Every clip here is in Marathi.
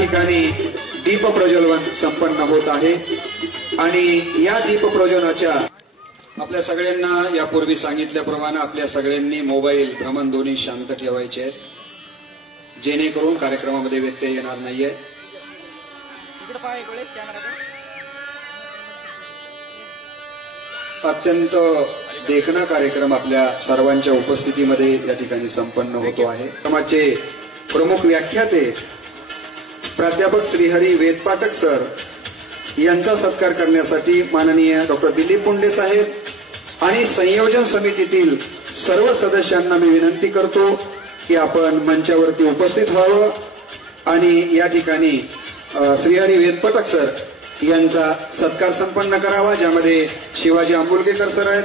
ठिकाणी दीप प्रज्वलन संपन्न होत आहे आणि या दीप प्रज्वलनाच्या आपल्या सगळ्यांना यापूर्वी सांगितल्याप्रमाणे आपल्या सगळ्यांनी मोबाईल भ्रमणध्वनी शांत ठेवायचे आहेत जेणेकरून कार्यक्रमामध्ये व्यत्यय येणार नाहीये। अत्यंत देखणा कार्यक्रम आपल्या सर्वांच्या उपस्थितीमध्ये या ठिकाणी संपन्न होतो आहे। कार्यक्रमाचे प्रमुख व्याख्याते प्राध्यापक श्रीहरी वेदपाठक सर यांचा सत्कार करण्यासाठी माननीय डॉक्टर दिलीप पुंडे साहेब आणि संयोजन समितीतील सर्व सदस्यांना मी विनंती करतो की आपण मंचावरती उपस्थित व्हावं आणि या ठिकाणी श्रीहरी वेदपाठक सर यांचा सत्कार संपन्न करावा, ज्यामध्ये शिवाजी आंबुलगेकर सर आहेत,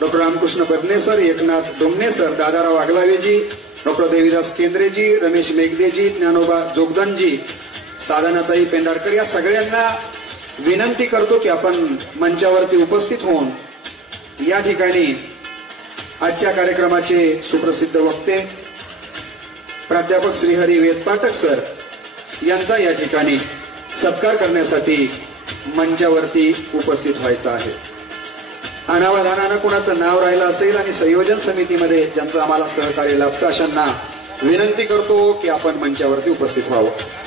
doctor Ramkrishna Badne sir, Eknath Dongane sir, Dadarao Aglaveji, doctor Devidas Kendreji, Ramesh Meghdeji, Dnyanoba Jogdanji, Sadhanatai Pendharkar या सगळ्यांना विनंती करतो की आपण मंचावरती उपस्थित होऊन या ठिकाणी आजच्या कार्यक्रमाचे सुप्रसिद्ध वक्ते प्राध्यापक श्रीहरी वेदपाठक सर यांचा या ठिकाणी सत्कार करण्यासाठी मंचावरती उपस्थित व्हायचं आहे। अनावधानानं कुणाचं नाव राहिलं असेल आणि संयोजन समितीमध्ये ज्यांचं आम्हाला सहकार्य लाभतं अशांना विनंती करतो की आपण मंचावरती उपस्थित व्हावं।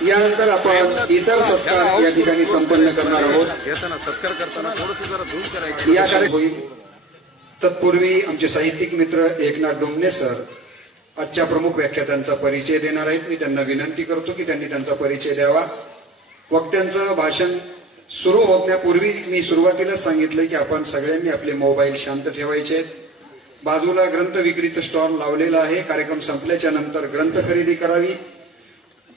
यानंतर आपण इतर सत्कार या ठिकाणी संपन्न करणार आहोत। सत्कार करताना थोडंसं जरा दूर करायचं या कार्यक्रम होईल। तत्पूर्वी आमचे साहित्यिक मित्र एकनाथ डोंगणे सर आजच्या प्रमुख व्याख्यात्यांचा परिचय देणार आहेत। मी त्यांना विनंती करतो की त्यांनी त्यांचा परिचय द्यावा। वक्त्यांचं भाषण सुरू होण्यापूर्वी मी सुरुवातीलाच सांगितलं की आपण सगळ्यांनी आपले मोबाईल शांत ठेवायचे आहेत। बाजूला ग्रंथ विक्रीचं स्टॉल लावलेलं आहे। कार्यक्रम संपल्याच्या नंतर ग्रंथ खरेदी करावी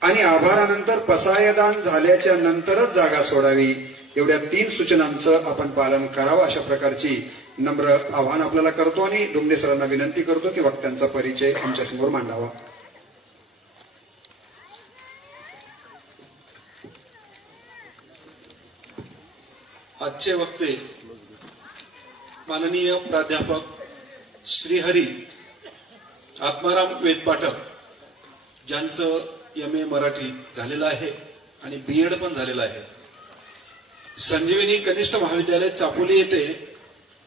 आणि आभारानंतर पसायदान झाल्याच्या नंतरच जागा सोडावी, एवढ्या 3 सूचनांचं आपण पालन करावं अशा प्रकारची नम्र आवाहन आपल्याला करतो आणि डोंगणे सरांना विनंती करतो की वक्त्यांचा परिचय आमच्यासमोर मांडावा। आजचे वक्ते माननीय प्राध्यापक श्रीहरी आत्माराम वेदपाठक, ज्यांचं MA मराठी झालेलं आहे आणि BEd पण झालेलं आहे। संजीवनी कनिष्ठ महाविद्यालय चापोली येथे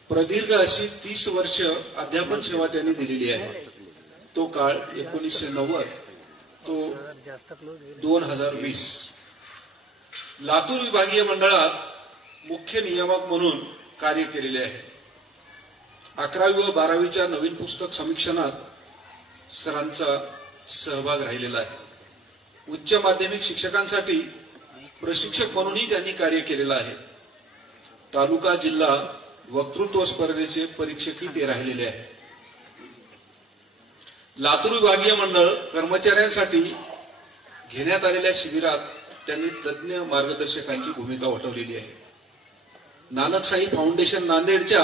प्रदीर्घ अशी 30 वर्ष अध्यापन सेवा त्यांनी दिलेली आहे। तो काळ 1990 तो 2020। लातूर विभागीय मंडळात मुख्य नियामक म्हणून कार्य केलेले आहे। 11वी व 12वीच्या नवीन पुस्तक समीक्षणात सरांचा सहभाग राहिलेला आहे। उच्च माध्यमिक शिक्षकांसाठी प्रशिक्षक म्हणूनही त्यांनी कार्य केलेलं आहे। तालुका जिल्हा वक्तृत्व स्पर्धेचे परीक्षकही ते राहिलेले आहे। लातूर विभागीय मंडळ कर्मचाऱ्यांसाठी घेण्यात आलेल्या शिबिरात त्यांनी तज्ञ मार्गदर्शकांची भूमिका वठवलेली आहे। नानकसाई फाउंडेशन नांदेडच्या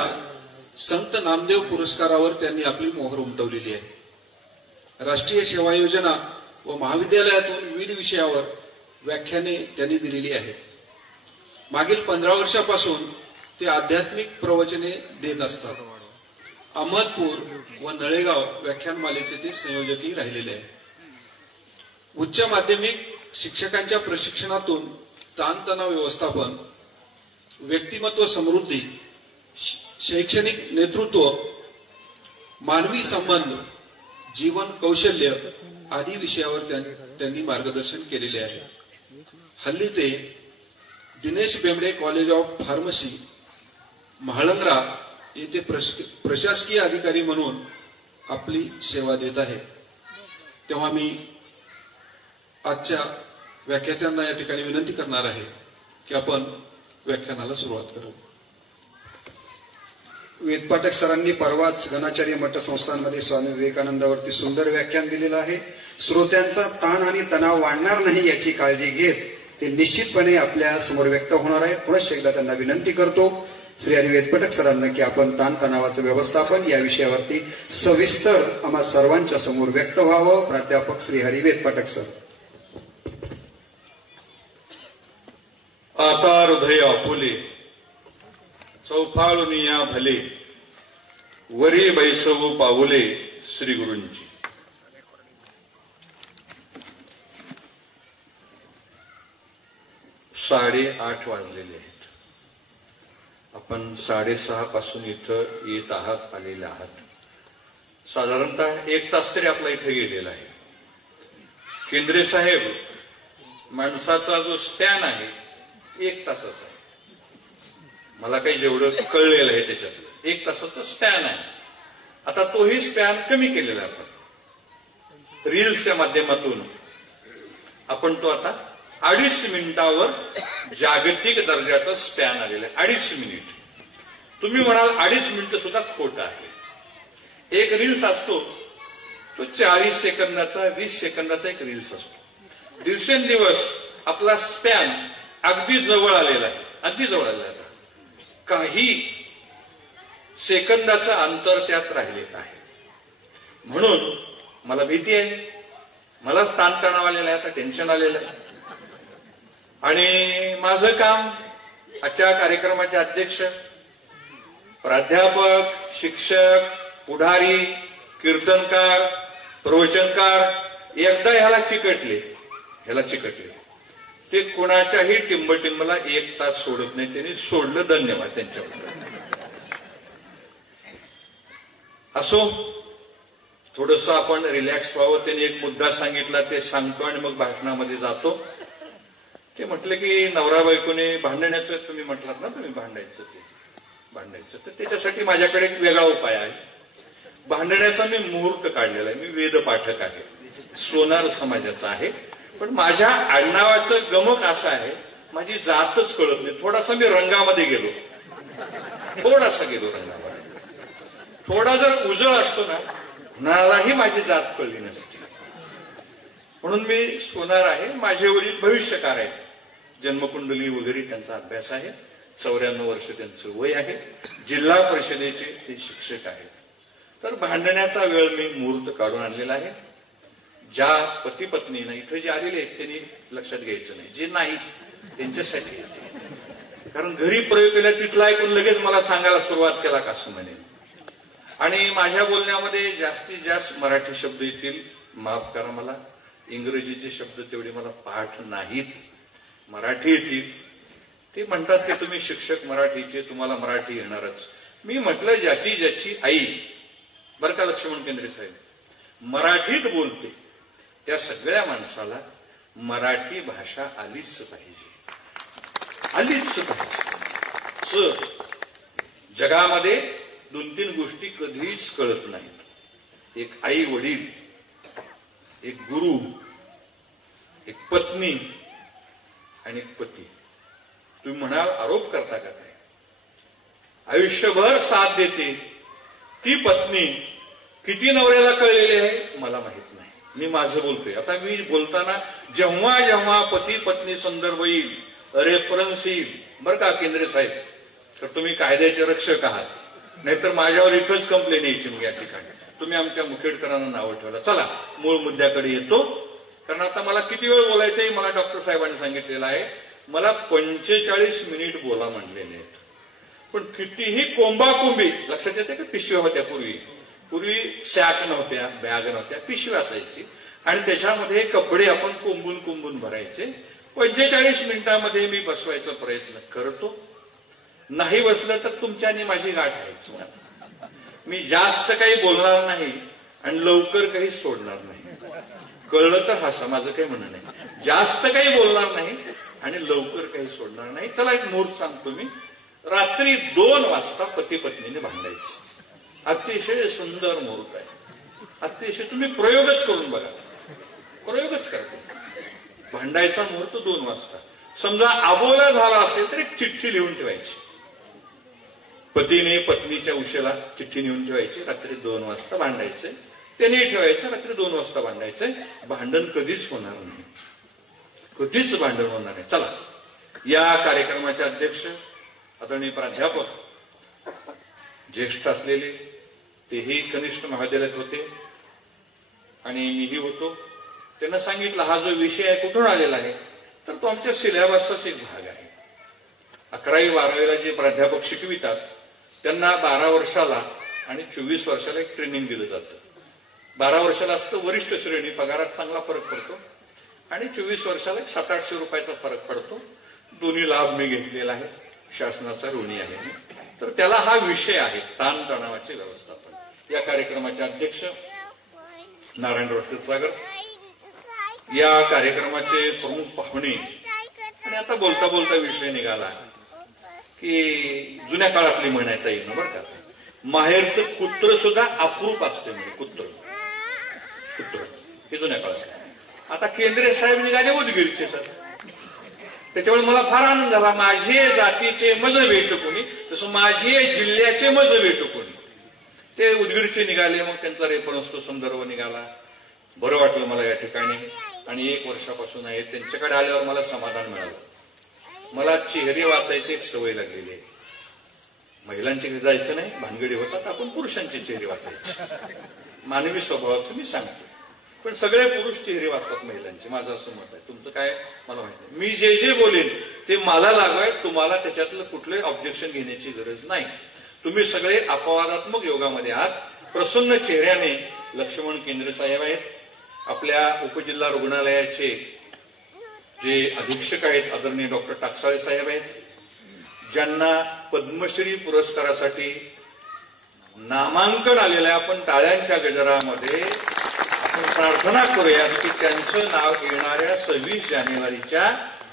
संत नामदेव पुरस्कारावर त्यांनी आपली मोहर उमटवलेली आहे। राष्ट्रीय सेवा योजना व महाविद्यालयातून विविध विषयावर व्याख्याने त्यांनी दिलेली आहेत। मागील 15 वर्षापासून ते आध्यात्मिक प्रवचने देत असतात। अहमदपूर व नळेगाव व्याख्यानमालेचे ते संयोजकही राहिलेले आहेत। उच्च माध्यमिक शिक्षकांच्या प्रशिक्षणातून ताणतणाव व्यवस्थापन, व्यक्तिमत्व समृद्धी, शैक्षणिक नेतृत्व, मानवी संबंध, जीवन कौशल्य आदी विषयावर त्यांनी मार्गदर्शन केलेले आहे। हल्ली ते Dinesh Bembde college of pharmacy Mhalangra येथे प्रशासकीय अधिकारी म्हणून आपली सेवा देत आहेत। तेव्हा मी आजच्या व्याख्यात्यांना या ठिकाणी विनंती करणार आहे की आपण व्याख्यानाला सुरुवात करू। वेदपाठक सरांनी परवाच गणाचार्य मठ संस्थांमध्ये स्वामी विवेकानंदावरती सुंदर व्याख्यान दिलेलं आहे। श्रोत्यांचा ताण आणि तणाव वाढणार नाही याची काळजी घेत ते निश्चितपणे आपल्या समोर व्यक्त होणार आहे. पुनश्च एकदा त्यांना विनंती करतो श्रीहरी वेदपाठक सरांना की आपण ताणतणावाचं व्यवस्थापन या विषयावरती सविस्तर आम्हा सर्वांच्या समोर व्यक्त व्हावं. प्राध्यापक श्रीहरी वेदपाठक सर. आता हृदय आपुले चौफाळुनिया भले वरी बैसवू पाऊले श्री गुरूंची. 8:30 वाजलेले आहेत. आपण 6:30 पासून इथं येत आहात, आलेले आहात. साधारणतः 1 तास तरी आपला इथे गेलेला आहे. केंद्रे साहेब, माणसाचा जो स्पॅन आहे 1 तासाचा आहे. मला काही जेवढं कळलेलं आहे त्याच्यातलं 1 तासाचा स्पॅन आहे. आता तोही स्पॅन कमी केलेला आहे. आपण रील्सच्या माध्यमातून आपण तो आता 2.5 मिनिटावर जागतिक दर्जाचा स्पॅन आलेला आहे. 2.5 मिनिट. तुम्ही म्हणाल 2.5 मिनिटं सुद्धा खोटं आहे. एक रील्स असतो तो 40 सेकंदाचा 20 सेकंदाचा एक रील्स असतो. दिवसेंदिवस आपला स्पॅन अगदी जवळ आलेला आहे. अगदी जवळ आलेला आहे. काही सेकंदाचं अंतर त्यात राहिलेलं आहे. म्हणून मला भीती आहे. मला ताणतणाव आलेला आहे. आता टेन्शन आलेलं आहे. आणि माझं काम आजच्या कार्यक्रमाचे अध्यक्ष, प्राध्यापक, शिक्षक, पुढारी, कीर्तनकार, प्रवचनकार एकदा ह्याला चिकटले ते कोणाच्याही टिंबटिंबला 1 तास सोडत नाही. त्यांनी सोडलं, धन्यवाद त्यांच्याबद्दल. असो, थोडस आपण रिलॅक्स व्हावं. त्यांनी एक मुद्दा सांगितला ते सांगतो आणि मग भाषणामध्ये जातो. ते म्हटलं की नवरा बायकोने भांडण्याचं तुम्ही म्हटलात ना, तुम्ही भांडायचं तर त्याच्यासाठी माझ्याकडे एक वेगळा उपाय आहे. भांडण्याचा मी मुहूर्त काढलेला आहे. मी वेदपाठक आहे, सोनार समाजाचा आहे. पण माझ्या आडनावाचं गमक असं आहे, माझी जातच कळत नाही. थोडासा मी रंगामध्ये गेलो रंगामध्ये. थोडा जर उजळ असतो ना, कुणालाही माझी जात कळली नसते. म्हणून मी सोनार आहे. माझे वडील भविष्यकार आहेत. जन्मकुंडली वगैरे त्यांचा अभ्यास आहे. 94 वर्ष त्यांचं वय आहे. जिल्हा परिषदेचे ते शिक्षक आहेत. तर भांडण्याचा वेळ मी मुहूर्त काढून आणलेला आहे. ज्या पती पत्नीनं इथं जे आलेले आहेत त्यांनी लक्षात घ्यायचं नाही. जे नाही त्यांच्यासाठी येते. कारण घरी प्रयोग केला तिथला ऐकून लगेच मला सांगायला सुरुवात केला का असं म्हणेल. आणि माझ्या बोलण्यामध्ये जास्तीत जास्त मराठी शब्द येतील. माफ करा मला. इंग्रजीचे शब्द तेवढे मला पाठ नाहीत. मराठी येतील. ते म्हणतात की तुम्ही शिक्षक मराठीचे, तुम्हाला मराठी येणारच. मी म्हटलं ज्याची आई, बरं का लक्ष्मण केंद्रे साहेब, मराठीत बोलते त्या सगळ्या माणसाला मराठी भाषा आलीच पाहिजे. जगामध्ये 2-3 गोष्टी कधीच कळत नाहीत. एक आई वडील, एक गुरु, एक पत्नी आणि एक पती. तुम्ही म्हणाल आरोप करता का काय? आयुष्यभर साथ देते ती पत्नी किती नवऱ्याला कळलेली आहे मला माहित नाही. मी माझं बोलतोय. आता मी बोलताना जेव्हा जेव्हा पती पत्नी संदर्भ येईल, रेफरन्स येईल, बरं का केंद्रे साहेब, तर तुम्ही कायद्याचे रक्षक आहात. नाहीतर माझ्यावर इथंच कंप्लेन यायची मग या ठिकाणी. तुम्ही आमच्या मुखेडकरांना नावं ठेवलं. चला मूळ मुद्द्याकडे येतो. कारण आता मला किती वेळ बोलायचंय मला डॉक्टर साहेबांनी सांगितलेलं आहे. मला 45 मिनिट बोला म्हणलेले आहेत. पण कितीही कोंबाकोंबी, लक्षात येते का? पिशव्या होत्या पूर्वी सॅक नव्हत्या, बॅग नव्हत्या, पिशवी असायची आणि त्याच्यामध्ये कपडे आपण कोंबून भरायचे. 45 मिनिटांमध्ये मी बसवायचा प्रयत्न करतो. नाही बसलं तर तुमच्यानी माझी गाठ आहेच. मी जास्त काही बोलणार नाही आणि लवकर काही सोडणार नाही. कळलं तर हसा, माझं काही म्हणणं नाही. जास्त काही बोलणार नाही आणि लवकर काही सोडणार नाही. त्याला एक मुहूर्त सांगतो मी. रात्री 2 वाजता पती पत्नीने भांडायचं. अतिशय सुंदर मुहूर्त आहे. अतिशय तुम्ही प्रयोगच करून बघा. प्रयोगच करतो. भांडायचा मुहूर्त 2 वाजता. समजा अबोला झाला असेल तर एक चिठ्ठी लिहून ठेवायची. पतीने पत्नीच्या उशीला चिठ्ठी लिहून ठेवायची. रात्री 2 वाजता भांडायचंय. त्याने ठेवायचं. रात्री 2 वाजता भांडायचंय. भांडण कधीच होणार नाही. कधीच भांडण होणार नाही. चला, या कार्यक्रमाचे अध्यक्ष आदरणीय प्राध्यापक ज्येष्ठ असलेले, तेही कनिष्ठ महाविद्यालयात होते आणि मीही होतो. त्यांना सांगितलं हा जो विषय आहे कुठून आलेला आहे, तर तो आमच्या सिलेबसचाच एक भाग आहे. 11वी-12वीला जे प्राध्यापक शिकवितात त्यांना 12 वर्षाला आणि 24 वर्षाला एक ट्रेनिंग दिलं जातं. 12 वर्षाला असतं वरिष्ठ श्रेणी, पगारात चांगला फरक पडतो, आणि 24 वर्षाला एक 700-800 रुपयाचा फरक पडतो. दोन्ही लाभ मी घेतलेला आहे, शासनाचा ऋणी आहे मी. तर त्याला हा विषय आहे ताणतणावाचे व्यवस्थापन. या कार्यक्रमाचे अध्यक्ष नारायण रोष्टसागर, या कार्यक्रमाचे प्रमुख पाहुणे. आणि आता बोलता बोलता विषय निघाला की जुन्या काळातली म्हण आहे ताई ना, बरं का, माहेरचं कुत्र सुद्धा अप्रूप असते म्हणजे कुत्र हे जुन्या काळात. आता केंद्रीय साहेब निघाले उदगीरचे सर, त्याच्यामुळे मला फार आनंद झाला. माझे जातीचे मज भेट कोणी, तसं माझे जिल्ह्याचे मज भेट कोणी. ते उदगीरचे निघाले, मग त्यांचा रेफरन्स तो संदर्भ निघाला. बरं वाटलं मला या ठिकाणी. आणि 1 वर्षापासून आहे त्यांच्याकडे आल्यावर मला समाधान मिळालं. मला चेहरे वाचायची एक सवय लागलेली आहे. महिलांचे घरी जायचं नाही, भानगडी होतात, आपण पुरुषांचे चेहरे वाचायचे. मानवी स्वभावाचं मी सांगतो, पण सगळे पुरुष चेहरे वाचतात महिलांचे, माझं असं मत आहे. तुमचं काय मला माहिती नाही. मी जे जे बोलेन ते मला लागवाय, तुम्हाला त्याच्यातलं कुठलंही ऑब्जेक्शन घेण्याची गरज नाही. तुम्ही सगळे अपवादात्मक योगामध्ये आहात. प्रसन्न चेहऱ्याने लक्ष्मण केंद्रे साहेब आहेत, आपल्या उपजिल्हा रुग्णालयाचे जे अधीक्षक आहेत आदरणीय डॉक्टर टाकसाळे साहेब आहेत, ज्यांना पद्मश्री पुरस्कारासाठी नामांकन आलेलं आहे. आपण टाळ्यांच्या गजरामध्ये आपण प्रार्थना करूया की त्यांचं नाव येणाऱ्या 26 जानेवारीच्या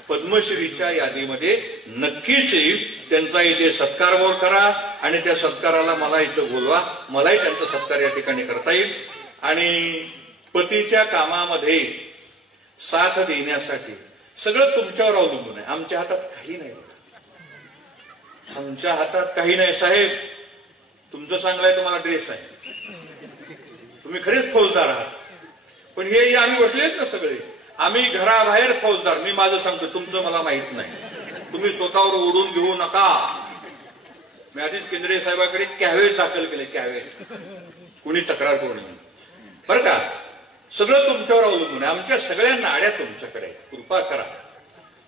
पद्मश्रीच्या यादीमध्ये नक्कीच येईल. त्यांचा इथे सत्कार करा आणि त्या सत्काराला मला इथं बोलवा, मलाही त्यांचा सत्कार या ठिकाणी करता येईल. आणि पतीच्या कामामध्ये साथ देण्यासाठी सगळं तुमच्यावर अवलंबून आहे. आमच्या हातात काही नाही, आमच्या हातात काही नाही साहेब. तुमचं चांगलं आहे, तुम्हाला ड्रेस आहे, तुम्ही खरेच फौजदार आहात. पण हे आम्ही बसलेत ना सगळे, आम्ही घराबाहेर फौजदार. मी माझं सांगतो, तुमचं मला माहित नाही. तुम्ही स्वतःवर ओढून घेऊ नका. मी आधीच केंद्रीय साहेबाकडे कॅव्हेज दाखल केले, कॅव्हेज, कुणी तक्रार करू नये बरं का. सगळं तुमच्यावर अवलंबून आहे. आमच्या सगळ्या नाड्या तुमच्याकडे आहेत. कृपा करा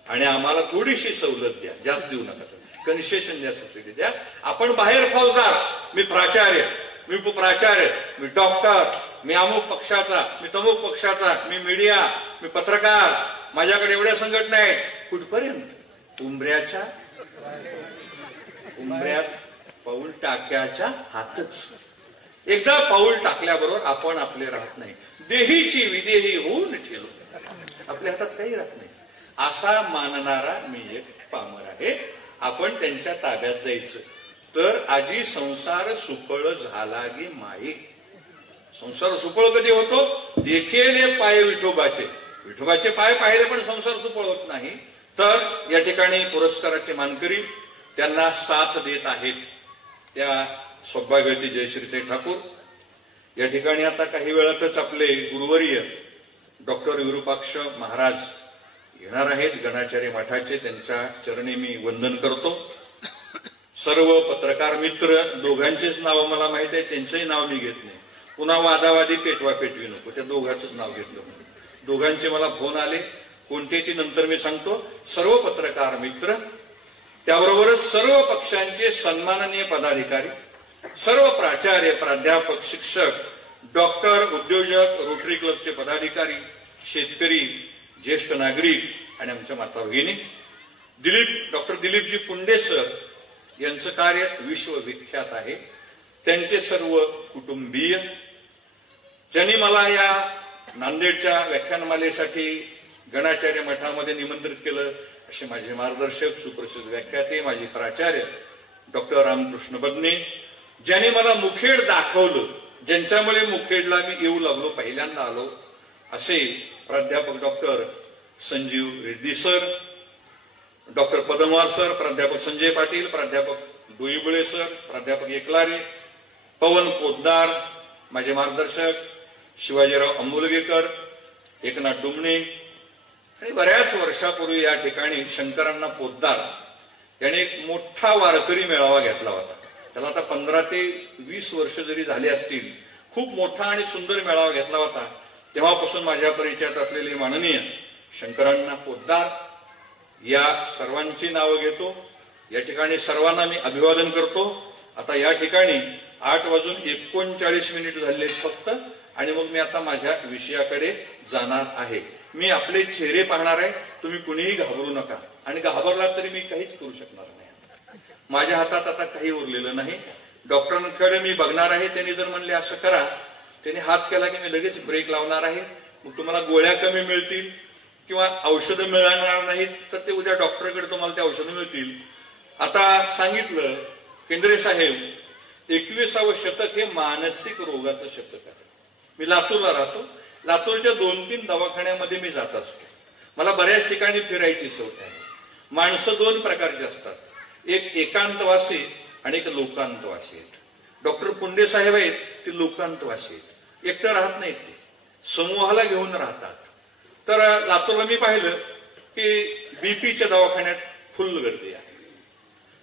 आणि आम्हाला थोडीशी सवलत द्या, जास्त देऊ नका, कन्सेशन द्या, सबसिडी द्या. आपण बाहेर फौजदार, मी प्राचार्य, मी उपप्राचार्य, मी डॉक्टर, मी अमुक पक्षाचा, मी तमुक पक्षाचा, मी मीडिया, मी पत्रकार, माझ्याकडे एवढ्या संघटना आहेत. कुठपर्यंत? उंबऱ्यात पाऊल टाक्याच्या हातच. एकदा पाऊल टाकल्याबरोबर आपण आपले राहत नाही. देहीची विदेही होऊन ठेवू, आपल्या हातात काही राहत नाही. असा मानणारा मी एक पामर आहे. आपण त्यांच्या ताब्यात जायचं. तर आजी संसार सुफळ झाला गे माई. संसार सुफळ कधी होतो? देखेले पाय विठोबाचे. विठोबाचे पाय पाहिले पण संसार सुफळ होत नाही. तर या ठिकाणी पुरस्काराचे मानकरी त्यांना साथ देत आहेत त्या सौभाग्यवती जयश्रीताई ठाकूर. या ठिकाणी आता काही वेळातच आपले गुरुवर्य डॉक्टर विरूपाक्ष महाराज येणार आहेत, गणाचार्य मठाचे. त्यांच्या चरणी मी वंदन करतो. सर्व पत्रकार मित्र, दोघांचेच नाव मला माहित आहे, त्यांचंही नाव मी घेत नाही. पुन्हा वादावादी पेटवा पेटवी नको, त्या दोघांचंच नाव घेतलं. दोघांचे मला फोन आले, कोणते ती नंतर मी सांगतो. सर्व पत्रकार मित्र, त्याबरोबरच सर्व पक्षांचे सन्माननीय पदाधिकारी, सर्व प्राचार्य, प्राध्यापक, शिक्षक, डॉक्टर, उद्योजक, रोटरी क्लबचे पदाधिकारी, शेतकरी, ज्येष्ठ नागरिक आणि आमच्या माता भगिनी. डॉक्टर दिलीपजी पुंडे सर यांचं कार्य विश्वविख्यात आहे. त्यांचे सर्व कुटुंबीय, ज्यांनी मला या नांदेडच्या व्याख्यानमालेसाठी गणाचार्य मठामध्ये निमंत्रित केलं, असे माझे मार्गदर्शक, सुप्रसिद्ध व्याख्याते, माझे प्राचार्य डॉक्टर रामकृष्ण बदने, ज्यांनी मला मुखेड दाखवलं, ज्यांच्यामुळे मुखेडला मी येऊ लागलो, पहिल्यांदा आलो, असे प्राध्यापक doctor Sanjeev Reddy sir, doctor Padamwar sir, प्राध्यापक संजय पाटील, प्राध्यापक डोईबळे सर, प्राध्यापक एकलारे, पवन पोद्दार, माझे मार्गदर्शक शिवाजीराव अंबुलगेकर, एकनाथ डुमणे, आणि बऱ्याच वर्षापूर्वी या ठिकाणी शंकरांना पोद्दार याने एक मोठा वारकरी मेळावा घेतला होता. त्याला आता 15 ते 20 वर्ष जरी झाली असतील, खूप मोठा आणि सुंदर मेळावा घेतला होता. तेव्हापासून माझ्या परिचयात असलेले माननीय शंकरांना पोद्दार या सर्वांची नावं घेतो. या ठिकाणी सर्वांना मी अभिवादन करतो. आता या ठिकाणी 8:39 झाले फक्त, आणि मग मी आता माझ्या विषयाकडे जाणार आहे. मी आपले चेहरे पाहणार आहे. तुम्ही कुणीही घाबरू नका, आणि घाबरला तरी मी काहीच करू शकणार नाही. माझ्या हातात आता काही उरलेलं नाही. डॉक्टरांकडे मी बघणार आहे. त्यांनी जर म्हणले असं करा, त्यांनी हात केला की मी लगेच ब्रेक लावणार आहे. मग तुम्हाला गोळ्या कमी मिळतील किंवा औषधं मिळणार नाहीत, तर ते उद्या डॉक्टरकडे तुम्हाला ते औषधं मिळतील. आता सांगितलं केंद्रे साहेब, 21वे शतक हे मानसिक रोगाचं शतक आहे. मी लातूरला राहतो. लातूरच्या 2-3 दवाखान्यामध्ये मी जात असतो. मला बऱ्याच ठिकाणी फिरायची सवय आहे. माणसं 2 प्रकारची असतात, एक एकांतवासी आणि एक लोकांतवासी आहेत. डॉक्टर पुंडे साहेब आहेत, ते लोकांतवासी आहेत. एकटं राहत नाहीत, ते समूहाला घेऊन राहतात. तर लातूरला मी पाहिलं की बीपीच्या दवाखान्यात फुल गर्दी आहे,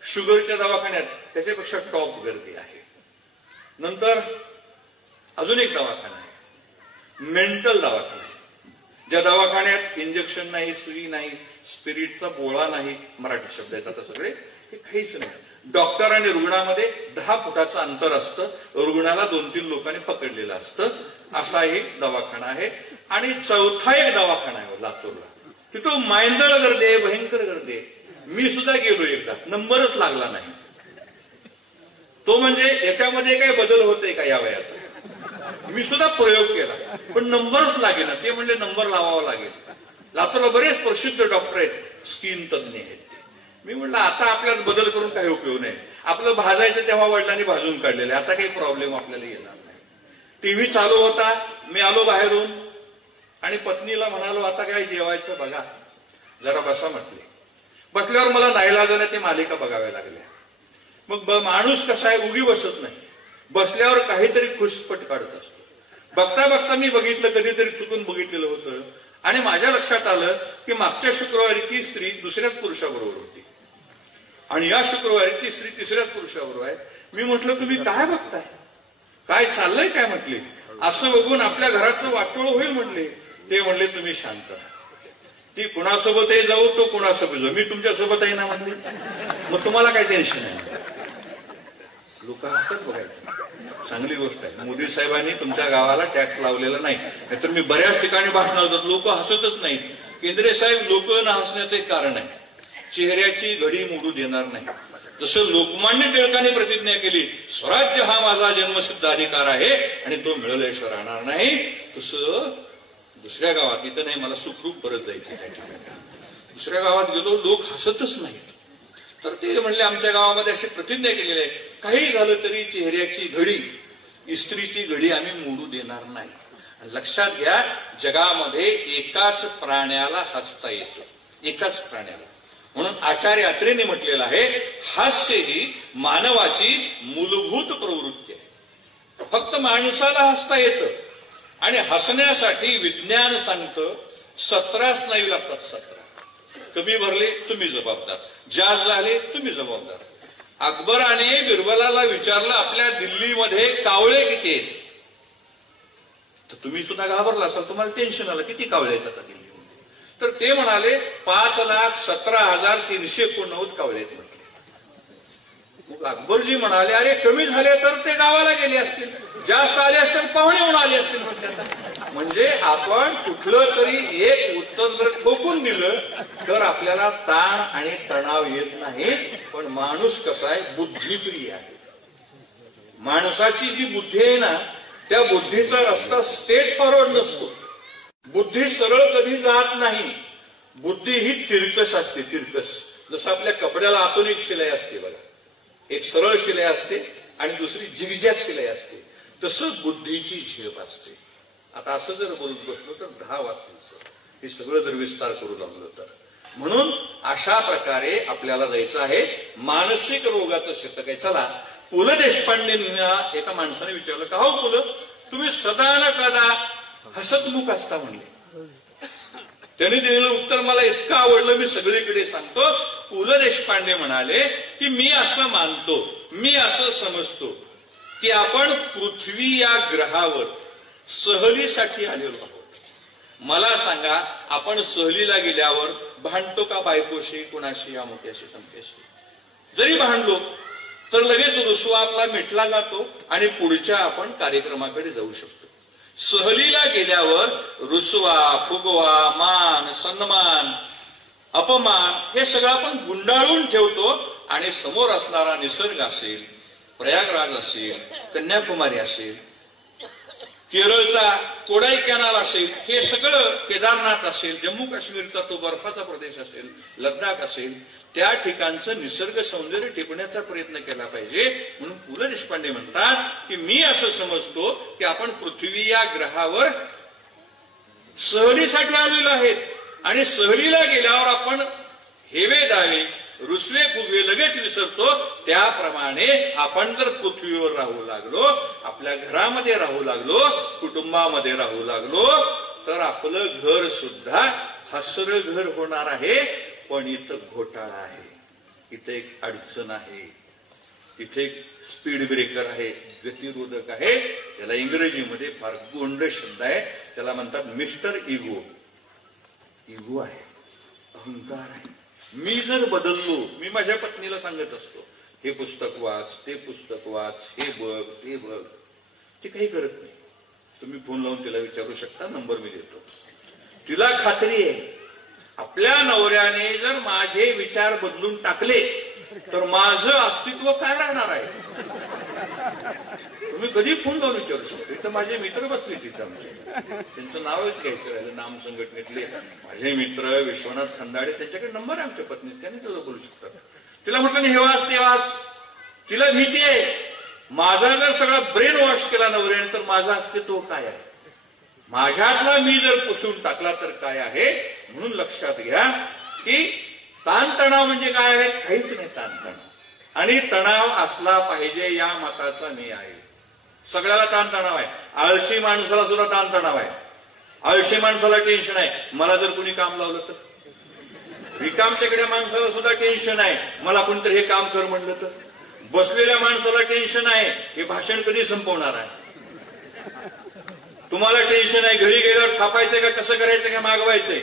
शुगरच्या दवाखान्यात त्याच्यापेक्षा टॉप गर्दी आहे. नंतर अजून एक दवाखाना आहे, मेंटल दवाखाना आहे, ज्या दवाखान्यात इंजेक्शन नाही, सुई नाही, स्पिरिटचा बोळा नाही, मराठी शब्द आहेत आता सगळे, हे काहीच नाही. डॉक्टर आणि रुग्णामध्ये 10 फुटाचं अंतर असतं. रुग्णाला 2-3 लोकांनी पकडलेलं असतं. असा एक दवाखाना आहे. आणि चौथा एक दवाखाना आहे लातूरला, तिथं मायंदळ गर्दी आहे, भयंकर गर्दी आहे. मी सुद्धा गेलो एकदा, नंबरच लागला नाही. तो म्हणजे याच्यामध्ये काही बदल होते का या वयात? मी सुद्धा प्रयोग केला, पण नंबरच लागेना. ते म्हणजे नंबर लावावा लागेल. लातूरला बरेच प्रसिद्ध डॉक्टर आहेत, स्किन तज्ञ आहेत. मी म्हटलं आता आपल्याला बदल करून काही उपयोग नाही. आपलं भाजायचं तेव्हा वडिलांनी भाजून काढलेलं, आता काही प्रॉब्लेम आपल्याला येणार नाही. टीव्ही चालू होता. मी आलो बाहेरून आणि पत्नीला म्हणालो, आता काय जेवायचं बघा, जरा बसा म्हटले. बसल्यावर मला नाईलाजाने ते मालिका बघाव्या लागल्या. मग माणूस कसा आहे, उगी बसत नाही, बसल्यावर काहीतरी खुसपट काढत असतो. बघता बघता मी बघितलं, कधीतरी चुकून बघितलेलं होतं, आणि माझ्या लक्षात आलं की मागच्या शुक्रवारी ती स्त्री दुसऱ्याच पुरुषाबरोबर होती, आणि या शुक्रवारी ती स्त्री तिसऱ्याच पुरुषाबरोबर आहे. मी म्हटलं, तुम्ही काय बघताय, काय चाललंय काय म्हटले. असं बघून आपल्या घराचं वाटोळ होईल म्हटले. ते म्हणले, तुम्ही शांत, ती कुणासोबतही जाऊ, तो कुणासोबत जाऊ, मी तुमच्यासोबत आहे ना म्हटले. मग तुम्हाला काय टेन्शन आहे? लोक हसतात बघायचं, चांगली गोष्ट आहे. मोदी साहेबांनी तुमच्या गावाला टॅक्स लावलेला नाही, नाहीतर मी बऱ्याच ठिकाणी भाषण होतात, लोक हसतच नाहीत. केंद्रे साहेब, लोक न हसण्याचं एक कारण आहे, चेहऱ्याची घडी मोडू देणार नाही. जसं लोकमान्य टिळकांनी प्रतिज्ञा केली, स्वराज्य हा माझा जन्मसिद्ध अधिकार आहे आणि तो मिळवल्याशिवाय राहणार नाही, तसं दुसऱ्या गावात, इथं नाही, मला सुखरूप परत जायचं त्या ठिकाणी, दुसऱ्या गावात गेलो, लोक हसतच नाहीत. तर ते म्हणले, आमच्या गावामध्ये अशी प्रतिज्ञा केलेली आहे, काही झालं तरी चेहऱ्याची घडी, इस्त्रीची घडी आम्ही मोडू देणार नाही. लक्षात घ्या, जगामध्ये एकाच प्राण्याला हसता येतं, एकाच प्राण्याला. म्हणून आचार्य अत्रेंनी म्हटलेलं आहे, हास्य ही मानवाची मूलभूत प्रवृत्ती आहे. फक्त माणसाला हसता येतं, आणि हसण्यासाठी विज्ञान सांगतं 17 स्नायू लागतात. 17 कमी भरले तुम्ही जबाबदार, जास्त झाले तुम्ही जबाबदार. अकबराने बिरबलाला विचारलं, आपल्या दिल्लीमध्ये कावळे किती आहेत? तर तुम्ही सुद्धा घाबरला असाल, तुम्हाला टेन्शन आलं, किती कावळे आहेत आता दिल्लीमध्ये? तर ते म्हणाले, 5,17,389 कावळे आहेत म्हटले. मग अकबरजी म्हणाले, अरे कमी झाले तर ते गावाला गेले असतील, जास्त आले असतील पाहुणे होऊन आले असतील म्हटले. म्हणजे आपण कुठलं तरी एक उत्तर जर ठोकून दिलं तर आपल्याला ताण आणि तणाव येत नाही. पण माणूस कसा आहे, बुद्धिप्रिय आहे. माणसाची जी बुद्धी आहे ना, त्या बुद्धीचा रस्ता स्ट्रेट फॉरवर्ड नसतो. बुद्धी सरळ कधी जात नाही. बुद्धी ही तिरकस असते, तिरकस. जसं आपल्या कपड्याला आतून एक शिलाई असते बघा, एक सरळ शिलाई असते आणि दुसरी झिगझॅग शिलाई असते, तसं बुद्धीची झेप असते. आता असं जर बोलत बसलो तर 10 वाजतील, हे सगळं जर विस्तार करू लागलो तर. म्हणून अशा प्रकारे आपल्याला जायचं आहे. मानसिक रोगाचं शतक आहे. चला, पु ल देशपांडेंना एका माणसाने विचारलं, का हो पु ल, तुम्ही सदा न कदा हसतमुख असता म्हणले. त्यांनी दिलेलं उत्तर मला इतकं आवडलं, मी सगळीकडे सांगतो. पु ल देशपांडे म्हणाले की मी असं मानतो, मी असं समजतो की आपण पृथ्वी या ग्रहावर सहलीसाठी आलेलो आहोत. मला सांगा, आपण सहलीला गेल्यावर भांडतो का बायकोशी, कुणाशी, अमुक्याशी तमक्याशी? जरी भांडलो तर लगेच रुसवा आपला मिटला जातो आणि पुढच्या आपण कार्यक्रमाकडे जाऊ शकतो. सहलीला गेल्यावर रुसवा, फुगवा, मान, सन्मान, अपमान हे सगळं आपण गुंडाळून ठेवतो आणि समोर असणारा निसर्ग असेल, प्रयागराज असेल, कन्याकुमारी असेल, केरळचा कोडाई कॅनाल असेल, हे सगळं, केदारनाथ असेल, जम्मू काश्मीरचा तो बर्फाचा प्रदेश असेल, लडाख असेल, त्या ठिकाणचं निसर्ग सौंदर्य टिपण्याचा प्रयत्न केला पाहिजे. म्हणून पु ल देशपांडे म्हणतात की मी असं समजतो की आपण पृथ्वी या ग्रहावर सहलीसाठी आलेलो आहेत आणि सहलीला गेल्यावर आपण हेवे दावे, रुसवे फुगवे लगेच विसरतो. त्याप्रमाणे आपण जर पृथ्वीवर राहू लागलो, आपल्या घरामध्ये राहू लागलो, कुटुंबामध्ये राहू लागलो, तर आपलं घर सुद्धा हसरं घर होणार आहे. पण इथं घोटाळा आहे, इथं एक अडचण आहे, इथे एक स्पीड ब्रेकर आहे, गतिरोधक आहे. त्याला इंग्रजीमध्ये फार गोंड शब्द आहे, त्याला म्हणतात मिस्टर इगो. इगो आहे, अहंकार आहे. मी जर बदललो, मी माझ्या पत्नीला सांगत असतो हे पुस्तक वाच, ते पुस्तक वाच, हे बघ, ते बघ, ते काही करत नाही. तुम्ही फोन लावून तिला विचारू शकता, नंबर मी देतो. तिला खात्री आहे आपल्या नवऱ्याने जर माझे विचार बदलून टाकले तर माझं अस्तित्व काय राहणार आहे. तुम्ही कधी फोन लावून विचारू शकतो. इथं माझे मित्र बसले तिथं, आमचे त्यांचं नावच घ्यायचं राहिलं, नाम संघटनेतले माझे मित्र विश्वनाथ खंदाडे, त्यांच्याकडे नंबर आहे आमच्या पत्नीचा, त्याने तुला बोलू शकतात. तिला म्हटलं हे वाच, ते वाच. तिला भीती आहे माझा जर सगळा ब्रेन वॉश केला नवऱ्याने तर माझं अस्तित्व काय आहे, माझ्यातला मी जर पुसून टाकला तर काय आहे. म्हणून लक्षात घ्या की ताणतणाव म्हणजे काय आहे, काहीच नाही ताणतणाव. आणि तणाव असला पाहिजे या मताचा मी आहे. सगळ्याला ताणतणाव आहे, आळशी माणसाला सुद्धा ताणतणाव आहे. आळशी माणसाला टेन्शन आहे, मला जर कुणी काम लावलं तर. रिकामटेकड्या माणसाला सुद्धा टेन्शन आहे, मला कोणतरी हे काम कर म्हणलं तर. बसलेल्या माणसाला टेन्शन आहे, हे भाषण कधी संपवणार आहे. तुम्हाला टेन्शन आहे, घरी गेल्यावर थापायचं का, कसं करायचं का, मागवायचंय,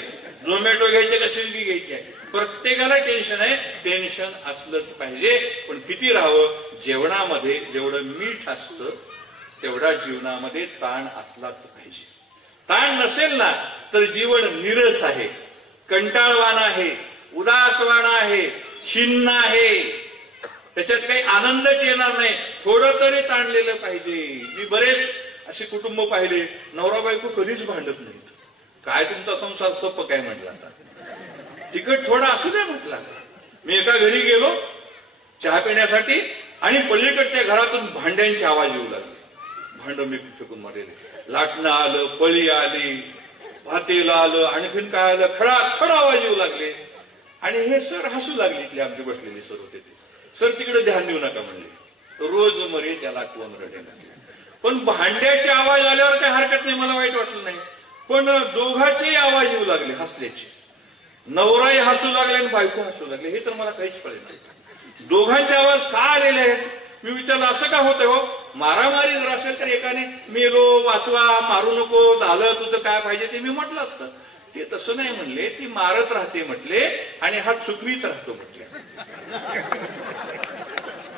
झोमॅटो घ्यायचे का स्विगी घ्यायची आहे. प्रत्येकाला टेन्शन आहे. टेन्शन असलंच पाहिजे, पण किती राहावं. जेवणामध्ये जेवढं मीठ असतं तेवढा जीवनामध्ये ताण असलाच पाहिजे. ताण नसेल ना तर जीवन निरस आहे, कंटाळवाण आहे, उदासवाण आहे, खिन्न आहे, त्याच्यात काही आनंदच येणार नाही. थोडं तरी ताणलेलं पाहिजे. मी बरेच असे कुटुंब पाहिले, नवरा बायको कधीच भांडत नाहीत. काय तुमचा संसार सप काय म्हटला, तिकट थोडा असू द्या म्हटला. मी एका घरी गेलो चहा पिण्यासाठी आणि पलीकडच्या घरातून भांड्यांची आवाज येऊ लागली. भांड मी फेकून मारले, लाटणं आलं, पळी आली, पातेलं आलं, आणखीन काय आलं, खडाखड आवाज येऊ लागले. आणि हे सर हसू लागले, इथले आमचे बसलेले सर होते ते. सर तिकडे ध्यान देऊ नका म्हणले, रोज मरे त्याला कोण रडे. पण भांड्याचे आवाज आल्यावर काही हरकत नाही, मला वाईट वाटलं नाही. पण दोघांचे आवाज येऊ लागले हसल्याचे, नवराही हसू लागले आणि बायको हसू लागले. हे तर मला काहीच कळेल नाही. दोघांचे आवाज का आलेले आहेत. मी विचारलं असं का होतं हो. मारामारी जर असेल तर एकाने मेलो, वाचवा, मारू नको, झालं तुझं काय पाहिजे ते मी म्हटलं असतं. ते तसं नाही म्हणले, ती मारत राहते म्हटले आणि हा चुकवीत राहतो म्हटले.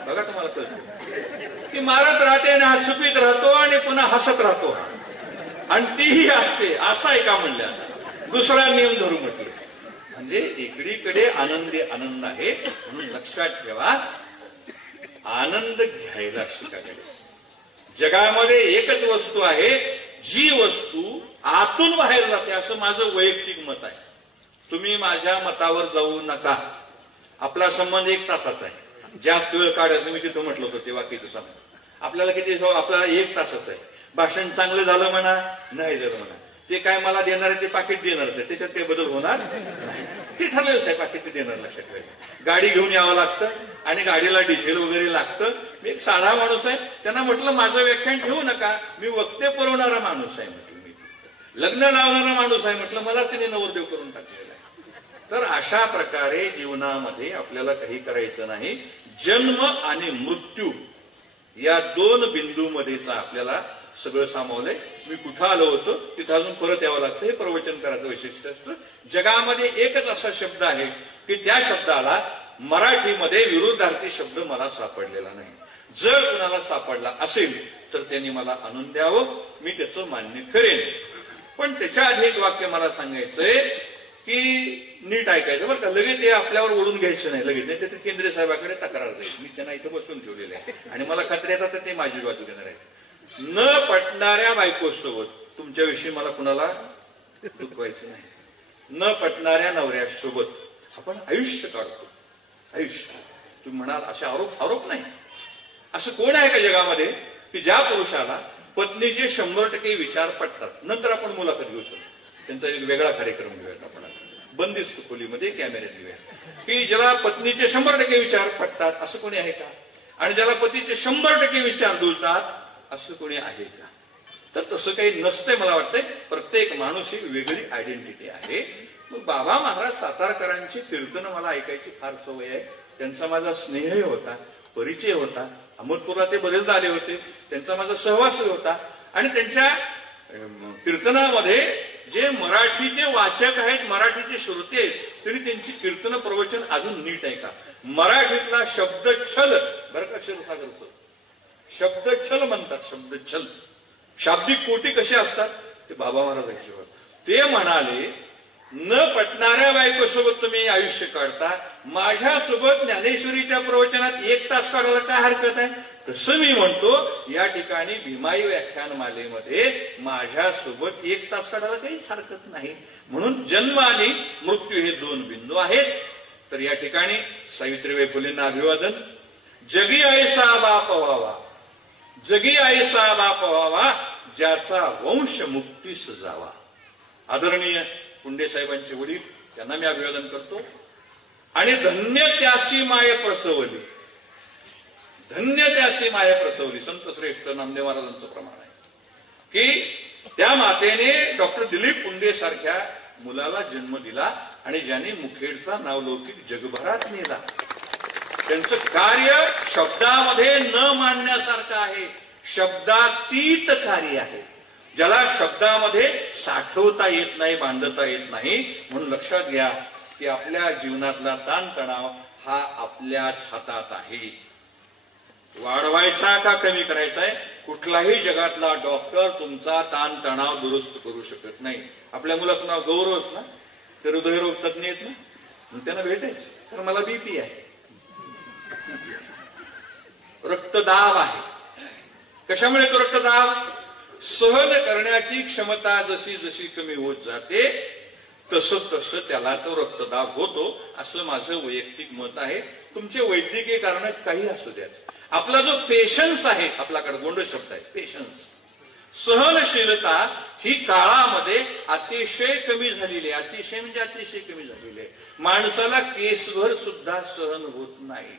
बघा तुम्हाला कळतं, ती मारत राहते आणि हा चुकवीत राहतो आणि पुन्हा हसत राहतो आणि तीही असते. असा आहे का म्हणल्या. दुसरा नियम धरू म्हटले. म्हणजे एकडीकडे आनंदी आनंद आहे. म्हणून लक्षात ठेवा, आनंद घ्यायला शिकायला. जगामध्ये एकच वस्तू आहे जी वस्तू आतून बाहेर जाते, असं माझं वैयक्तिक मत आहे. तुम्ही माझ्या मतावर जाऊ नका. आपला संबंध 1 तासाचा आहे. जास्त वेळ काढायचं, मी तिथं म्हटलं होतं ते वाक्याचं संबंध आपल्याला किती, आपल्याला 1 तासाचा आहे. भाषण चांगलं झालं म्हणा, नाही झालं म्हणा, ते काय मला देणार आहे ते पाकिट देणार आहे, त्याच्यात ते बदल होणार ते ठरलेलंच आहे. पाकिट ते देणार. लक्षात ठेवायचं. गाडी घेऊन यावं लागतं आणि गाडीला डिझेल वगैरे लागतं. मी एक साधा माणूस आहे. त्यांना म्हटलं माझं व्याख्यान ठेवू नका, मी वक्ते पुरवणारा माणूस आहे म्हटलं. मी लग्न लावणारा माणूस आहे म्हटलं, मला तिने नवरदेव करून टाकलेला आहे. तर अशा प्रकारे जीवनामध्ये आपल्याला काही करायचं नाही. जन्म आणि मृत्यू या दोन बिंदूमध्येच आपल्याला सगळं सामावलंय. मी कुठं आलो होतो तिथं अजून परत यावं लागतं. हे प्रवचन करायचं वैशिष्ट्य असतं. जगामध्ये एकच असा शब्द आहे की त्या शब्दाला मराठीमध्ये विरुद्धार्थी शब्द मला सापडलेला नाही. जर कुणाला सापडला असेल तर त्यांनी मला आणून द्यावं, मी त्याचं मान्य करेन. पण त्याच्या आधी एक वाक्य मला सांगायचंय की नीट ऐकायचं बरं का. लगेच ते आपल्यावर ओढून घ्यायचं नाही, लगेच नाही. ते केंद्रीय साहेबाकडे तक्रार जाईल. मी त्यांना इथं बसून ठेवलेले आहे आणि मला खात्री आहे तर ते माझी बाजू घेणार आहे. न पटणाऱ्या बायकोसोबत तुमच्याविषयी मला कुणाला दुखवायचं नाही. न पटणाऱ्या नवऱ्यासोबत आपण आयुष्य काढतो. आयुष्य तुम्ही म्हणाल असे आरोप नाही. असं कोण आहे का जगामध्ये की ज्या पुरुषाला पत्नीचे 100% विचार पटतात. नंतर आपण मुलाखत घेऊ शकतो. त्यांचा एक वेगळा कार्यक्रम घेऊयात आपण बंदिस्त खोलीमध्ये कॅमेऱ्यात घेऊया की ज्याला पत्नीचे 100% विचार पटतात असं कोणी आहे का? आणि ज्याला पतीचे 100% विचार डुलतात असं कोणी आहे का? तर तसं काही नसतंय. मला वाटतंय प्रत्येक माणूस ही वेगळी आयडेंटिटी आहे. मग बाबा महाराज सातारकरांची कीर्तनं मला ऐकायची फार सवय आहे. त्यांचा माझा स्नेहही होता, परिचय होता. अहमदपूरला ते बरेचदा आले होते. त्यांचा माझा सहवासही होता. आणि त्यांच्या कीर्तनामध्ये जे मराठीचे वाचक आहेत, मराठीचे श्रोते आहेत, तरी त्यांची कीर्तन प्रवचन अजून नीट आहे का? मराठीतला शब्दच्छल बरं का, क्षीरसागरचं शब्दच्छल म्हणतात. शब्दच्छल शाब्दिक कोटी कसे असतात ते बाबा महाराज ऐकले. ते म्हणाले न पटणाऱ्या बायकोसोबत तुम्ही आयुष्य काढता, माझ्यासोबत ज्ञानेश्वरीच्या प्रवचनात 1 तास काढायला काय हरकत आहे? तसं मी म्हणतो या ठिकाणी भीमाई व्याख्यानमालेमध्ये माझ्यासोबत 1 तास काढायला काहीच हरकत नाही. म्हणून जन्म आणि मृत्यू हे 2 बिंदू आहेत. तर या ठिकाणी सावित्रीबाई फुलेंना अभिवादन. जगी ऐसा बाप व्हावा, जगी ऐसा बाप व्हावा, ज्याचा वंश मुक्तीस जावा. आदरणीय पुंडे साहेबांचे वडील, त्यांना मी अभिवादन करतो. आणि धन्य त्यासी माय प्रसवली, धन्य त्यासी माय प्रसवली. संत श्रेष्ठ नामदेव महाराजांचं प्रमाण आहे की त्या मातेने डॉक्टर दिलीप पुंडे सारख्या मुलाला जन्म दिला आणि ज्याने मुखेडचा नावलौकिक जगभरात नेला. त्यांचं कार्य शब्दामध्ये न मांडण्यासारखं आहे. शब्दातीत कार्य आहे, ज्याला शब्दामध्ये साठवता येत नाही, बांधता येत नाही. म्हणून लक्षात घ्या की आपल्या जीवनातला ताणतणाव हा आपल्याच हातात आहे. वाढवायचा का कमी करायचा आहे? कुठलाही जगातला डॉक्टर तुमचा ताणतणाव दुरुस्त करू शकत नाही. आपल्या मुलाचं नाव गौरवच ना, तर हृदयरोग तज्ञ आहेत ना, मग त्यांना भेटायचं. तर मला बीपी आहे, रक्तदाब आहे. कशामुळे तो रक्तदाब? सहन करण्याची क्षमता जशी जशी कमी होत जाते तसं तसं त्याला तो रक्तदाब होतो, असं माझं वैयक्तिक मत आहे. तुमचे वैद्यकीय कारण काही असू द्यात. आपला जो पेशन्स आहे, आपल्याकडे गोंड शब्द आहे पेशन्स, सहनशीलता ही काळामध्ये अतिशय कमी झालेली आहे. अतिशय म्हणजे अतिशय कमी झालेली आहे. माणसाला केसभर सुद्धा सहन होत नाही.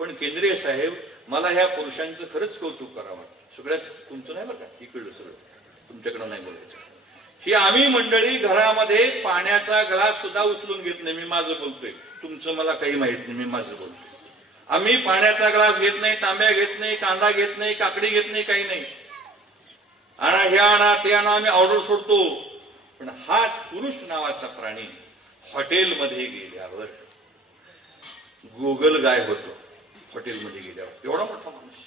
पण केंद्रीय साहेब, मला ह्या पुरुषांचं खरंच कौतुक करावं. सगळ्यात तुमचं नाही बरं का, इकडलं सगळं तुमच्याकडं नाही बोलायचं. ही आम्ही मंडळी घरामध्ये पाण्याचा ग्लास सुद्धा उचलून घेत नाही. मी माझं बोलतोय, तुमचं मला काही माहित नाही, मी माझं बोलतोय. आम्ही पाण्याचा ग्लास घेत नाही, तांब्या घेत नाही, कांदा घेत नाही, काकडी घेत नाही, काही नाही. आणा हे आणा ते आणा, आम्ही ऑर्डर सोडतो. पण हाच पुरुष नावाचा प्राणी हॉटेलमध्ये गेल्यावर गुगल गाय होतो. हॉटेलमध्ये गेल्यावर एवढा मोठा माणूस,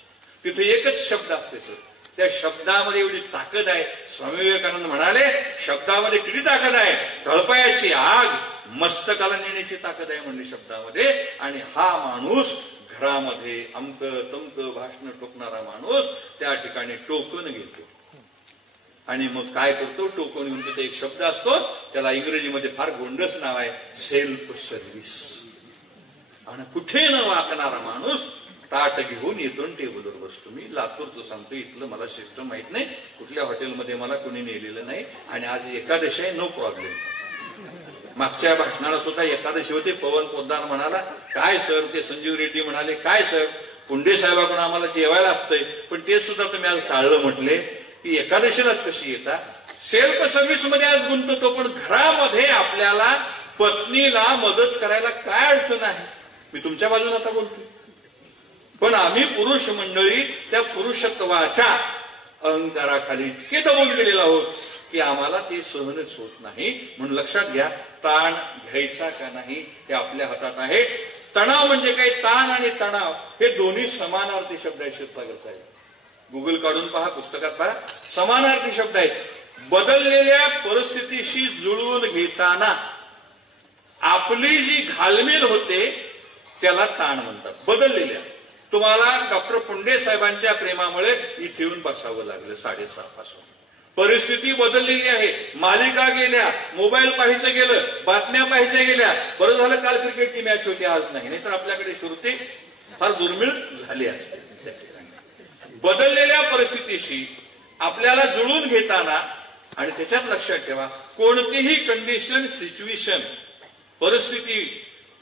तिथे एकच शब्द असते सर, त्या शब्दामध्ये एवढी ताकद आहे. स्वामी विवेकानंद म्हणाले शब्दामध्ये किती ताकद आहे? तळपायाची आग मस्तकाला नेण्याची ताकद आहे म्हणजे शब्दामध्ये. आणि हा माणूस घरामध्ये अमक तमक भाषण टोकणारा माणूस त्या ठिकाणी टोकन घेतो आणि मग काय करतो? टोकन घेऊन तिथे एक शब्द असतो, त्याला इंग्रजीमध्ये फार गोंडस नाव आहे, सेल्फ सर्व्हिस. आणि कुठे न वाकणारा माणूस ताट घेऊन येतो टेबलवर बसतो. मी लातूरचं सांगतो, इथलं मला सिस्टम माहित नाही, कुठल्या हॉटेलमध्ये मला कोणी नेलेलं नाही. आणि आज एकादशी आहे, नो प्रॉब्लेम. मागच्या भाषणाला सुद्धा एकादशी होते. पवन पोद्दार म्हणाला काय सर, ते संजीव रेड्डी म्हणाले काय सर, पुंडे साहेबांकडून आम्हाला जेवायला असतंय, पण ते सुद्धा तुम्ही आज टाळलं म्हटले की एकादशीलाच कशी येता. सेल्फ सर्व्हिसमध्ये आज गुंततो, पण घरामध्ये आपल्याला पत्नीला मदत करायला काय अडचण आहे? मी तुमच्या बाजूने आता बोलतोय, पण आम्ही पुरुष मंडळी त्या पुरुषत्वाच्या अहंकाराखाली इतके दबून गेलेलो आहोत की आम्हाला ते सहनच होत नाही. म्हणून लक्षात घ्या, ताण घ्यायचा का नाही हे आपल्या हातात आहे. तणाव म्हणजे काय? ताण आणि तणाव हे दोन्ही समानार्थी शब्द आहेत. शिरसागर साहेब, गुगल काढून पहा, पुस्तकात पहा, समानार्थी शब्द आहेत. बदललेल्या परिस्थितीशी जुळवून घेताना आपली जी घालमेल होते त्याला ताण म्हणतात. बदललेल्या, तुम्हाला डॉक्टर पुंडे साहेबांच्या प्रेमामुळे इथे येऊन बसावं लागलं 6:30 पासून. परिस्थिती बदललेली आहे. मालिका गेल्या, मोबाईल पाहायचं गेलं, बातम्या पाहायच्या गेल्या. बरं झालं काल क्रिकेटची मॅच होती, आज नाही, नाहीतर आपल्याकडे श्रोते फार दुर्मिळ झाले असते. बदललेल्या परिस्थितीशी आपल्याला जुळून घेताना, आणि त्याच्यात लक्षात ठेवा, कोणतीही कंडिशन, सिच्युएशन, परिस्थिती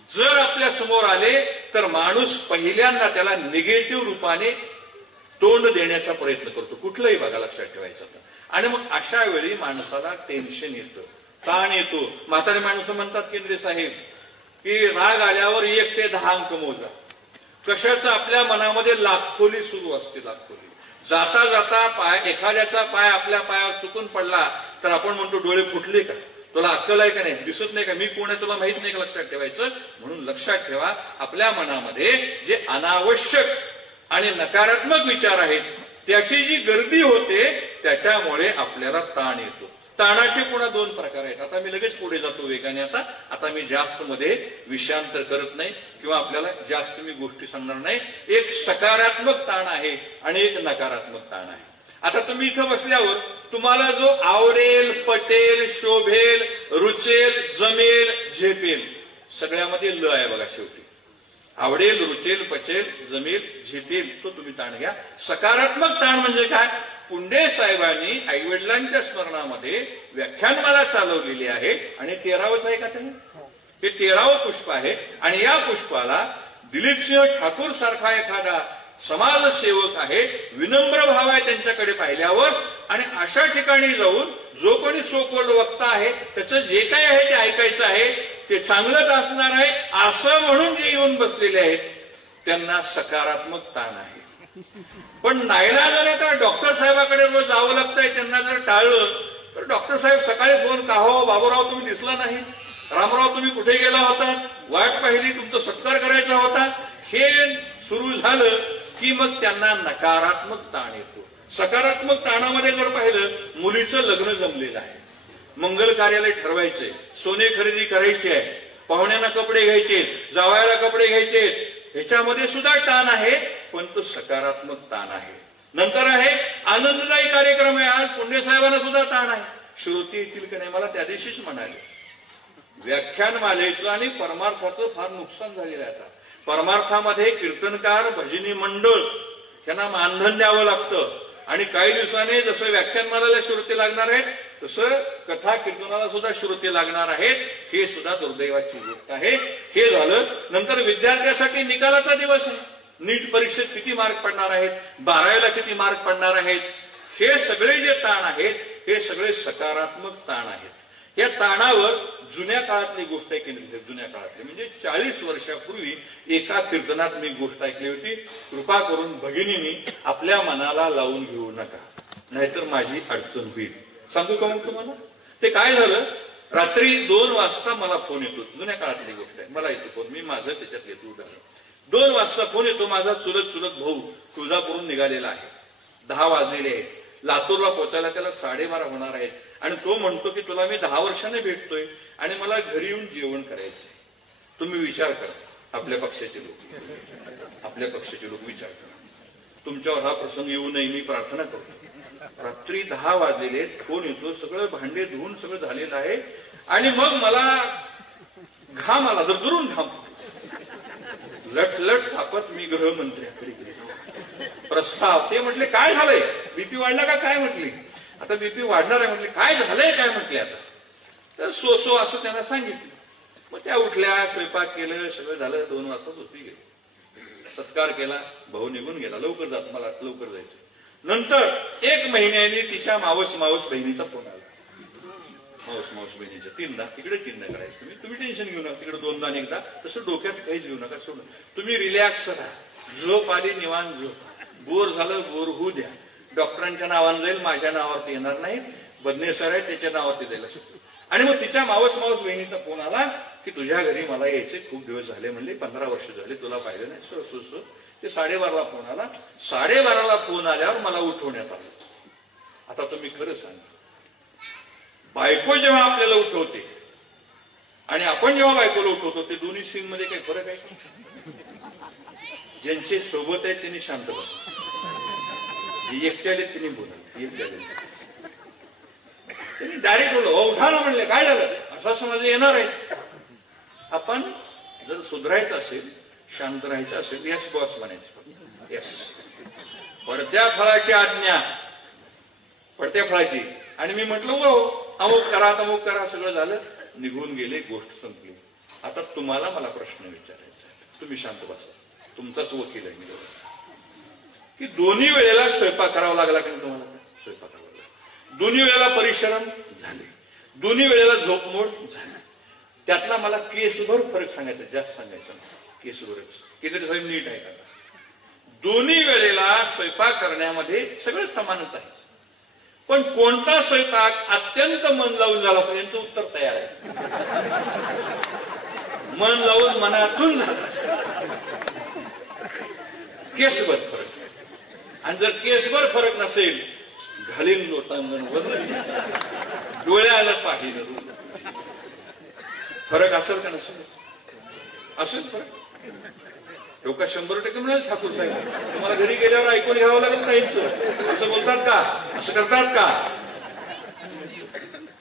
जर आपल्या समोर आले तर माणूस पहिल्यांदा त्याला निगेटिव्ह रूपाने तोंड देण्याचा प्रयत्न करतो. कुठलंही बघा, लक्षात ठेवायचं. आणि मग अशा वेळी माणसाला टेन्शन येतं, ताण येतो. म्हातारी माणसं म्हणतात केंद्रे साहेब की राग आल्यावर 1 ते 10 अंक मोजा. कशाचं? आपल्या मनामध्ये लाखोली सुरू असते, लाखोली. जाता जाता एखाद्याचा पाय आपल्या पायावर चुकून पडला तर आपण म्हणतो डोळे फुटले का, तुला अक्कल आहे का नाही, दिसत नाही का, मी कोण आहे तुला माहित नाही का? लक्षात ठेवायचं. म्हणून लक्षात ठेवा, आपल्या मनामध्ये जे अनावश्यक आणि नकारात्मक विचार आहेत त्याची जी गर्दी होते त्याच्यामुळे आपल्याला ताण येतो. ताणाचे पुन्हा 2 प्रकार आहेत. आता मी लगेच पुढे जातो वेगाने. आता मी जास्त मध्ये विषयांतर करत नाही किंवा आपल्याला जास्त मी गोष्टी सांगणार नाही. एक सकारात्मक ताण आहे आणि एक नकारात्मक ताण आहे. आता तुम्ही इथं बसल्यावर तुम्हाला जो आवडेल, पटेल, शोभेल, रुचेल, जमेल, झेपेल, सगळ्यामध्ये ल आहे बघा शेवटी. आवडेल, रुचेल, पचेल, जमेल, झेपेल, तो तुम्ही ताण घ्या. सकारात्मक ताण म्हणजे काय? पुंडे साहेबांनी आईवडिलांच्या स्मरणामध्ये व्याख्यानमाला चालवलेली आहे आणि 13वंच आहे का ते? हे 13वं पुष्प आहे. आणि या पुष्पाला दिलीपसिंह ठाकूर सारखा एखादा समाजसेवक आहे, विनम्र भाव आहे त्यांच्याकडे पाहिल्यावर, आणि अशा ठिकाणी जाऊन जो कोणी सोकोल्ड वक्ता आहे त्याचं जे काय आहे ते ऐकायचं आहे, ते चांगलंच असणार आहे असं म्हणून जे येऊन बसलेले आहेत त्यांना सकारात्मक ताण आहे. पण नाईलाजाने तर डॉक्टर साहेबाकडे रोज जावं लागतंय. त्यांना जर टाळलं तर डॉक्टर साहेब सकाळी फोन, का हो बाबूराव तुम्ही दिसला नाही, रामराव तुम्ही कुठे गेला होता, वाट पाहिली, तुमचा सत्कार करायचा होता, हे सुरू झालं की मग त्यांना नकारात्मक ताण येतो. सकारात्मक ताणामध्ये जर पाहिलं, मुलीचं लग्न जमलेलं आहे, मंगल कार्यालय ठरवायचंय, सोने खरेदी करायची आहे, पाहुण्यांना कपडे घ्यायचे, जावयाला कपडे घ्यायचे, ह्याच्यामध्ये सुद्धा ताण आहे, पण तो सकारात्मक ताण आहे. नंतर आहे आनंददायी कार्यक्रम आहे. आज पुंडे साहेबांना सुद्धा ताण आहे. श्रोते येतील की नाही मला त्या दिवशीच म्हणाले. व्याख्यानमालेचं आणि परमार्थाचं फार नुकसान झालेलं आहे. आता परमार्थामध्ये कीर्तनकार, भजनी मंडळ त्यांना मानधन द्यावं लागतं, आणि काही दिवसांनी जसं व्याख्यानमालाला श्रोते लागणार आहेत तसं कथा कीर्तनाला सुद्धा श्रोते लागणार आहेत. हे सुद्धा दुर्दैवाची गोष्ट आहे. हे झालं. नंतर विद्यार्थ्यासाठी निकालाचा दिवस आहे. नीट परीक्षेत किती मार्क पडणार आहेत, 12वीला किती मार्क पडणार आहेत, हे सगळे जे ताण आहेत हे सगळे सकारात्मक ताण आहेत. या ताणावर जुन्या काळातली गोष्ट आहे केंद्रित. जुन्या काळातली म्हणजे 40 वर्षापूर्वी एका कीर्तनात मी गोष्ट ऐकली होती. कृपा करून भगिनींनी आपल्या मनाला लावून घेऊ नका, नाहीतर माझी अडचण होईल. सांगू का मग तुम्हाला? ते काय झालं, रात्री 2 वाजता मला फोन येतो. जुन्या काळातली गोष्ट आहे. मला येतो फोन, मी माझं त्याच्यात येतो उदाहरण. 2 वाजता फोन येतो. माझा चुलत भाऊ तुळजापूरून निघालेला आहे. 10 वाजलेले आहेत. लातूरला पोहोचायला त्याला 12:30 होणार आहेत. आणि तो म्हणतो की तुला मी 10 वर्षाने भेटतोय आणि मला घरी येऊन जेवण करायचंय. तुम्ही विचार करा, आपल्या पक्षाचे लोक विचार करा. तुमच्यावर हा प्रसंग येऊ नये मी प्रार्थना करतो. रात्री 10 वाजलेले, फोन येतो, सगळं भांडे धुवून सगळं झालेलं आहे. आणि मग मला घाम आला, दुरून घाम, लटलट तापत मी गृहमंत्र्याकडे गेलो. प्रस्ताव, ते म्हटले काय झालंय, बीपी वाढला का काय म्हटले. आता बीपी वाढणार आहे म्हटले, काय झालंय काय म्हटले. आता तर सो असं त्यांना सांगितलं. मग त्या उठल्या, स्वयंपाक केलं, सगळं झालं. 2 वाजता झोपी गेली. सत्कार केला, भाऊ निघून गेला. लवकर जातो, मला लवकर जायचं. नंतर 1 महिन्याने तिच्या मावस बहिणीचा फोन आला. माऊस बहिणीच्या 3दा, इकडे 3दा करायचं. तुम्ही टेन्शन घेऊ नका. तिकडे 2दा आणि 1दा, तसं डोक्यात काहीच घेऊ नका. सोडून तुम्ही रिलॅक्स राहा. झोप आली निवांत झोप. बोर झालं बोर होऊ द्या. डॉक्टरांच्या नावानं जाईल, माझ्या नावावरती येणार नाही. बदने सर आहे त्याच्या नावावरती जायला शकतो. आणि मग तिच्या मावस बहिणीचा फोन आला की तुझ्या घरी मला यायचे खूप दिवस झाले. म्हणले 15 वर्ष झाले तुला पाहिलं नाही. सो ते 12:30ला फोन आला. 12:30ला फोन आल्यावर मला उठवण्यात आलं. आता तुम्ही खरं सांगा, बायको जेव्हा आपल्याला उठवते आणि आपण जेव्हा बायकोला उठवतो ते दोन्ही सीन मध्ये काही फरक आहे? ज्यांचे सोबत आहेत त्यांनी शांत बसा. एकटे आले त्यांनी बोला. एकटे आले त्यांनी डायरेक्ट बोललो, उठा ना म्हणले. काय झालं? असा समज येणार आहे. आपण जर सुधारायचं असेल, शांत राहायचं असेल, यस बॉस म्हणायचं. यस, पडत्या फळाची आज्ञा, पडत्या फळाची. आणि मी म्हटलं हो अमुक करा तमुक करा. सगळं झालं, निघून गेले, गोष्ट संपली. आता तुम्हाला मला प्रश्न विचारायचा आहे. तुम्ही शांत बसा. तुमचाच वकील आहे मी. की दोन्ही वेळेला स्वयंपाक करावा लागला की तुम्हाला? स्वयंपाक करावा लागला. दोन्ही वेळेला परिश्रम झाले. दोन्ही वेळेला झोपमोड झाली. त्यातला मला केसभर फरक सांगायचा, जास्त सांगायचा केसभरच. केंद्र साहेब नीट आहे का? दोन्ही वेळेला स्वयंपाक करण्यामध्ये सगळं समानच आहे. पण कोणता स्वयंपाक अत्यंत मन लावून झाला असेल यांचं उत्तर तयार आहे. मन लावून मनातून झाला असेल, केसभर फरक. आणि जर केसभर फरक नसेल, घालीन लोटांगणवर डोळ्याला पाहिलं. फरक असेल का नसेल? असेल फरक. लोक 100% म्हणाल ठाकूर साहेब तुम्हाला घरी गेल्यावर ऐकून घ्यावं लागेल ताईंचं. असं बोलतात का? असं करतात का?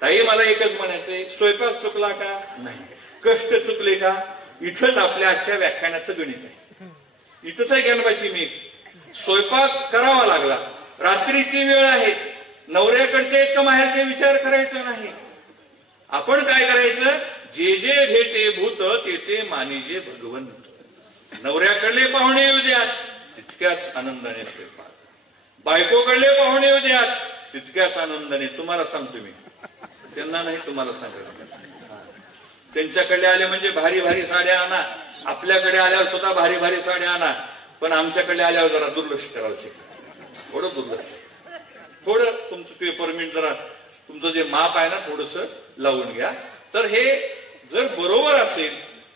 ताई मला एकच म्हणायचंय, स्वयंपाक चुकला का? नाही. कष्ट चुकले का? इथंच आपल्या आजच्या व्याख्यानाचं गणित आहे. इथंच आहे ज्ञानबाची मी. स्वयंपाक करावा लागला, रात्रीची वेळ आहे, नवऱ्याकडचे इतकं माहेरचे विचार करायचा नाही. आपण काय करायचं? जे जे भेटे भूत ते ते मानिजे भगवंत. नवऱ्याकडले पाहुणे येऊ द्यात, तितक्याच आनंदाने स्वयंपाक. बायकोकडले पाहुणे येऊ द्यात, तितक्याच आनंदाने. तुम्हाला सांगतो मी, त्यांना नाही तुम्हाला सांगतो. त्यांच्याकडे आले म्हणजे भारी भारी साड्या आणा, आपल्याकडे आल्यावर सुद्धा भारी भारी साड्या आणा. पण आमच्याकडे आल्यावर जरा दुर्लक्ष करायला शिका. थोडं दुर्लक्ष, थोडं तुमचं पेपरमिंट जरा तुमचं जे माप आहे ना थोडस लावून घ्या. तर हे जर बरोबर असेल,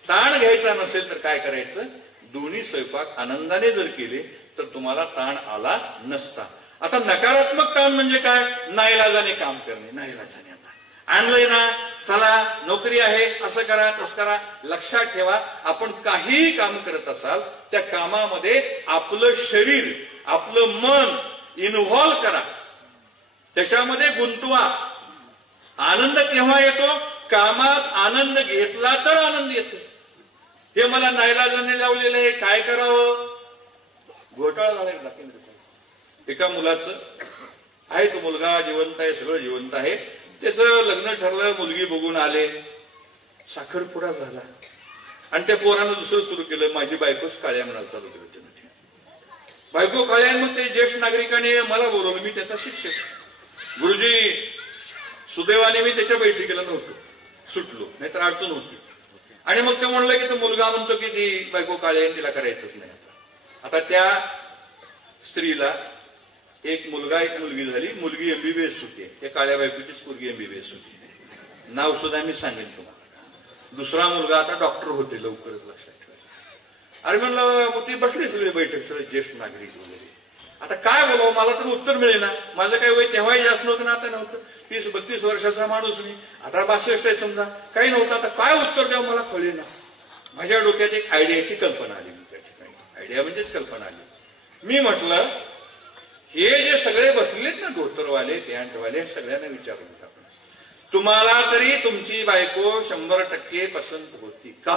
ताण घ्यायचा नसेल तर काय करायचं? दोन्ही स्वयंपाक आनंदाने जर केले तर तुम्हाला ताण आला नसता. आता नकारात्मक ताण म्हणजे काय? नाईलाजाने काम करणे. नाईलाजाने आता आणलंय ना, चला नोकरी आहे, असं करा तसं करा. लक्षात ठेवा, आपण काहीही काम करत असाल त्या कामामध्ये आपलं शरीर, आपलं मन इन्व्हॉल्व करा, त्याच्यामध्ये गुंतवा. आनंद केव्हा येतो? कामात आनंद घेतला तर आनंद येतो. हे मला नाईलाजाने लावलेलं आहे, काय करावं? घोटाळा झाला केंद्र. एका मुलाचं आहे, तो मुलगा जिवंत आहे, सगळं जिवंत आहे. त्याचं लग्न ठरलं, मुलगी बघून आले, साखरपुडा झाला. आणि त्या पोरानं दुसरं सुरू केलं, माझी बायकोच काळ्या म्हणायला चालू केलं. बायको काळ्या. मग ते ज्येष्ठ नागरिकाने मला बोलवलं, मी त्याचा शिक्षक. गुरुजी सुदैवाने मी त्याच्या बैठकीला नव्हतो, सुटलो, नाहीतर अडचण होती. आणि मग ते म्हणलं की तो मुलगा म्हणतो की ती बायको काळी आहे, तिला करायचंच नाही. आता त्या स्त्रीला एक मुलगा एक मुलगी झाली. मुलगी MBBS होती, त्या काळ्या बायकोचीच मुलगी MBBS होती. नाव सुद्धा मी सांगेन तुम्हाला. दुसरा मुलगा आता डॉक्टर होते, लवकरच लक्षात ठेवायचं. अरे म्हणलं, मग ती बसली सगळे बैठक, सगळे ज्येष्ठ नागरिक वगैरे. आता काय बोलावं, मला तर उत्तर मिळेना. माझं काही वय तेव्हाही जास्त नव्हतं ना, आता नव्हतं. 30-32 वर्षाचा माणूस मी, आता 62 आहे समजा, काही नव्हतं. आता काय उत्तर द्यावं मला कळेना. माझ्या डोक्यात एक आयडियाची कल्पना आली. त्या ठिकाणी आयडिया म्हणजेच कल्पना आली. मी म्हटलं, हे जे सगळे बसलेत ना, धोतरवाले पॅन्टवाले, सगळ्यांना विचारून टाकलं, तुम्हाला तरी तुमची बायको 100% पसंत होती का?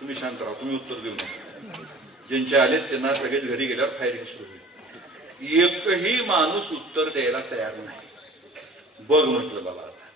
तुम्ही शांत राहा, तुम्ही उत्तर देऊ नका. ज्यांचे आलेत त्यांना सगळेच घरी गेल्यावर फायरिंग सुरू होईल. एकही माणूस उत्तर द्यायला तयार नाही. बघ म्हटलं बाबा, आता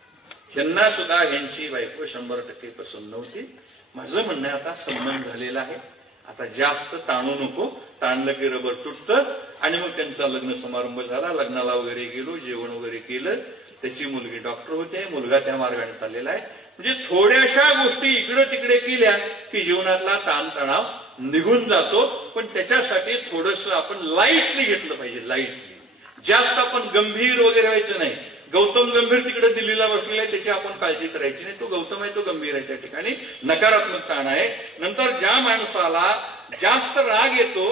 ह्यांना सुद्धा ह्यांची बायको 100% पसंत नव्हती. माझं म्हणणं आता संबंध झालेला आहे, आता जास्त ताणू नको, ताणलं की रबर तुटतं. आणि मग त्यांचा लग्न समारंभ झाला, लग्नाला वगैरे गेलो, जेवण वगैरे केलं. त्याची मुलगी डॉक्टर होते, मुलगा त्या मार्गाने चाललेला आहे. म्हणजे थोड्याशा गोष्टी इकडे तिकडे केल्या की जीवनातला ताणतणाव निघून जातो. पण त्याच्यासाठी थोडंसं आपण लाईटली घेतलं पाहिजे, लाईटली. जास्त आपण गंभीर वगैरे व्हायचं नाही. गौतम गंभीर तिकडे दिल्लीला बसलेला आहे, त्याची आपण काळजी करायची नाही. तो गौतम आहे, तो गंभीर आहे. त्या ठिकाणी नकारात्मक ताण आहे. नंतर ज्या माणसाला जास्त राग येतो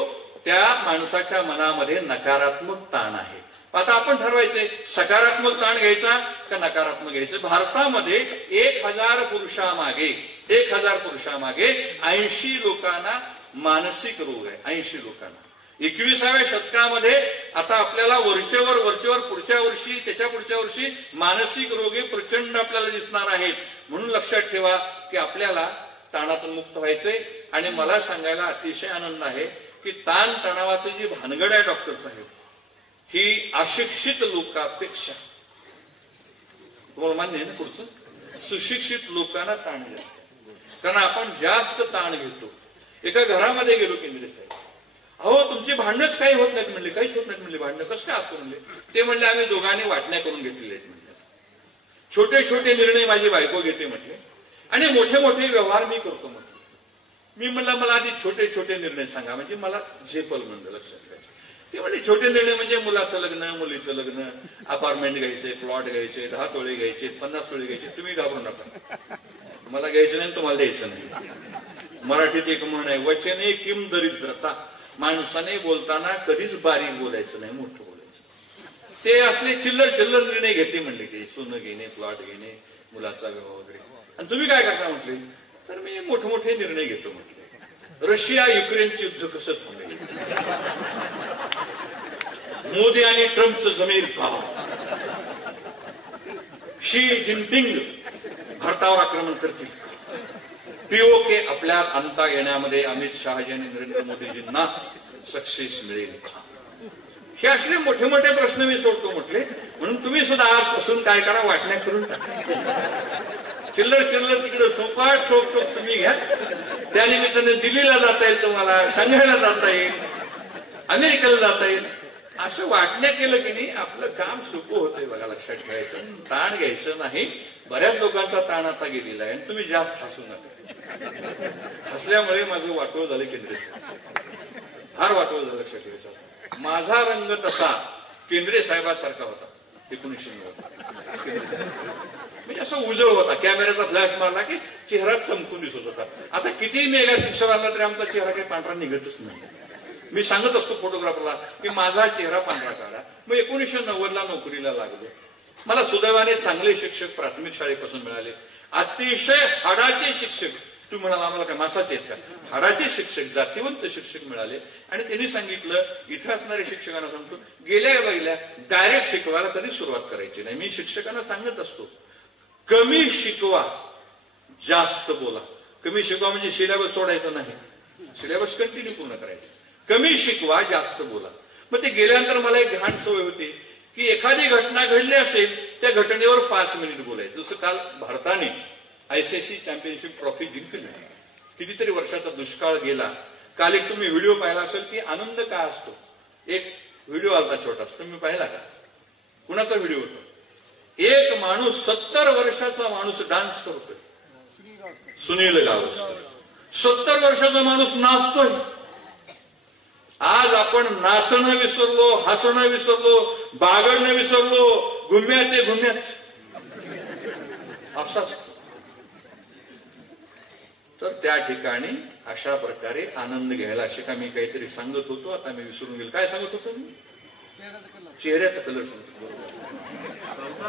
त्या माणसाच्या मनामध्ये नकारात्मक ताण आहे. आता आपण ठरवायचंय सकारात्मक ताण घ्यायचा का नकारात्मक घ्यायचं. भारतामध्ये 1000 पुरुषामागे 80 लोकांना मानसिक रोग आहे. 80 लोकांना. 21व्या शतकामध्ये आता आपल्याला वरचेवर पुढच्या वर्षी त्याच्या पुढच्या वर्षी मानसिक रोगी प्रचंड आपल्याला दिसणार आहेत. म्हणून लक्षात ठेवा की आपल्याला ताणातून मुक्त व्हायचंय. आणि मला सांगायला अतिशय आनंद आहे की ताण तणावाचं जी भानगड आहे डॉक्टर साहेब, ही अशिक्षित लोकांपेक्षा, तुम्हाला मान्य आहे ना पुढचं, सुशिक्षित लोकांना ताण घेतो. कारण आपण जास्त ताण घेतो. एका घरामध्ये गेलो केंद्रे साहेब, अहो तुमची भांडणच काही होत नाहीत म्हणले. काहीच होत नाहीत म्हणले. भांडणं कसं काय असतो म्हणले. ते म्हणले आम्ही दोघांनी वाटण्या करून घेतलेले आहेत म्हणले. छोटे छोटे निर्णय माझी बायको घेते म्हटले आणि मोठे मोठे व्यवहार मी करतो म्हटले. मी म्हणलं मला आधी छोटे छोटे निर्णय सांगा म्हणजे मला झेपल म्हणलं. लक्षात घ्यायचं. ते म्हणजे छोटे निर्णय म्हणजे मुलाचं लग्न, मुलीचं लग्न, अपार्टमेंट घ्यायचे, प्लॉट घ्यायचे, 10 तोळे घ्यायचे, 50 तोळे घ्यायचे. तुम्ही घाबरू नका, मला घ्यायचं नाही, तुम्हाला द्यायचं नाही. मराठीत एक म्हण आहे, वचने किम दरिद्रता. माणसाने बोलताना कधीच बारीक बोलायचं नाही, मोठं बोलायचं. ते असले चिल्लर निर्णय घेते म्हणले की सोनं घेणे, प्लॉट घेणे, मुलाचा विवाह वगैरे. आणि तुम्ही काय करता म्हटले, तर मी मोठमोठे निर्णय घेतो म्हटले. रशिया युक्रेनचे युद्ध कसं थांबेल, मोदी आणि ट्रम्पचं जमेल का, शी जिनपिंग भारतावर आक्रमण करतील, पीओके आपल्यात आणता येण्यामध्ये अमित शहाजी आणि नरेंद्र मोदीजींना सक्सेस मिळेल का. हे असले मोठे मोठे प्रश्न मी सोडतो म्हटले. म्हणून तुम्ही सुद्धा आजपासून काय करा, वाटण्या करून टाका. चिल्लर तिकडे सोपाट ठोक तुम्ही घ्या. त्यानिमित्ताने दिल्लीला जाता येईल, तुम्हाला शांघायला जाता येईल, अमेरिकेला जाता येईल. असं वाटण्या केलं की नाही आपलं काम सोपं होतंय. बघा लक्षात ठेवायचं, ताण घ्यायचं नाही. बऱ्याच लोकांचा ताण आता गेलेला आहे आणि तुम्ही जास्त हसू नका. हसल्यामुळे माझं वाटोळ झालं केंद्रे, फार वाटोळ झालं. लक्षात ठेवायचं, माझा रंग तसा केंद्रे साहेबासारखा होता 1990. म्हणजे असं उजळ होता, कॅमेऱ्याचा फ्लॅश मारला की चेहरा चमकून दिसत होता. आता कितीही मेगा पिक्चर आला तरी आमचा चेहरा काही पांढरा निघतच नाही. मी सांगत असतो फोटोग्राफरला की माझा चेहरा पांढरा काढा. मग 1990ला नोकरीला लागलो. मला सुदैवाने चांगले शिक्षक प्राथमिक शाळेपासून मिळाले, अतिशय हाडाचे शिक्षक. तुम्ही म्हणाला आम्हाला काय मासाचे आहेत का, हाडाचे शिक्षक, जातीवंत शिक्षक मिळाले. आणि त्यांनी सांगितलं, इथं असणाऱ्या शिक्षकांना सांगतो, गेल्या डायरेक्ट शिकवायला कधी सुरुवात करायची नाही. मी शिक्षकांना सांगत असतो, कमी शिकवा, जास्त बोला. कमी शिकवा म्हणजे सिलेबस सोडायचं नाही, सिलेबस कंटिन्यू पूर्ण करायचं. कमी शिकवा, जास्त बोला. मग ते गेल्यानंतर मला एक घाण सवय होती की एखादी घटना घडली असेल त्या घटनेवर 5 मिनिट बोलायचं. जसं काल भारताने आयसीसी चॅम्पियनशिप ट्रॉफी जिंकली. कितीतरी वर्षाचा दुष्काळ गेला. काल एक तुम्ही व्हिडिओ पाहिला असेल की आनंद काय असतो. एक व्हिडिओ आलता छोटा, तुम्ही पाहिला का, कुणाचा व्हिडिओ होता. एक माणूस 70 वर्षाचा माणूस डान्स करतोय, सुनील गावस्कर. 70 वर्षाचा माणूस नाचतोय. आज आपण नाचणं विसरलो, हसणं विसरलो, बागडणं विसरलो, घुम्या ते घुम्याच असाच. तर त्या ठिकाणी अशा प्रकारे आनंद घ्यायला, असे का मी काहीतरी सांगत होतो, आता मी विसरून गेलो. काय सांगत होतो मी, चेहऱ्याचा कलर सांगतो,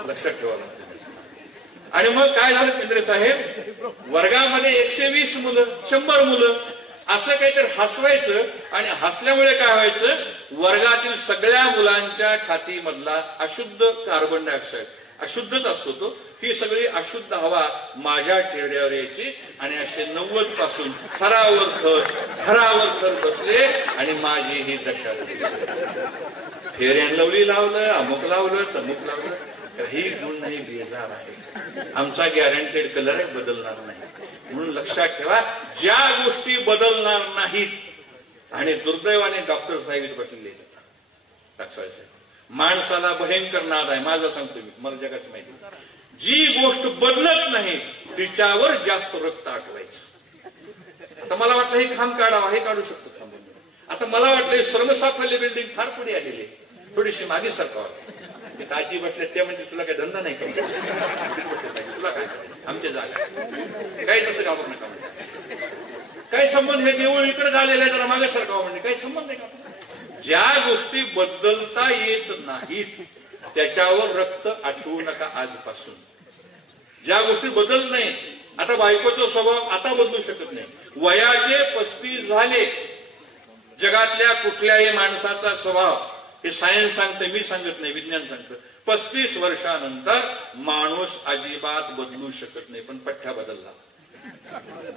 लक्षात ठेवा लागतं. आणि मग काय झालं केंद्रे साहेब, वर्गामध्ये 120 मुलं, 100 मुलं असं काहीतरी हसवायचं. आणि हसल्यामुळे काय व्हायचं, वर्गातील सगळ्या मुलांच्या छातीमधला अशुद्ध कार्बन डायऑक्साईड, अशुद्धच असतो तो, ही सगळी अशुद्ध हवा माझ्या चेहऱ्यावर यायची. आणि असे 90 पासून थरावर थर बसले आणि माझी ही दशा झाली. फेअर अँड लवली लावलं, अमुक लावलं, तमुक लावलं, काही गुण नाही, बेजार आहे. आमचा गॅरंटेड कलर आहे, बदलणार नाही. म्हणून लक्षात ठेवा, ज्या गोष्टी बदलणार नाहीत, आणि दुर्दैवाने डॉक्टर साहेब इथे बसलेले टाकसाळे साहेब, माणसाला भयंकर नाद आहे. माझं सांगतो मी, मला जगाची माहिती, जी गोष्ट बदलत नाही तिच्यावर जास्त रक्त आटवायचं. आता मला वाटलं हे खांब काढावं, हे काढू शकतो खांब. आता मला वाटलं श्रमसाफल्य बिल्डिंग फार पुढे आलेली, थोडीशी मागे सरकावं. ते ताजी बसले ते म्हणजे तुला काही धंदा नाही का, तुला काय आमच्या जागा काही तसं गावर नका म्हणजे, काही संबंध, हे देऊळ इकडे झालेलं आहे जरा मागे सरकावं म्हणजे काही संबंध आहे का. ज्या गोष्टी बदलता येत नाहीत त्याच्यावर रक्त आठवू नका आजपासून. ज्या गोष्टी बदलत नाही, आता बायकोचा स्वभाव आता बदलू शकत नाही. वयाचे 35 झाले, जगातल्या कुठल्याही माणसाचा स्वभाव, हे सायन्स सांगतं, मी सांगत नाही, विज्ञान सांगतं, 35 वर्षानंतर माणूस अजिबात बदलू शकत नाही. पण पठ्ठ्या बदलला,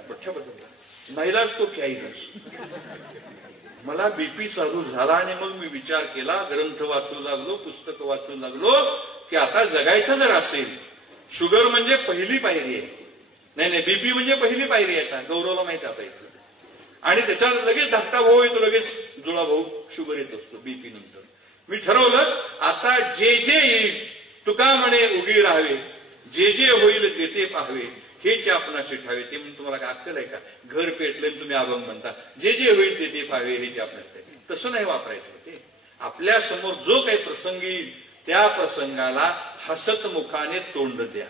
पठ्ठ्या बदलला, नाहीलाच तो घ्यायलाच. मला बीपी चालू झाला आणि मग मी विचार केला, ग्रंथ वाचू लागलो, पुस्तकं वाचू लागलो, की आता जगायचं जर असेल, शुगर म्हणजे पहिली पायरी आहे, नाही बीपी म्हणजे पहिली पायरी आहे. गौरवला माहिती आता येतं, आणि त्याच्यावर लगेच धाकटा भाऊ येतो, लगेच जुळा भाऊ शुगर येत असतो बीपी नंतर. मी ठरवलं आता जे येईल तुका म्हणे उगी राहावे, जे होईल तेथे पाहावे, हेच आपणाशी ठावे. ते म्हणून तुम्हाला काय अक्कल आहे का, घर पेटले तुम्ही अभंग म्हणता, जे होईल ते पाहावे हेच आपणास. तसं नाही वापरायचं. ते आपल्या समोर जो काही प्रसंग येईल त्या प्रसंगाला हसत मुखाने तोंड द्या.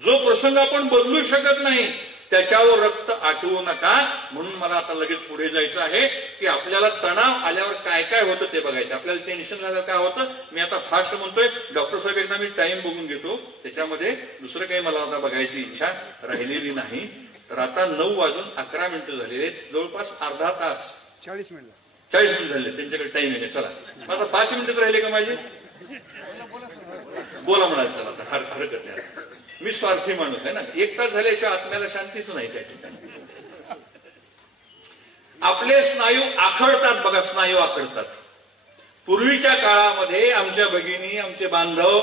जो प्रसंग आपण बदलू शकत नाही त्याच्यावर रक्त आठवू नका. म्हणून मला आता लगेच पुढे जायचं आहे की आपल्याला तणाव आल्यावर काय काय होतं ते बघायचं. आपल्याला टेन्शन आल्यावर काय होतं, मी आता फास्ट म्हणतोय, डॉक्टर साहेब एकदा मी टाइम बघून घेतो, त्याच्यामध्ये दुसरं काही मला आता बघायची इच्छा राहिलेली नाही. तर आता 9:11 झालेले, जवळपास अर्धा तास 40 मिनिट झाले, त्यांच्याकडे टाइम आहे. चला आता 5 मिनिटं राहिले का माझे, बोला म्हणाल. चला आता हरकत नाही, मी स्वार्थी माणूस आहे ना. 1 तास झाल्याशिवाय आत्म्याला शांतीच नाही त्या ठिकाणी. आपले स्नायू आखडतात बघा, स्नायू आखडतात. पूर्वीच्या काळामध्ये आमच्या भगिनी, आमचे बांधव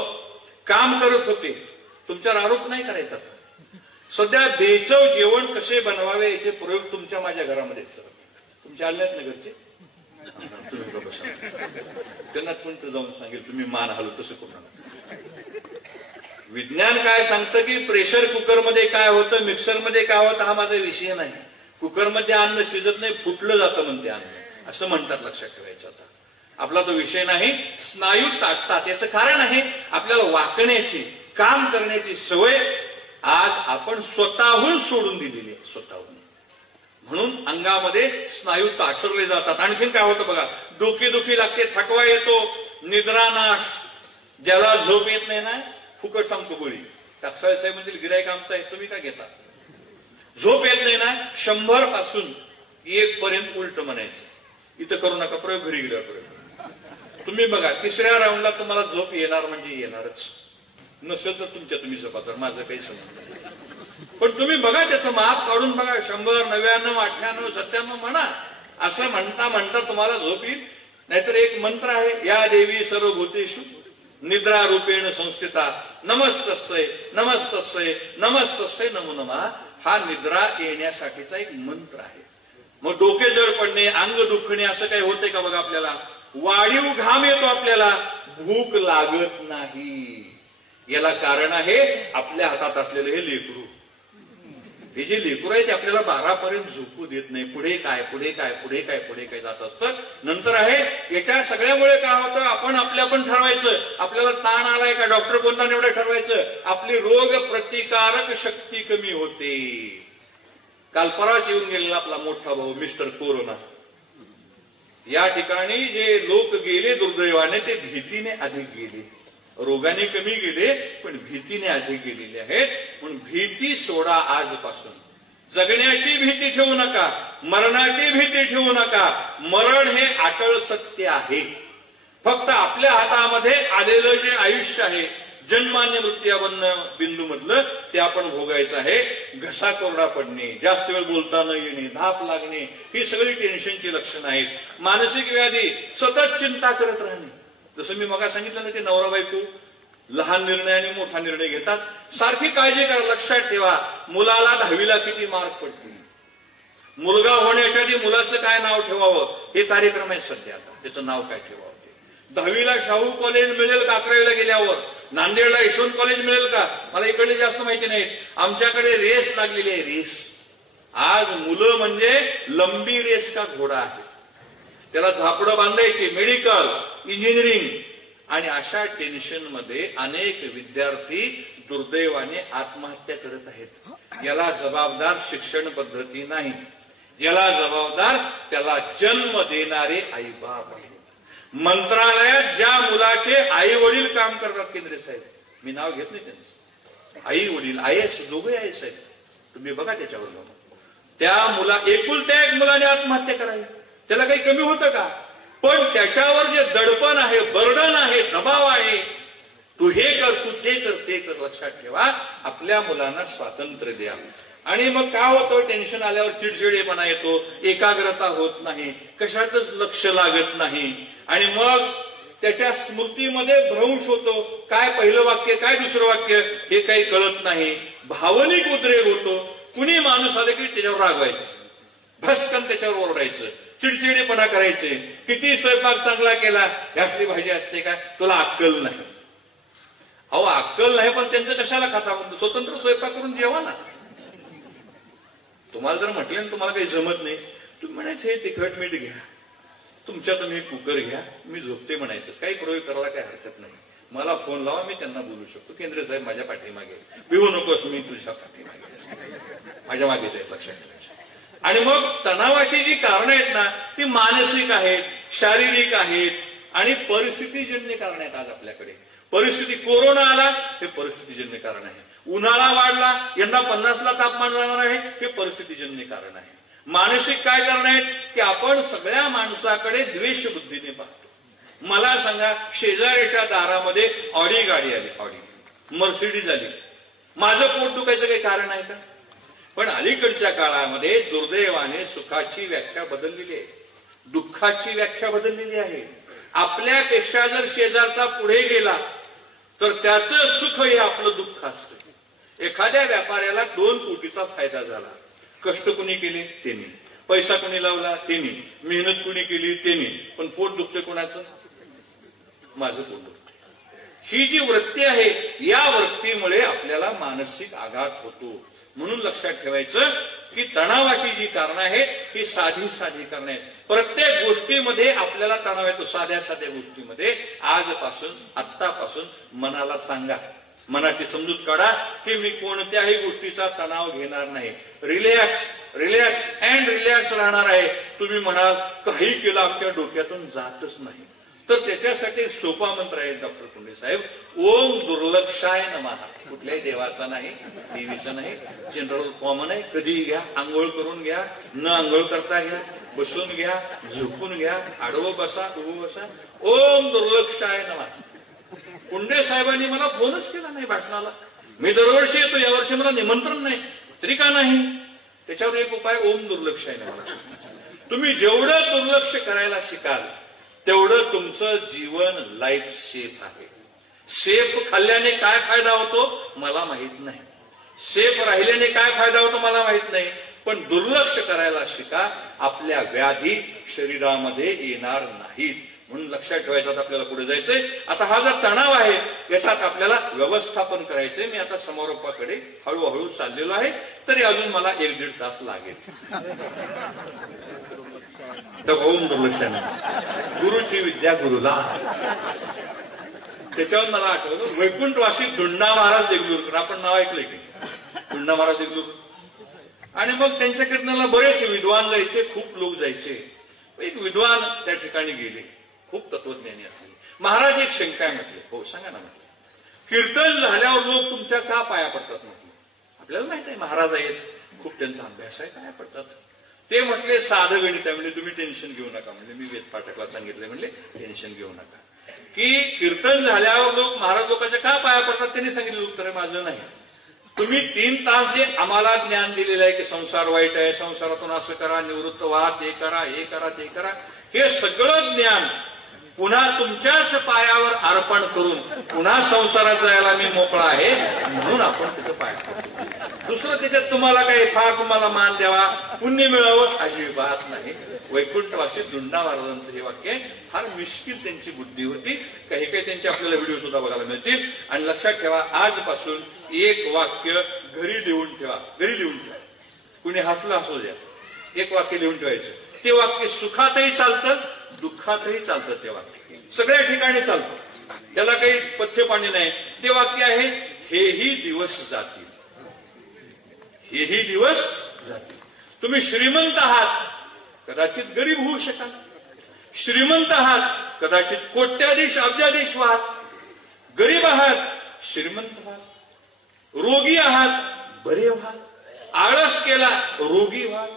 काम करत होते. तुमच्यावर आरोप नाही करायचा. सध्या बेचव जेवण कसे बनवावे याचे प्रयोग तुमच्या माझ्या घरामध्ये सर, तुमच्या आल्यात ना घरचे, त्यांना कोणतं जाऊन सांगेल तुम्ही मान हलव तसं करू नका. विज्ञान काय सांगतं की प्रेशर कुकरमध्ये काय होतं, मिक्सरमध्ये काय होतं हा माझा विषय नाही. कुकरमध्ये अन्न शिजत नाही, फुटलं जातं म्हणते अन्न, असं म्हणतात. लक्षात ठेवायचं आता आपला तो विषय नाही. स्नायू ताटतात, याचं कारण आहे आपल्याला वाकण्याची, काम करण्याची सवय आज आपण स्वतःहून सोडून दिलेली आहे, स्वतःहून. म्हणून अंगामध्ये स्नायू ताठरले जातात. आणखीन काय होतं बघा, डोकेदुखी लागते, थकवा येतो, निद्रानाश, ज्याला झोप येत नाही ना, फुकट सांगतो गोळी. टाकसाळे साहेब म्हणजे गिराईक आमचा आहे, तुम्ही काय घेता. झोप येत नाही ना, 100 पासून 1 पर्यंत उलट म्हणायचं. इथं करू नका प्रयोग, घरी गेल्यावर प्रयोग. तुम्ही बघा 3ऱ्या राऊंडला तुम्हाला झोप येणार म्हणजे येणारच, नसेल तर तुमच्या तुम्ही जबाबदार, माझं काही संबंध नाही. पण तुम्ही बघा त्याचं माप काढून बघा, 100, 99, 98, 97 म्हणा. असं म्हणता म्हणता तुम्हाला झोप येईल. नाहीतर एक मंत्र आहे, या देवी सर्वभूतेषु निद्रा रूपेण संस्थिता नमस्तस्यै नमस्तस्यै नमस्तस्यै नमो नमः. हा निद्रा येण्यासाठीचा एक मंत्र आहे. मग डोके जड पडणे, अंग दुखणे असं काही होतंय का बघा आपल्याला. वाढीव घाम येतो आपल्याला, भूक लागत नाही. याला कारण आहे आपल्या हातात असलेलं हे लेकरू. हे जे लेकरू आहे ते आपल्याला 12 पर्यंत झोपू देत नाही. पुढे काय पुढे काय पुढे काय पुढे काय जात असतं. नंतर आहे याच्या सगळ्यामुळे काय होतं, आपण आपल्या पण ठरवायचं, आपल्याला ताण आलाय का, डॉक्टर कोणता निवडा ठरवायचं. आपली रोग प्रतिकारक शक्ती कमी होते. काल परवाच येऊन गेलेला आपला मोठा भाऊ मिस्टर कोरोना. या ठिकाणी जे लोक गेले दुर्दैवाने ते भीतीने अधिक गेले. रोगाने कमी गेले पण भीतीने अधिक गेलेले आहेत. म्हणून भीती सोडा आजपासून. जगण्याची भीती ठेवू नका, मरणाची भीती ठेवू नका. मरण हे अटळ सत्य आहे. फक्त आपल्या हातामध्ये आलेलं जे आयुष्य आहे, जन्माने मृत्यूबंध बिंदू मधलं, ते आपण भोगायचं आहे. घसा कोरडा पडणे, जास्त वेळ बोलता न येणे, धाप लागणे, ही सगळी टेन्शनची लक्षणं आहेत. मानसिक व्याधी, सतत चिंता करत राहणे. जसं मी मगा सांगितलं ना, ते नवरा बायको लहान निर्णय आणि मोठा निर्णय घेतात. सारखी काळजी करा. लक्षात ठेवा, मुलाला 10वीला किती मार्क पडतील, मुलगा होण्याच्या आधी मुलाचं काय नाव ठेवावं हे कार्यक्रम आहे सध्या. आता त्याचं नाव काय ठेवावं ते. 10वीला शाहू कॉलेज मिळेल का 11वीला गेल्यावर? नांदेडला यशवंत कॉलेज मिळेल का? मला इकडे जास्त माहिती नाही. आमच्याकडे रेस लागलेली आहे, रेस. आज मुलं म्हणजे लंबी रेस का घोडा आहे. त्याला झापडं बांधायची, मेडिकल, इंजिनिअरिंग, आणि अशा टेन्शनमध्ये अनेक विद्यार्थी दुर्दैवाने आत्महत्या करत आहेत. याला जबाबदार शिक्षण पद्धती नाही, याला जबाबदार त्याला जन्म देणारे आईबाप आहेत. मंत्रालयात ज्या मुलाचे आई वडील काम करतात, केंद्रे साहेब, मी नाव घेत नाही त्यांचं, आई वडील IAS, दोघे IAS आहेत, तुम्ही बघा त्याच्यावर जाऊन. त्या एकुलत्या एक मुलाने आत्महत्या करावी, त्याला काही कमी होतं का? पण त्याच्यावर जे दडपण आहे, बर्डन आहे, दबाव आहे, तू हे कर, तू ते कर, ते कर. लक्षात ठेवा, आपल्या मुलांना स्वातंत्र्य द्या. आणि मग काय होतं, टेन्शन आल्यावर चिडचिडेपणा येतो, एकाग्रता होत नाही, कशातच लक्ष लागत नाही, आणि मग त्याच्या स्मृतीमध्ये भ्रंश होतो. काय पहिलं वाक्य, काय दुसरं वाक्य हे काही कळत नाही. भावनिक उद्रेक होतो. कुणी माणूस आले की त्याच्यावर रागवायचं, भस्कन त्याच्यावर ओरडायचं, चिडचिडेपणा करायचे. किती स्वयंपाक चांगला केला, ह्यासली भाजी असते काय, तुला अक्कल नाही. अहो अक्कल नाही, पण त्यांचं कशाला खाता? स्वतंत्र स्वयंपाक करून जेवा ना. तुम्हाला जर म्हटलं ना तुम्हाला काही जमत नाही, तुम्ही म्हणायचं हे तिखट मीठ घ्या, तुमच्या तुम्ही कुकर घ्या, मी झोपते म्हणायचं. काही प्रयोग करायला काही हरकत नाही. मला फोन लावा, मी त्यांना बोलू शकतो. केंद्रे साहेब माझ्या पाठीमागे, भिवू नकोस, मी तुझ्या पाठीमागे, माझ्या मागेच आहेत, लक्षात ठेवायचं. आणि मग तणावाची जी कारणं आहेत ना, ती मानसिक आहेत, शारीरिक आहेत, आणि परिस्थितीजन्य कारण आहेत. आज आपल्याकडे परिस्थिती, कोरोना आला हे परिस्थितीजन्य कारण आहे. उन्हाळा वाढला, यंदा 50ला तापमान जाणार आहे, हे परिस्थितीजन्य कारण आहे. मानसिक काय कारण आहेत की आपण सगळ्या माणसाकडे द्वेषबुद्धीने पाहतो. मला सांगा, शेजाऱ्याच्या दारामध्ये ऑडी गाडी आली, ऑडी मर्सिडीज आली, माझं पोट दुखायचं काही कारण आहे का? पण अलीकडच्या काळामध्ये दुर्दैवाने सुखाची व्याख्या बदललेली आहे, दुःखाची व्याख्या बदललेली आहे. आपल्यापेक्षा जर शेजारचा पुढे गेला तर त्याचं सुख हे आपलं दुःख असतं. एखाद्या व्यापाऱ्याला 2 कोटीचा फायदा झाला. कष्ट कुणी केले? त्यांनी. पैसा कुणी लावला? त्यांनी. मेहनत कुणी केली? त्यांनी. पण पोट दुखते कोणाचं? माझं पोट दुखते. ही जी वृत्ती आहे, या वृत्तीमुळे आपल्याला मानसिक आघात होतो. म्हणून लक्षात ठेवायचं की तणावाची जी कारणं आहेत ही साधी साधी कारणं आहेत. प्रत्येक गोष्टीमध्ये आपल्याला तणाव येतो, साध्या साध्या गोष्टीमध्ये. आजपासून, आत्तापासून मनाला सांगा, मनाची समजूत काढा की मी कोणत्याही गोष्टीचा तणाव घेणार नाही. रिलॅक्स, रिलॅक्स अँड रिलॅक्स राहणार आहे. तुम्ही म्हणाल काही केलं आमच्या डोक्यातून जातच नाही, तर त्याच्यासाठी सोपा मंत्र आहे डॉक्टर कुंडे साहेब, ओम दुर्लक्षाय नमः. कुठल्याही देवाचा नाही, देवीचा नाही, जनरल कॉमन आहे. कधीही घ्या, आंघोळ करून घ्या, न आंघोळ करता घ्या, बसून घ्या, झोपून घ्या, आडवं बसा, उभं बसा. ओम दुर्लक्षाय नमः. कुंडे साहेबांनी मला फोनच केला नाही भाषणाला. मी दरवर्षी येतो, यावर्षी मला निमंत्रण नाही, तरी का नाही? त्याच्यावर एक उपाय, ओम दुर्लक्षाय नमः. तुम्ही जेवढं दुर्लक्ष करायला शिकाल तेवढं तुमचं जीवन लाईफ सेफ आहे. सेफ खाल्ल्याने काय फायदा होतो मला माहित नाही, सेफ राहिल्याने काय फायदा होतो मला माहित नाही, पण दुर्लक्ष करायला शिका, आपल्या व्याधी शरीरामध्ये येणार नाहीत. म्हणून लक्षात ठेवायचं. आपल्याला पुढे जायचंय. आता हा जो तणाव आहे याच्यात आपल्याला व्यवस्थापन करायचंय. मी आता समारोपाकडे हळूहळू चाललेलो आहे, तरी अजून मला 1-1.5 तास लागेल. तर ओम दुर्लक्षाने गुरुची विद्या गुरुला. त्याच्यावर मला आठवलं वैकुंठवासी धुंडा महाराज देगलूरकर, आपण नाव ऐकलंय की धुंडा महाराज देगलूरकर. आणि मग त्यांच्या कीर्तनाला बरेच विद्वान जायचे, खूप लोक जायचे. एक विद्वान त्या ठिकाणी गेले, खूप तत्वज्ञानी असले. महाराज एक शंका म्हटले. हो सांगा ना. म्हटलं कीर्तन झाल्यावर लोक तुमच्या का पाया पडतात? म्हटलं आपल्याला माहित आहे महाराज आहेत, खूप त्यांचा अभ्यास आहे, पाया पडतात. ते म्हटले साधं गणित आहे, म्हणजे तुम्ही टेन्शन घेऊ नका. म्हणजे मी वेद पाठकला सांगितलं, म्हणले टेन्शन घेऊ नका की कीर्तन झाल्यावर लोक महाराज लोकांच्या का पाया पडतात. त्यांनी सांगितलं उत्तर आहे माझं नाही. तुम्ही 3 तास जे आम्हाला ज्ञान दिलेलं आहे की संसार वाईट आहे, संसारातून असं करा, निवृत्त व्हा, ते करा, हे करा, ते करा, हे सगळं ज्ञान पुन्हा तुमच्याच पायावर अर्पण करून पुन्हा संसारात जायला मी मोकळा आहे, म्हणून आपण तिथं पाय पडतो. दुसरं त्याच्यात तुम्हाला काही फार तुम्हाला मान द्यावा, पुण्य मिळावं अजिबात नाही. वैकुंठवासी दुंडा महाराजांचं हे वाक्य फार मिश्किल त्यांची बुद्धी होती. काही काही त्यांचे आपल्याला व्हिडिओ सुद्धा बघायला मिळतील. आणि लक्षात ठेवा, आजपासून एक वाक्य घरी लिहून ठेवा. घरी लिहून ठेवा. कुणी हसलं असू द्या, एक वाक्य लिहून ठेवायचं. ते वाक्य सुखातही चालतं, दुःखातही चालतं. ते वाक्य सगळ्या ठिकाणी चालतं, त्याला काही पथ्य पाणी नाही. ते वाक्य आहे, हेही दिवस जातील. हेही दिवस जातील. तुम्ही श्रीमंत आहात, कदाचित गरीब होऊ शकाल. श्रीमंत आहात, कदाचित कोट्याधीश अब्जाधीश व्हाल. गरीब आहात, श्रीमंत व्हाल. रोगी आहात, बरे व्हाल. आळस केला, रोगी व्हाल.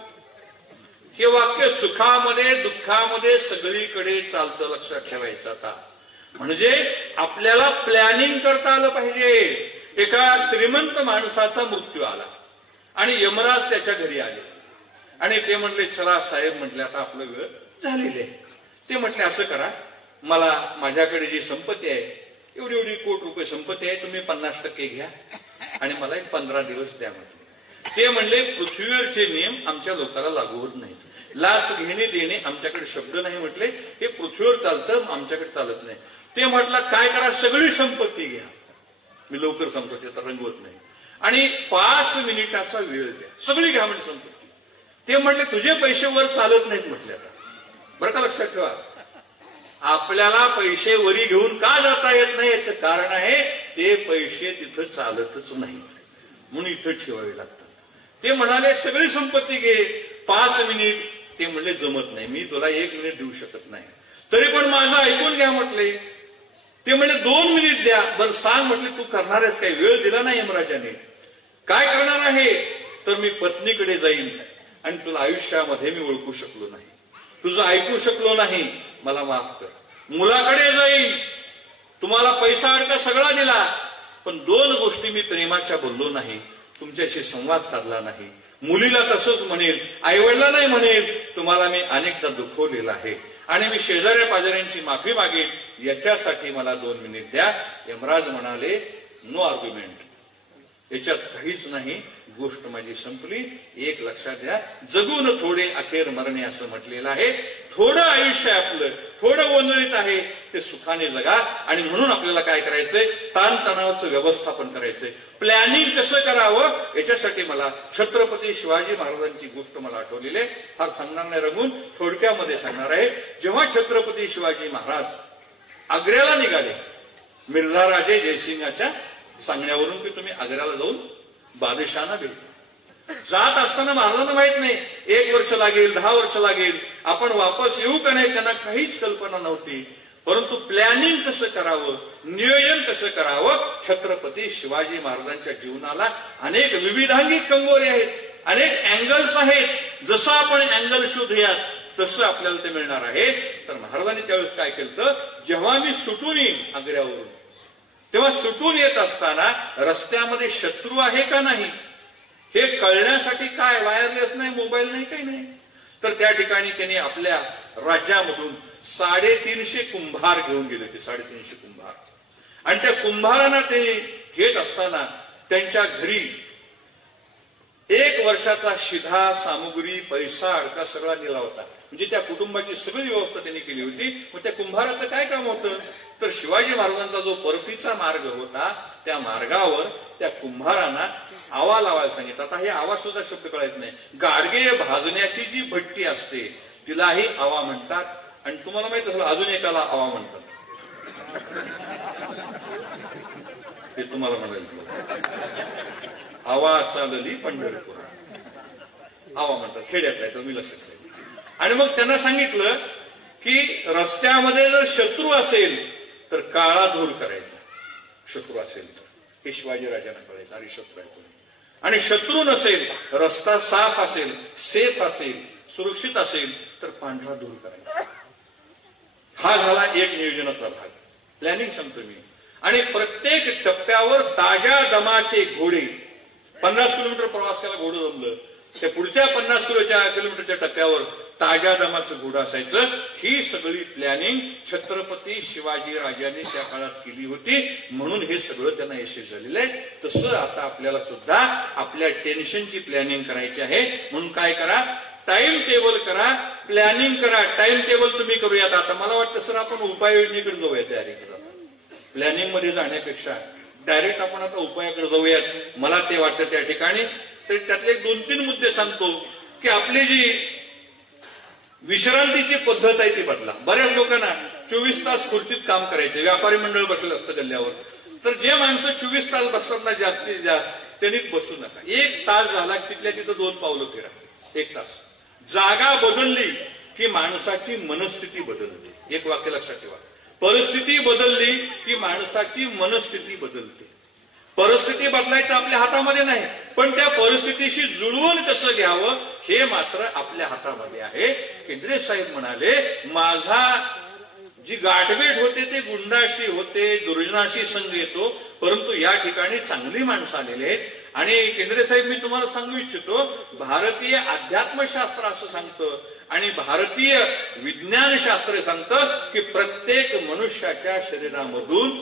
हे वाक्य सुखामध्ये दुःखामध्ये सगळीकडे चालतं. लक्षात ठेवायचं. आता म्हणजे आपल्याला प्लॅनिंग करता आलं पाहिजे. एका श्रीमंत माणसाचा मृत्यू आला आणि यमराज त्याच्या घरी आले आणि ते म्हटले, चला साहेब, म्हटले आता आपलं वेळ झालेली आहे. ते म्हटले, असं करा, मला माझ्याकडे जी संपत्ती आहे, एवढी एवढी कोटी रुपये संपत्ती आहे, तुम्ही 50% घ्या आणि मला एक 15 दिवस द्या. म्हटले. ते म्हणले, पृथ्वीवरचे नियम आमच्या लोकांना लागू होत नाहीत. लाच घेणे देणे आमच्याकडे शब्द नाही. म्हटले, हे पृथ्वीवर चालतं, आमच्याकडे चालत नाही. ते म्हटलं, काय करा, सगळी संपत्ती घ्या. मी लवकर सांगतो, ते तर रंगवत नाही. आणि 5 मिनिटाचा वेळ द्या, सगळी घ्या म्हणजे संपत्ती. ते म्हटले, तुझे पैसे वर चालत नाहीत. म्हटले, आता बरं का, लक्षात ठेवा, आपल्याला पैसे वरी घेऊन का जाता येत नाही याचं कारण आहे, ते पैसे तिथं चालतच नाहीत, म्हणून इथं ठेवावे लागतात. ते म्हणाले, सगळी संपत्ती घे, 5 मिनिट. ते म्हणले, जमत नाही, मी तुला 1 मिनिट देऊ शकत नाही. तरी पण माझं ऐकून घ्या. म्हटले. ते म्हणले, 2 मिनिट द्या. बरं सांग. म्हटले, तू करणार आहेस काय? वेळ दिला नाही यमराजाने. काय करणार आहे? तर मी पत्नीकडे जाईन आणि तुला आयुष्यामध्ये मी ओळखू शकलो नाही, तुझं ऐकू शकलो नाही, मला माफ कर. मुलाकडे जाईन, तुम्हाला पैसा अडका सगळा दिला, पण 2 गोष्टी मी प्रेमाच्या बोललो नाही, तुमच्याशी संवाद साधला नाही. मुलीला तसंच म्हणेल, आईवडिला नाही म्हणेल, तुम्हाला मी अनेकदा दुखवलेलं आहे आणि मी शेजाऱ्या पाजाऱ्यांची माफी मागेन, याच्यासाठी मला 2 मिनिट द्या. यमराज म्हणाले, नो आर्ग्युमेंट, याच्यात काहीच नाही, गोष्ट माझी संपली. एक लक्षात घ्या, जगून थोडे अखेर मरणे असं म्हटलेलं आहे. थोडं आयुष्य आपलं, थोडं गोंधळीत आहे, ते सुखाने जगा. आणि म्हणून आपल्याला काय करायचंय, ताणतणावाचं व्यवस्थापन करायचंय. प्लॅनिंग कसं करावं याच्यासाठी मला छत्रपती शिवाजी महाराजांची गोष्ट मला आठवलेली आहे. फार सांगणार नाही, रंगून थोडक्यामध्ये सांगणार आहे. जेव्हा छत्रपती शिवाजी महाराज आग्र्याला निघाले, मिर्झा राजे जयसिंगाच्या सांगण्यावरून की तुम्ही आग्र्याला जाऊन बादशाहांना भेटा. जात असताना महाराजांना माहित नाही, 1 वर्ष लागेल, 10 वर्ष लागेल, आपण वापस येऊ का नाही, त्यांना काहीच कल्पना नव्हती. परंतु प्लॅनिंग कसं करावं, नियोजन कसं करावं, छत्रपती शिवाजी महाराजांच्या जीवनाला अनेक विविधांगी कंगोरे आहेत, अनेक अँगल्स आहेत. जसं आपण अँगल शोधूया तसं आपल्याला ते मिळणार आहे. तर महाराजांनी त्यावेळेस काय केलं, जेव्हा मी सुटून येईन आग्र्यावरून, तेव्हा सुटून येत असताना रस्त्यामध्ये शत्रू आहे का नाही हे कळण्यासाठी काय, वायरलेस नाही, मोबाईल नाही, काही नाही, तर त्या ठिकाणी त्यांनी आपल्या राज्यामधून 350 कुंभार घेऊन गेले होते. 350 कुंभार. आणि त्या कुंभारांना ते घेत असताना त्यांच्या घरी 1 वर्षाचा शिधा, सामुग्री, पैसा अडका सगळा दिला होता. म्हणजे त्या कुटुंबाची सगळी व्यवस्था त्यांनी केली होती. मग त्या कुंभाराचं काय काम होतं, तर शिवाजी महाराजांचा जो परतीचा मार्ग होता, त्या मार्गावर त्या कुंभारांना आवा लावायला सांगितलं. आता हे आवा सुद्धा शब्द कळत नाही. गाडगे भाजण्याची जी भट्टी असते तिलाही आवा म्हणतात. आणि तुम्हाला माहित असेल, अजून एकाला आवा म्हणतात, ते तुम्हाला म्हणाल, आवा चालली पंढरपूर, आवा म्हणतात, खेड्यातला आहे, तुम्ही लक्षात ठेवा. आणि मग त्यांना सांगितलं की रस्त्यामध्ये जर शत्रू असेल तर काळा धूर करायचा, शत्रू असेल तर, हे शिवाजी राजांना कळायचं, आणि शत्रू आहे कोणी. आणि शत्रू नसेल, रस्ता साफ असेल, सेफ असेल, सुरक्षित असेल तर पांढरा धूर करायचा. हा झाला एक नियोजनाचा भाग. प्लॅनिंग सांगतो मी. आणि प्रत्येक टप्प्यावर ताज्या दमाचे घोडे, 50 किलोमीटर प्रवास केला, घोडं जमलं, त्या पुढच्या 50 किलोमीटरच्या टप्प्यावर ताज्या दमाचं घोडं असायचं. ही सगळी प्लॅनिंग छत्रपती शिवाजी राजांनी त्या काळात केली होती, म्हणून हे सगळं त्यांना यशस्वी झालेलं आहे. तसं आता आपल्याला सुद्धा आपल्या टेन्शनची प्लॅनिंग करायची आहे. म्हणून काय करा, टाइम टेबल करा, प्लॅनिंग करा. टाइम टेबल तुम्ही करूयात. आता मला वाटतं सर आपण उपाययोजनेकडे जाऊया, तयारी करा. प्लॅनिंग मध्ये जाण्यापेक्षा डायरेक्ट आपण आता उपायाकडे जाऊयात. मला ते वाटतं त्या ठिकाणी. तर त्यातले 2-3 मुद्दे सांगतो की आपली जी विश्रांतीची पद्धत आहे ती बदला. बऱ्याच लोकांना 24 तास खुर्चीत काम करायचे, व्यापारी मंडळ बसलेलं असतं गल्ल्यावर. तर जे माणसं 24 तास बसतात ना जास्तीत जास्त, त्यांनीच बसू नका. 1 तास झाला तिथल्या तिथं 2 पावलं फिरा. 1 तास. जागा बदलली की माणसाची मनस्थिती बदलते. एक वाक्य लक्षात ठेवा. परिस्थिती बदलली की माणसाची मनस्थिती बदलते. परिस्थिती बदलायचं आपल्या हातामध्ये नाही, पण त्या परिस्थितीशी जुळवून कसं घ्यावं हे मात्र आपल्या हातामध्ये आहे. केंद्रे साहेब म्हणाले, माझा जी गाठभेट होते ते गुंडाशी होते, दुर्जनाशी संघ येतो, परंतु या ठिकाणी चांगली माणसं आलेली आहेत. आणि केंद्रे साहेब मी तुम्हाला सांगू इच्छितो, भारतीय अध्यात्मशास्त्र असं सांगतं आणि भारतीय विज्ञानशास्त्र सांगतं की प्रत्येक मनुष्याच्या शरीरामधून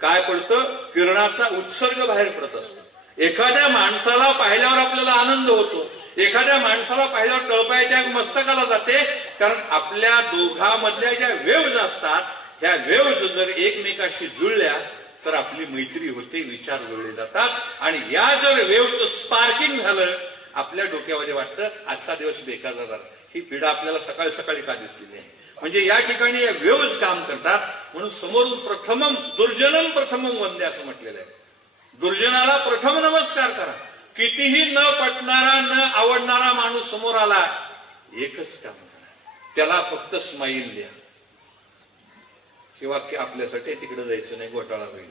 काय पडतं, किरणाचा उत्सर्ग बाहेर पडत असतो. एखाद्या माणसाला पाहिल्यावर आपल्याला आनंद होतो, एखाद्या माणसाला पाहिल्यावर तळपायाच्या मस्तकाला जाते, कारण आपल्या दोघांमधल्या ज्या वेव्ज असतात, ह्या वेव्ज जर एकमेकाशी जुळल्या तर आपली मैत्री होते, विचार जुळले जातात. आणि या जर वेव्हचं स्पार्किंग झालं, आपल्या डोक्यामध्ये वाटतं आजचा दिवस बेकार झाला. ही पीडा आपल्याला सकाळी सकाळी का दिसलेली आहे? म्हणजे या ठिकाणी या वेव्ज काम करतात. म्हणून समोरून प्रथमम दुर्जनम प्रथमम वंदे असं म्हटलेलं आहे. दुर्जनाला प्रथम नमस्कार करा. कितीही न पटणारा न आवडणारा माणूस समोर आला, एकच काम करा, त्याला फक्त स्माईल द्या. हे वाक्य आपल्यासाठी तिकडे जायचं नाही, घोटाळा होईल.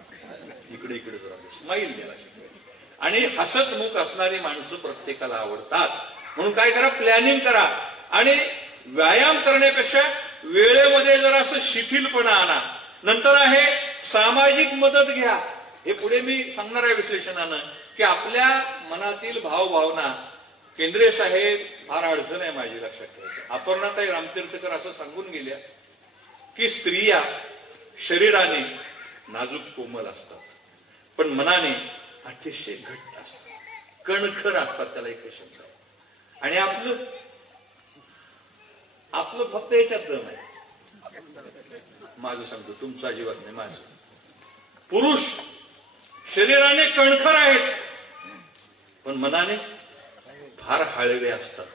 इकडे जरा स्माईल द्यायला शिकवायचं. आणि हसतमुख असणारी माणसं प्रत्येकाला आवडतात. म्हणून काय करा, प्लॅनिंग करा. आणि व्यायाम करण्यापेक्षा वेळेमध्ये जरा असं शिथिलपणा आणा. नंतर आहे सामाजिक मदत घ्या. हे पुढे मी सांगणार आहे विश्लेषणानं की आपल्या मनातील भावभावना. केंद्रे साहेब फार अडचण आहे माझी, लक्षात ठेवायची. अपर्णाताई रामतीर्थकर असं सांगून गेल्या की स्त्रिया शरीराने नाजूक कोमल असतात, पण मनाने अतिशय घट्ट असतात, कणखर असतात. त्याला एक शब्द आहे. आणि आपलं फक्त याच्यात दम आहे. माझं सांगतो, तुमचं अजिबात नाही. माझं पुरुष शरीराने कणखर आहेत, पण मनाने फार हळवे असतात.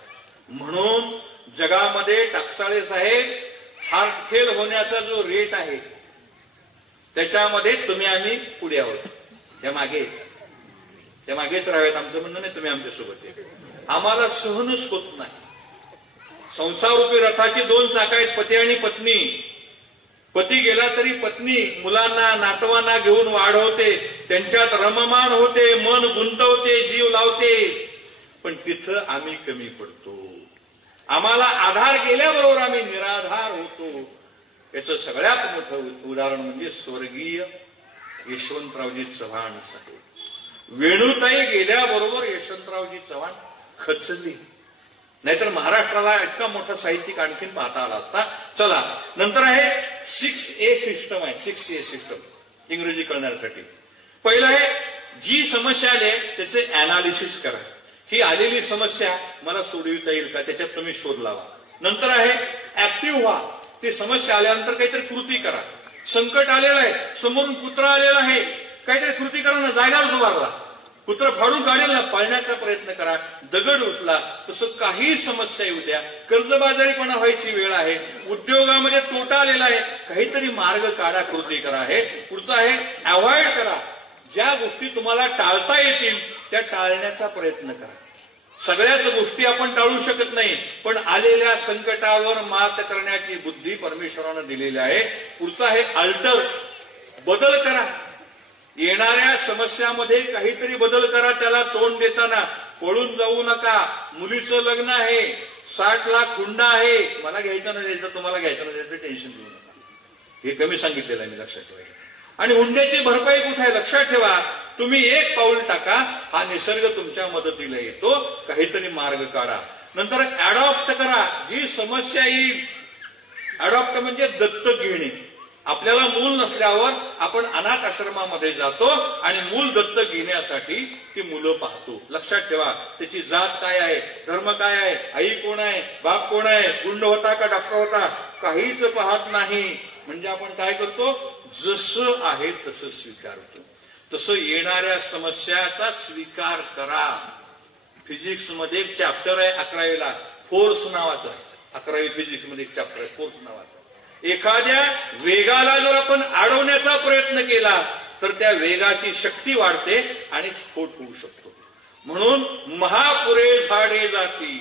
म्हणून जगामध्ये टकसाळे साहेब हार्ट फेल होण्याचा जो रेट आहे त्याच्यामध्ये तुम्ही आम्ही पुढे आहोत. त्या मागेच राहावेत. आमचं म्हणणं नाही तुम्ही आमच्यासोबत आहे. आम्हाला सहनच होत नाही. संसाररूपी रथाची 2 चाकं आहेत, पती आणि पत्नी. पती गेला तरी पत्नी मुलांना नातवांना घेऊन वाढवते, त्यांच्यात रममान होते, मन गुंतवते, जीव लावते. पण तिथं आम्ही कमी पडतो. आम्हाला आधार गेल्याबरोबर आम्ही निराधार होतो. याचं सगळ्यात मोठं उदाहरण म्हणजे स्वर्गीय यशवंतरावजी चव्हाण साहेब. वेणुताई गेल्याबरोबर यशवंतरावजी चव्हाण खचली, नाहीतर महाराष्ट्राला इतका मोठा साहित्यिक आणखीन पाहता आला असता. चला, नंतर आहे 6A सिस्टम आहे. 6A सिस्टम इंग्रजी कळण्यासाठी. पहिलं आहे, जी समस्या आली त्याचे अनालिसिस करा. ही आलेली समस्या मला सोडविता येईल का, त्याच्यात तुम्ही शोध लावा. नंतर आहे ऍक्टिव्ह व्हा. ती समस्या आल्यानंतर काहीतरी कृती करा. संकट आलेलं आहे, समोरून कुत्रा आलेला आहे, काहीतरी कृती करा ना. जायलाच उभारला, कुत्र फाडून काढेल ना, पाळण्याचा प्रयत्न करा. दगड उचला. तसं काही समस्या येऊ द्या. कर्जबाजारीपणा व्हायची वेळ आहे, उद्योगामध्ये तोटा आलेला आहे, काहीतरी मार्ग काढा, कृती करा. आहे पुढचं आहे अवॉइड करा. ज्या गोष्टी तुम्हाला टाळता येतील त्या टाळण्याचा प्रयत्न करा. सगळ्याच गोष्टी आपण टाळू शकत नाही, पण आलेल्या संकटावर मात करण्याची बुद्धी परमेश्वरानं दिलेली आहे. पुढचं आहे अल्टर, बदल करा. येणाऱ्या समस्यामध्ये काहीतरी बदल करा. त्याला तोंड देताना पळून जाऊ नका. मुलीचं लग्न आहे, 60 लाख हुंडा आहे, मला घ्यायचं नाही द्यायचं, तुम्हाला घ्यायचं नाही द्यायचं, टेन्शन घेऊ नका. हे कमी सांगितलेलं आहे मी, लक्षात ठेवायचं. आणि हुंड्याची भरपाई कुठे आहे लक्षात ठेवा. तुम्ही एक पाऊल टाका, हा निसर्ग तुमच्या मदतीला येतो. काहीतरी मार्ग काढा. नंतर अडॉप्ट करा. जी समस्या येईल, अडॉप्ट म्हणजे दत्तक घेणे. आपल्याला मूल नसल्यावर आपण अनाथ आश्रमामध्ये जातो आणि मूल दत्तक घेण्यासाठी ती मुलं पाहतो. लक्षात ठेवा, त्याची जात काय आहे, धर्म काय आहे, आई कोण आहे, बाप कोण आहे, गुंड होता का डॉक्टर होता, काहीच पाहत नाही. म्हणजे आपण काय करतो, जसं आहे तसं स्वीकारतो. तसं येणाऱ्या समस्याचा स्वीकार करा. फिजिक्समध्ये एक चॅप्टर आहे 11वीला, फोर्स नावाचा. 11वी फिजिक्समध्ये एक चॅप्टर आहे फोर्स नावाचा. एखाद्या वेगाला जर आपण अडवण्याचा प्रयत्न केला तर त्या वेगाची शक्ती वाढते आणि स्फोट होऊ शकतो. म्हणून महापुरे झाडे जाती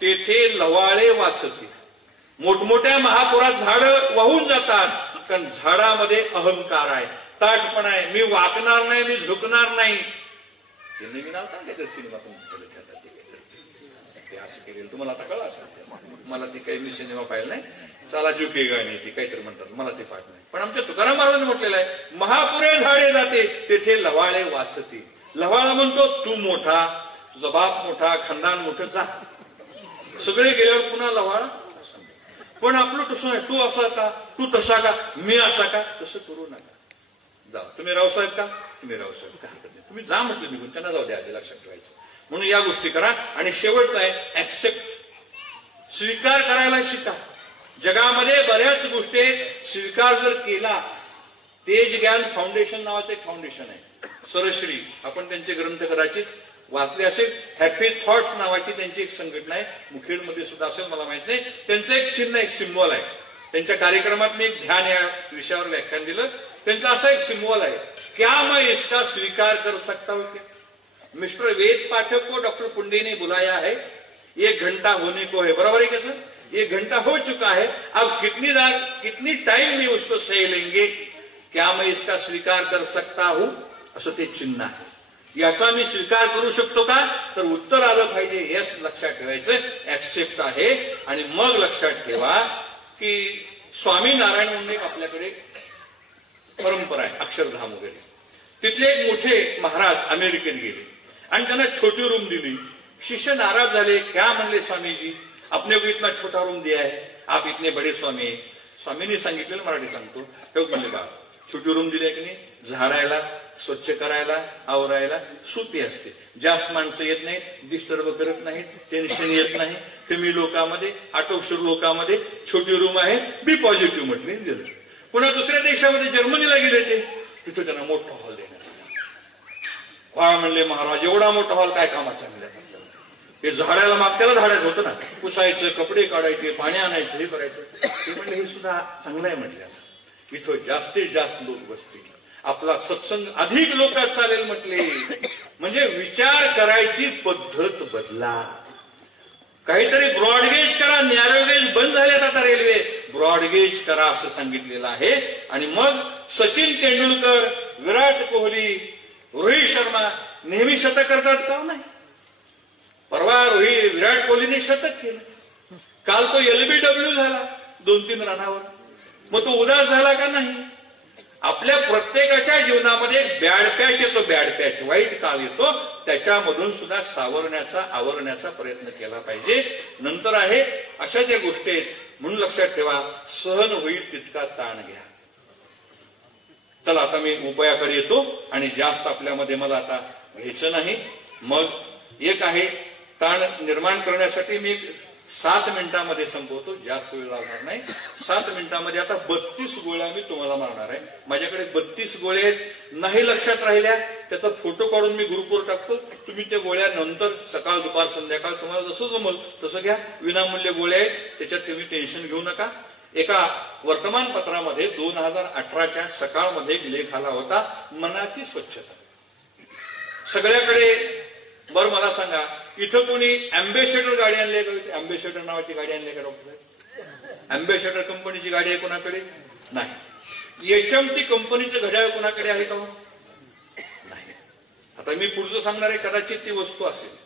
तेथे लवाळे वाचते. मोठमोठ्या महापुरात झाडं वाहून जातात, कारण झाडामध्ये अहंकार आहे, ताठपणा आहे. मी वाकणार नाही, मी झुकणार नाही. ते नवीन नाव सांगायचं सिनेमा ते असं केलेलं तुम्हाला आता कळलं असेल. मला ती काही मी सिनेमा पाहिला नाही. चला झुकेगा नाही ती काहीतरी म्हणतात, मला ते पाठ नाही. पण आमच्या तुकाराम महाराजांनी म्हटलेलं आहे, महापुरे झाडे जाते तेथे लवाळे वाचते. लवाळा म्हणतो तू मोठा, तुझा बाप मोठा, खानदान मोठं, जा. सगळे गेल्यावर पुन्हा लवाळा. पण आपलं तसं नाही, तू असा का, तू तसा का, मी असा का, तसं करू नका. जा, तुम्ही रावसाहेब का, तुम्ही रावसाहेब का, तुम्ही जा म्हटलं निघून, त्यांना जाऊ द्या, लक्षात ठेवायचं. म्हणून या गोष्टी करा. आणि शेवटचं आहे ऍक्सेप्ट, स्वीकार करायला शिका. जगामध्ये बऱ्याच गोष्टी स्वीकार जर केला, तेज ज्ञान फाउंडेशन नावाचं एक फाउंडेशन आहे, सरश्री, आपण त्यांचे ग्रंथ कदाचित वाचले असेल. हॅपी थॉट्स नावाची त्यांची एक संघटना आहे, मुखेडमध्ये सुद्धा असेल, मला माहित नाही. त्यांचं एक चिन्ह, एक सिम्बॉल आहे. त्यांच्या कार्यक्रमात मी एक ध्यान या विषयावर व्याख्यान दिलं. त्यांचा असा एक सिम्बॉल आहे, क्या मैं इसका स्वीकार कर सकता हूं क्या. मिस्टर वेद पाठक को डॉक्टर पुंडे ने बुलाया है, 1 घंटा होने को है. बराबर है क्या सर? 1 घंटा हो चुका है. अब कितनी टाइम में उसको सह लेंगे. क्या मैं इसका स्वीकार कर सकता हूं, असं ते चिन्ह आहे. याचा मी स्वीकार करू शकतो का, तर उत्तर आलं पाहिजे येस. लक्षात ठेवायचं ऍक्सेप्ट आहे. आणि मग लक्षात ठेवा की स्वामीनारायण म्हणून एक आपल्याकडे परंपरा आहे, अक्षरधाम वगैरे. तिथले एक मोठे महाराज अमेरिकेत गेले आणि त्यांना छोटी रूम दिली. शिष्य नाराज झाले. क्या म्हणले स्वामीजी, अपने को इतना छोटा रूम दिया है, आप इतने बड़े स्वामी है. स्वामींनी सांगितलेलं मराठी सांगतो, ठेव म्हणले बा, छोटी रूम दिली आहे की नाही, झाडायला, स्वच्छ करायला, आवरायला सुटी असते. जास्त माणसं येत नाहीत, डिस्टर्ब करत नाहीत, टेन्शन येत नाही. कमी लोकांमध्ये, आटोपशीर लोकांमध्ये छोटी रूम आहे, बी पॉझिटिव्ह म्हटले दिलं. पुन्हा दुसऱ्या देशामध्ये जर्मनीला गेले ते, तिथं त्यांना मोठा हॉल देण्यात आला. वा म्हणले महाराज, एवढा मोठा हॉल काय कामाचा मिळाला. हे झाडायला मागत्याला झाडायचं होतं ना, पुसायचं, कपडे काढायचे, पाणी आणायचं, हे करायचं. ते म्हणले हे सुद्धा चांगलं आहे म्हटलं. इथं जास्तीत जास्त लोक बसतील, आपला सत्संग अधिक लोकात चालेल म्हटले. म्हणजे विचार करायची पद्धत बदला. काहीतरी ब्रॉडगेज करा. नॅरोगेज बंद झाल्यात आता रेल्वे, ब्रॉडगेज करा असं सांगितलेलं आहे. आणि मग सचिन तेंडुलकर, विराट कोहली, रोहित शर्मा नेहमी शतक करतात का नाही. परवा विराट कोहलीने शतक केलं. काल तो LBW झाला 2-3 रनावर. मग तो उदास झाला का नाही. आपल्या प्रत्येकाच्या जीवनामध्ये बॅड पॅच येतो, बॅड पॅच, वाईट काळ येतो. त्याच्यामधून सुद्धा सावरण्याचा, आवरण्याचा प्रयत्न केला पाहिजे. नंतर आहे अशा ज्या गोष्टी आहेत, म्हणून लक्षात ठेवा, सहन होईल तितका ताण घ्या. चला आता मी उपायाकडे येतो आणि जास्त आपल्यामध्ये मला आता घ्यायचं नाही. मग एक आहे ताण निर्माण करण्यासाठी मी 7 मिनिटांमध्ये संपवतो, जास्त वेळ लागणार नाही. 7 मिनिटांमध्ये आता 32 गोळ्या मी तुम्हाला मारणार आहे. माझ्याकडे 32 गोळ्या आहेत, नाही लक्षात राहिल्या त्याचा फोटो काढून मी ग्रुपवर टाकतो. तुम्ही त्या गोळ्या नंतर सकाळ, दुपार, संध्याकाळ तुम्हाला जसं जमल तसं घ्या. विनामूल्य गोळ्या आहेत, त्याच्यात तुम्ही टेन्शन घेऊ नका. एका वर्तमानपत्रामध्ये 2018च्या सकाळमध्ये एक लेख आला होता, मनाची स्वच्छता. सगळ्याकडे बरं मला सांगा, इथं कोणी अँबेसेडर गाडी आणली आहे का? अँबेसेडर नावाची गाडी आणली आहे का डॉक्टर? अँबेसेडर कंपनीची गाडी आहे कोणाकडे? नाही. HMT कंपनीचं घड्याळ कोणाकडे आहे का? नाही. आता मी पुढचं सांगणार आहे, कदाचित ती वस्तू असेल.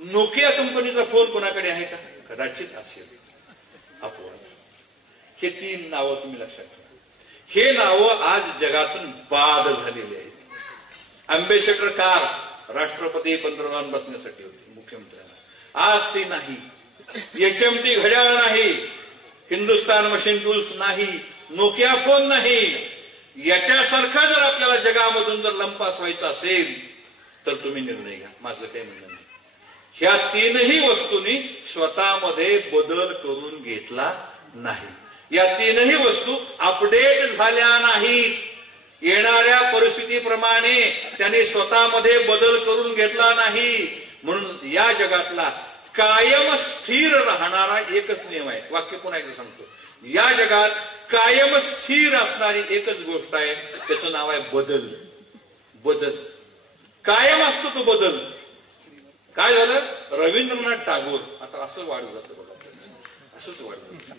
नोकिया कंपनीचा फोन कोणाकडे आहे का? कदाचित असेल. अपवाद. हे 3 नावं तुम्ही लक्षात ठेवा. हे नावं आज जगातून बाद झालेली आहेत. अँबेसेडर कार राष्ट्रपती, पंतप्रधान बसण्यासाठी होती, मुख्यमंत्र्यांना. आज ते नाही. HMT घड्याळ नाही, हिंदुस्तान मशीन टूल्स नाही, नोकिया फोन नाही. याच्यासारखा जर आपल्याला जगामधून जर लंपास व्हायचा असेल तर तुम्ही निर्णय घ्या, माझं काही म्हणणं नाही. ह्या तीनही वस्तूंनी स्वतःमध्ये बदल करून घेतला नाही. या तीनही वस्तू अपडेट झाल्या नाहीत. येणाऱ्या परिस्थितीप्रमाणे त्याने स्वतःमध्ये बदल करून घेतला नाही. म्हणून या जगातला कायम स्थिर राहणारा एकच नियम आहे. वाक्य पुन्हा एकदा सांगतो. या जगात कायम स्थिर असणारी एकच गोष्ट आहे, त्याचं नाव आहे बदल. बदल कायम असतो तो बदल. काय झालं? रवींद्रनाथ टागोर आता असं वाढत जातं बघा, असंच वाढत.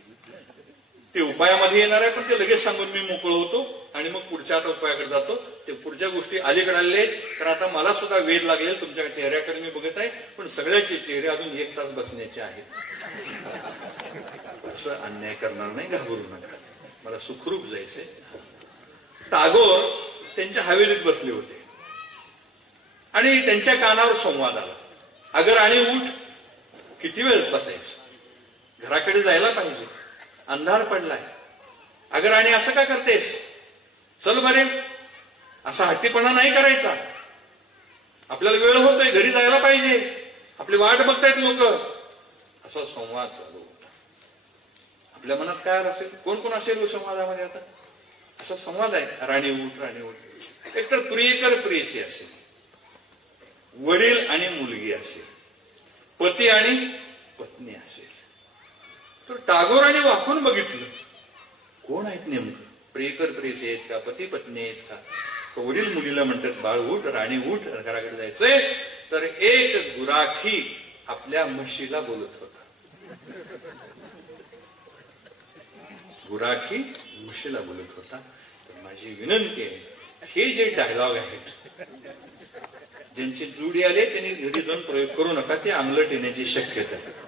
ते उपायामध्ये येणार आहे, पण ते लगेच सांगून मी मोकळं होतो आणि मग पुढच्या आता उपायाकडे जातो. ते पुढच्या गोष्टी अलीकडे आलेल्या आहेत, कारण आता मला सुद्धा वेळ लागेल. तुमच्या चेहऱ्याकडे मी बघत आहे, पण सगळ्यांचे चेहरे अजून 1 तास बसण्याचे आहेत. असं अन्याय करणार नाही, घाबरू नका, मला सुखरूप जायचंय. टागोर त्यांच्या हवेलीत बसले होते आणि त्यांच्या कानावर संवाद आला. अगं राणी उठ, किती वेळ बसायचं, घराकडे जायला पाहिजे, अंधार पडलाय. अगं राणी असं का करतेस, चल बरे, असा हट्टीपणा नाही करायचा, आपल्याला वेळ होतोय, घरी जायला पाहिजे, आपली वाट बघतायत लोक. असा संवाद चालू होता. आपल्या मनात काय असेल, कोण कोण असेल संवादामध्ये? आता असा संवाद आहे, राणी उठ, राणी उठ. एकतर प्रियकर प्रियसी असेल, वडील आणि मुलगी असेल, पती आणि पत्नी असेल. तर टागोरांनी वाकून बघितलं, कोण आहेत नेमकं? प्रियकर प्रेसी आहेत का, पती पत्नी आहेत का? वडील मुलीला म्हणतात, बाळ उठ, राणी उठ, घराकडे जायचंय. तर एक गुराखी आपल्या म्हशीला बोलत होता. गुराखी म्हशीला बोलत होता. तर माझी विनंती आहे, हे जे डायलॉग आहेत, ज्यांची जुडी आले त्यांनी घरी जाऊन प्रयोग करू नका, ते अंगलट येण्याची शक्यता आहे.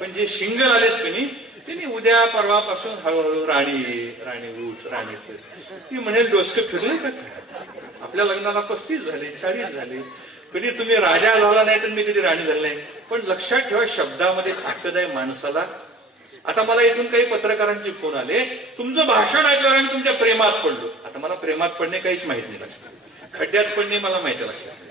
पण जे शिंग आलेत की नाही, त्यांनी उद्या परवापासून हळूहळू राणी ये, राणी उठ, राणी चल. ती म्हणेल डोसकं फिरलं का? आपल्या लग्नाला 35 झाले, 40 झाले, कधी तुम्ही राजा झाला नाही तर मी कधी राणी झाले नाही. पण लक्षात ठेवा, शब्दामध्ये ताकद आहे माणसाला. आता मला इथून काही पत्रकारांचे फोन आले, तुमचं भाषण ऐकल्यावर आम्ही तुमच्या प्रेमात पडलो. आता मला प्रेमात पडणे काहीच माहित नाही, लक्षात, खड्ड्यात पडणे मला माहिती आहे, लक्षात.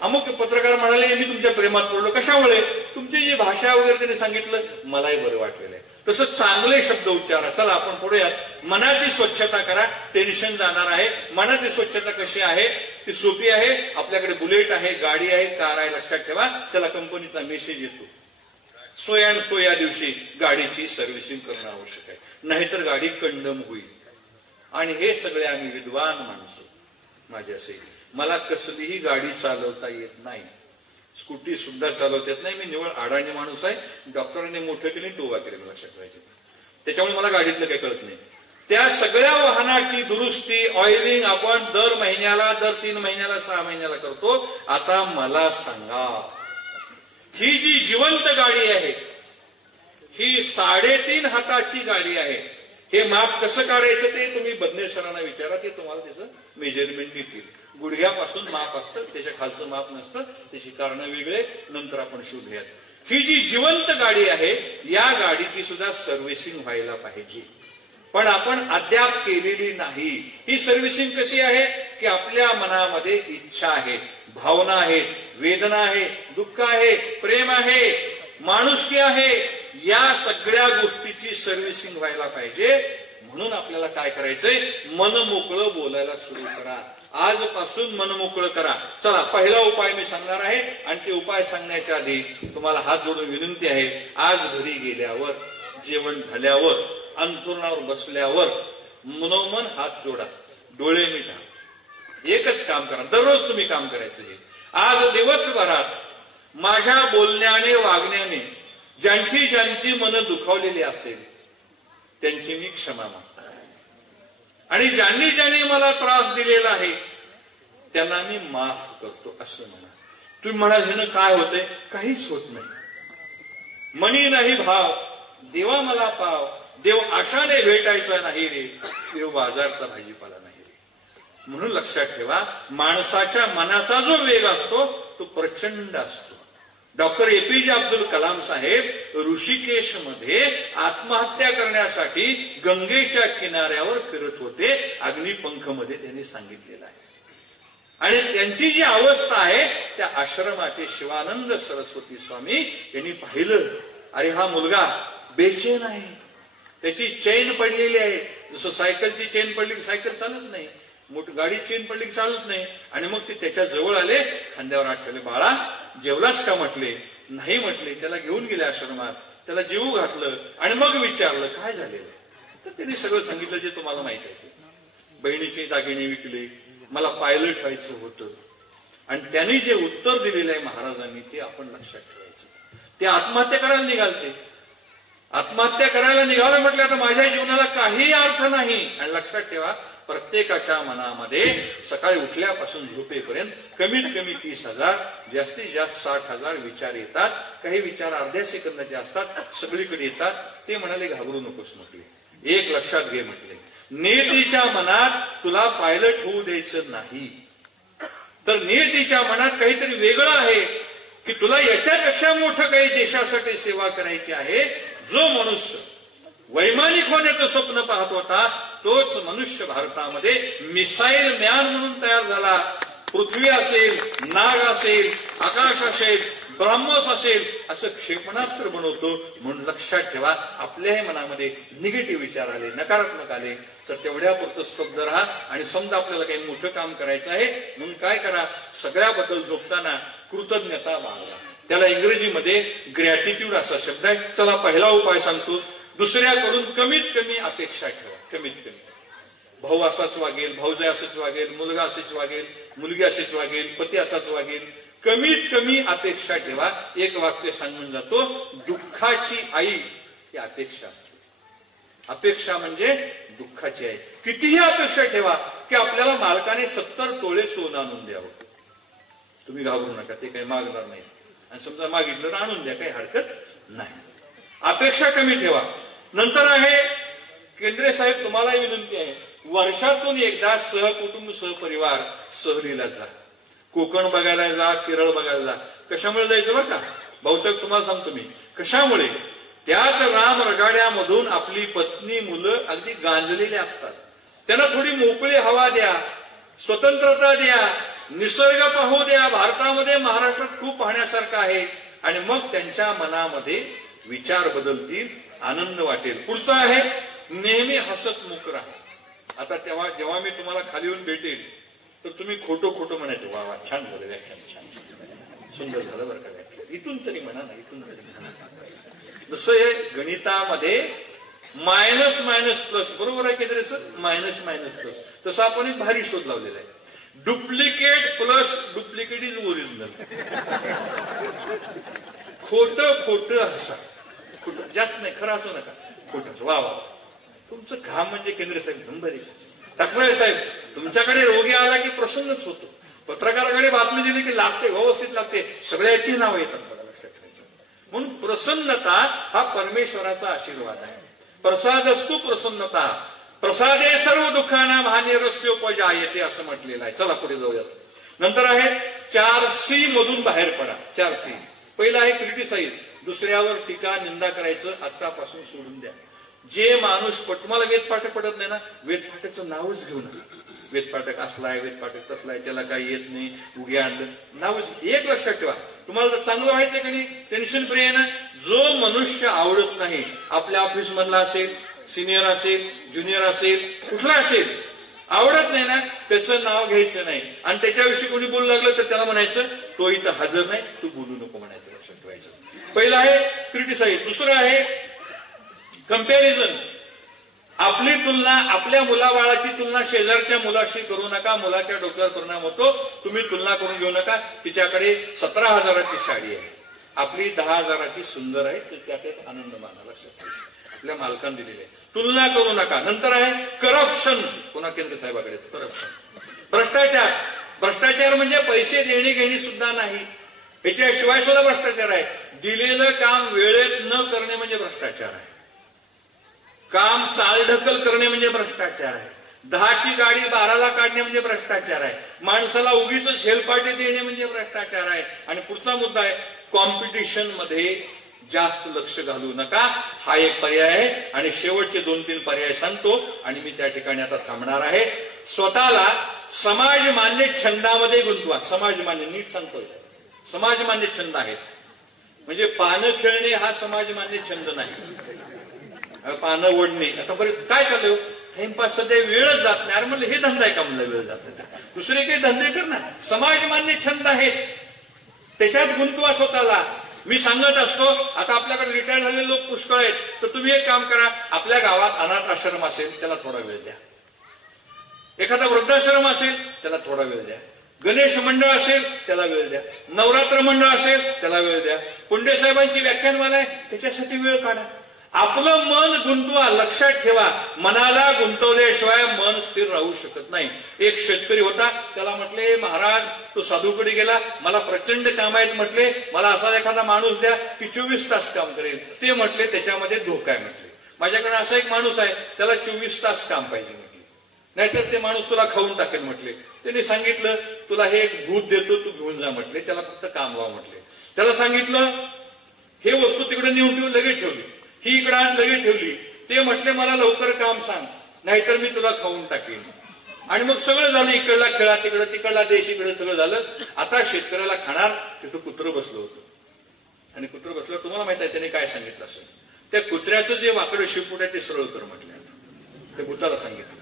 अमुक पत्रकार म्हणाले, मी तुमच्या प्रेमात पडलो. कशामुळे? तुमची जी भाषा वगैरे त्यांनी सांगितलं, मलाही बरं वाटलेलं आहे. तसं चांगले शब्द उच्चारा. चला आपण पुढे यात. मनाची स्वच्छता करा, टेन्शन जाणार आहे. मनाची स्वच्छता कशी आहे? ती सोपी आहे. आपल्याकडे बुलेट आहे, गाडी आहे, कार आहे, लक्षात ठेवा. त्याला कंपनीचा मेसेज येतो, सो अँड सो या दिवशी गाडीची सर्व्हिसिंग करणं आवश्यक आहे, नाहीतर गाडी कंडम होईल. आणि हे सगळे आम्ही विद्वान माणसं. माझे असे, मला कसलीही गाडी चालवता येत नाही, स्कूटी सुद्धा चालवता येत नाही. मी निवळ अडाणी माणूस आहे. डॉक्टरांनी मोठं केले, टोवा केले, मला लक्षात ठेवायचं. त्याच्यामुळे मला गाडीतलं काही कळत नाही. त्या सगळ्या वाहनाची दुरुस्ती, ऑइलिंग आपण दर महिन्याला, दर 3 महिन्याला, 6 महिन्याला करतो. आता मला सांगा, ही जी जिवंत गाडी आहे, ही 3.5 हाताची गाडी आहे. हे माप कसं काढायचं ते तुम्ही बदने सरांना विचारा, ते तुम्हाला त्याचं मेजरमेंट देतील. गुडघ्यापासून माप असतं, त्याच्या खालचं माप नसतं, त्याची कारणं वेगळे, नंतर आपण शोध घ्या. ही जी जिवंत गाडी आहे, या गाडीची सुद्धा सर्व्हिसिंग व्हायला पाहिजे, पण आपण अद्याप केलेली नाही. ही सर्व्हिसिंग कशी आहे की आपल्या मनामध्ये इच्छा आहे, भावना आहे, वेदना आहे, दुःख आहे, प्रेम आहे, माणुसकी आहे. या सगळ्या गोष्टीची सर्व्हिसिंग व्हायला पाहिजे. म्हणून आपल्याला काय करायचंय? मन मोकळं बोलायला सुरू करा. आजपासून मन मोकळं करा. चला, पहिला उपाय मी सांगणार आहे, आणि ते उपाय सांगण्याच्या आधी तुम्हाला हात जोडून विनंती आहे, आज घरी गेल्यावर, जेवण झाल्यावर, अंथरुणावर बसल्यावर मनोमन हात जोडा, डोळे मिटा. एकच काम करा, दररोज तुम्ही काम करायचं आहे. आज दिवसभरात माझ्या बोलण्याने, वागण्याने ज्यांची ज्यांची मनं दुखावलेली असेल त्यांची मी क्षमा मागतो, आणि ज्यांनी ज्यांनी मला त्रास दिलेला आहे त्यांना मी माफ करतो, असं म्हणा. तुम्ही म्हणाल, ह्यानं काय होतंय? काहीच होत नाही. मनी नाही भाव, देवा मला पाव, देव आशाने भेटायचा नाही रे, देव बाजारचा भाजीपाला नाही रे. म्हणून लक्षात ठेवा, माणसाच्या मनाचा जो वेग असतो तो प्रचंड असतो. डॉक्टर एपीजे अब्दुल कलाम साहेब ऋषिकेशमध्ये आत्महत्या करण्यासाठी गंगेच्या किनाऱ्यावर फिरत होते, अग्निपंखमध्ये त्यांनी सांगितलेलं आहे. आणि त्यांची जी अवस्था आहे त्या आश्रमाचे शिवानंद सरस्वती स्वामी यांनी पाहिलं, अरे हा मुलगा बेचैन आहे, त्याची चेन पडलेली आहे. जसं सायकलची चेन पडली की सायकल चालत नाही, मोठी गाडी चेन पडली की चालत नाही. आणि मग ते त्याच्या जवळ आले, खांद्यावर हात ठेवले, बाळा जेवलास का म्हटले. नाही म्हटले. त्याला घेऊन गेले आश्रमात, त्याला जेवू घातलं आणि मग विचारलं काय झालेलं. तर त्यांनी सगळं सांगितलं जे तुम्हाला माहित आहे ते. बहिणीचे दागिने विकले, मला पायलट व्हायचं होतं. आणि त्यांनी जे उत्तर दिलेलं आहे महाराजांनी ते आपण लक्षात ठेवायचं. ते आत्महत्या करायला निघालते. आत्महत्या करायला निघालं म्हटलं आता माझ्या जीवनाला काही अर्थ नाही. आणि लक्षात ठेवा, प्रत्येकाच्या मनामध्ये सकाळी उठल्यापासून झोपेपर्यंत कमीत कमी 30,000 जास्तीत जास्त 60,000 विचार येतात. काही विचार अर्ध्या सेकंदाचे असतात, सगळीकडे येतात. ते म्हणाले घाबरू नकोस म्हटले, एक लक्षात घे म्हटले, नियतीच्या मनात तुला पायलट होऊ द्यायचं नाही. तर नियतीच्या मनात काहीतरी वेगळं आहे की तुला याच्यापेक्षा मोठं काही देशासाठी सेवा करायची आहे. जो मनुष्य वैमानिक होण्याचं स्वप्न पाहत होता तोच मनुष्य भारतामध्ये मिसाईल मॅन म्हणून तयार झाला. पृथ्वी असेल, नाग असेल, आकाश असेल, ब्रह्मोस असेल, असं क्षेपणास्त्र बनवतो. म्हणून लक्षात ठेवा, आपल्याही मनामध्ये निगेटिव्ह विचार आले, नकारात्मक आले तर तेवढ्यापुरतं स्तब्ध राहा. आणि समजा आपल्याला काही मोठं काम करायचं आहे म्हणून काय करा, सगळ्याबद्दल झोपताना कृतज्ञता बाळगा. त्याला इंग्रजीमध्ये ग्रॅटिट्यूड असा शब्द आहे. चला पहिला उपाय सांगतो. दुसऱ्याकडून कमीत कमी अपेक्षा ठेवा. कमीत कमी. भाऊ असाच वागेल, भाऊजाई असंच वागेल, मुलगा असेच वागेल, मुलगी असेच वागेल, पती असाच वागेल. कमीत कमी अपेक्षा ठेवा. एक वाक्य सांगून जातो, दुःखाची आई ही अपेक्षा असते. अपेक्षा म्हणजे दुःखाची आई. कितीही अपेक्षा ठेवा की आपल्याला मालकाने 70 तोळे सोनं आणून द्यावं. तुम्ही घाबरू नका, ते काही मागणार नाही. आणि समजा मागितलं तर आणून द्या, काही हरकत नाही. अपेक्षा कमी ठेवा. नंतर आहे, केंद्रे साहेब तुम्हालाही विनंती आहे, वर्षातून एकदा सहकुटुंब सहपरिवार सहलीला जा. कोकण बघायला जा, केरळ बघायला जा. कशामुळे जायचं बरं का भाऊसाहेब, तुम्हाला सांगतो मी कशामुळे. त्याच राम रगाड्यामधून आपली पत्नी, मुलं अगदी गांजलेली असतात. त्यांना थोडी मोकळी हवा द्या, स्वतंत्रता द्या, निसर्ग पाहू द्या. भारतामध्ये, महाराष्ट्रात खूप पाहण्यासारखं आहे. आणि मग त्यांच्या मनामध्ये विचार बदलतील, आनंद वाटेल. पुढचा आहे, नेहमी हसत मुख राहा. आता तेव्हा जेव्हा मी तुम्हाला खाली येऊन भेटेल तर तुम्ही खोटं खोटं म्हणायचं, वा वा छान झालं व्याख्यान, छान सुंदर झालं बरं का व्याख्यान, इथून तरी म्हणा ना, इथून तरी म्हणा. जसं हे गणितामध्ये मायनस मायनस प्लस, बरोबर आहे केंद्रे सर, मायनस मायनस प्लस, तसं आपण एक भारी शोध लावलेला आहे. Duplicate plus duplicate is original. खोटं खोटं हसा, खोटं जास्त नाही, खरं असू नका, खोटं. वा वा, तुमचं काम म्हणजे केंद्र साहेब नंबरी. टाकसाळे साहेब, तुमच्याकडे रोगी आला की प्रसन्नच होतो. पत्रकाराकडे बातमी दिली की लागते, व्यवस्थित लागते, सगळ्याची नावं येतात. मला लक्षात ठेवायचं. म्हणून प्रसन्नता हा परमेश्वराचा आशीर्वाद आहे. प्रसादस्तु प्रसन्नता, प्रसादे सर्व दुःखाना महानिरस्योपजायते असं म्हटलेलं आहे. चला पुढे जाऊयात. नंतर आहे 4C मधून बाहेर पडा. 4C. पहिला आहे क्रिटिसाइज, दुसऱ्यावर टीका निंदा करायचं आतापासून सोडून द्या. जे माणूस तुम्हाला वेदपाठक पडत नाही ना, वेदपाठकचं नावच घेऊ नका. वेदपाठक असलाय, वेदपाठक तसलाय, त्याला काही येत नाही, उग्या आणलं नावच. एक लक्षात ठेवा, तुम्हाला जर चांगलं व्हायचं की नाही, टेन्शन फ्री आहे ना. जो मनुष्य आवडत नाही, आपल्या ऑफिस मधला असेल, सिनियर असेल, ज्युनियर असेल, कुठला असेल, आवडत नाही ना, त्याचं नाव घ्यायचं नाही. आणि त्याच्याविषयी कोणी बोलू लागलं तर त्याला म्हणायचं तो इथं हजर नाही, तू बोलू नको म्हणायचं. लक्षात ठेवायचं. पहिलं आहे क्रिटिसाइज. दुसरं आहे कंपॅरिझन. आपली तुलना, आपल्या मुलाबाळाची तुलना शेजारच्या मुलाशी करू नका. मुलाच्या डोक्यावर परिणाम होतो. तुम्ही तुलना करून घेऊ नका. तिच्याकडे 17,000ची साडी आहे, आपली 10,000ची सुंदर आहे, तर त्यात आनंद माना. लक्षात ठेवायचं. आपल्या मालकाने दिलेले आहे, तुलना करू नका. नंतर आहे करप्शन. पुन्हा केंद्र साहेबाकडे करप्शन, भ्रष्टाचार. भ्रष्टाचार म्हणजे पैसे देणे घेणे सुद्धा नाही, याच्याशिवाय सुद्धा भ्रष्टाचार आहे. दिलेलं काम वेळेत न करणे म्हणजे भ्रष्टाचार आहे. काम चालढकल करणे म्हणजे भ्रष्टाचार आहे. 10ची गाडी 12ला काढणे म्हणजे भ्रष्टाचार आहे. माणसाला उगीच झेलपाटी देणे म्हणजे भ्रष्टाचार आहे. आणि पुढचा मुद्दा आहे कॉम्पिटिशन मध्ये जास्त लक्ष घालू नका, हा एक पर्याय आहे. आणि शेवटचे 2-3 पर्याय सांगतो आणि मी त्या ठिकाणी आता थांबणार आहे. स्वतःला समाजमान्य छंदामध्ये गुंतवा. समाजमान्य नीट सांगतोय, समाजमान्य छंद आहेत. म्हणजे पानं खेळणे हा समाजमान्य छंद नाही. पानं ओढणे, आता बरं काय चालू टाइमपास, सध्या वेळच जात नाही. अरे म्हणलं हे धंदा आहे का म्हणलं, वेळ जात नाही. दुसरे काही धंदे कर ना. समाजमान्य छंद आहेत, त्याच्यात गुंतवा स्वतःला. मी सांगत असतो, आता आपल्याकडे रिटायर झालेले लोक पुष्कळ आहेत, तर तुम्ही एक काम करा, आपल्या गावात अनाथ आश्रम असेल त्याला थोडा वेळ द्या, एखादा वृद्धाश्रम असेल त्याला थोडा वेळ द्या, गणेश मंडळ असेल त्याला वेळ द्या, नवरात्र मंडळ असेल त्याला वेळ द्या, पुंडे साहेबांची व्याख्यानमाला आहे त्याच्यासाठी वेळ काढा. आपलं मन गुंतवा. लक्षात ठेवा, मनाला गुंतवल्याशिवाय मन स्थिर राहू शकत नाही. एक शेतकरी होता, त्याला म्हटले महाराज तो साधूकडे गेला, मला प्रचंड काम आहेत म्हटले, मला असा एखादा माणूस द्या की 24 तास काम करेल. ते म्हटले त्याच्यामध्ये धोका आहे म्हटले, माझ्याकडे असा एक माणूस आहे त्याला 24 तास काम पाहिजे म्हटले, नाहीतर ते माणूस तुला खाऊन टाकेल म्हटले. त्यांनी सांगितलं तुला हे एक भूत देतो, तू घेऊन जा म्हटले, त्याला फक्त काम व्हा म्हटले. त्याला सांगितलं हे वस्तू तिकडे नेऊन ठेवून लगेच ठेवली, ही इकडे आण लगेच ठेवली. ते म्हटले मला लवकर काम सांग, नाहीतर मी तुला खाऊन टाकेन. आणि मग सगळं झालं, इकडला खेळा तिकडं, तिकडला देश इकडे, सगळं झालं. आता शेतकऱ्याला खाणार तिथं कुत्रं बसलं होतं. आणि कुत्रं बसलं, तुम्हाला माहित आहे त्याने काय सांगितलं असेल, त्या कुत्र्याचं जे वाकडं शिपूट आहे ते सरळ कर म्हटलं. त्या भूताला सांगितलं,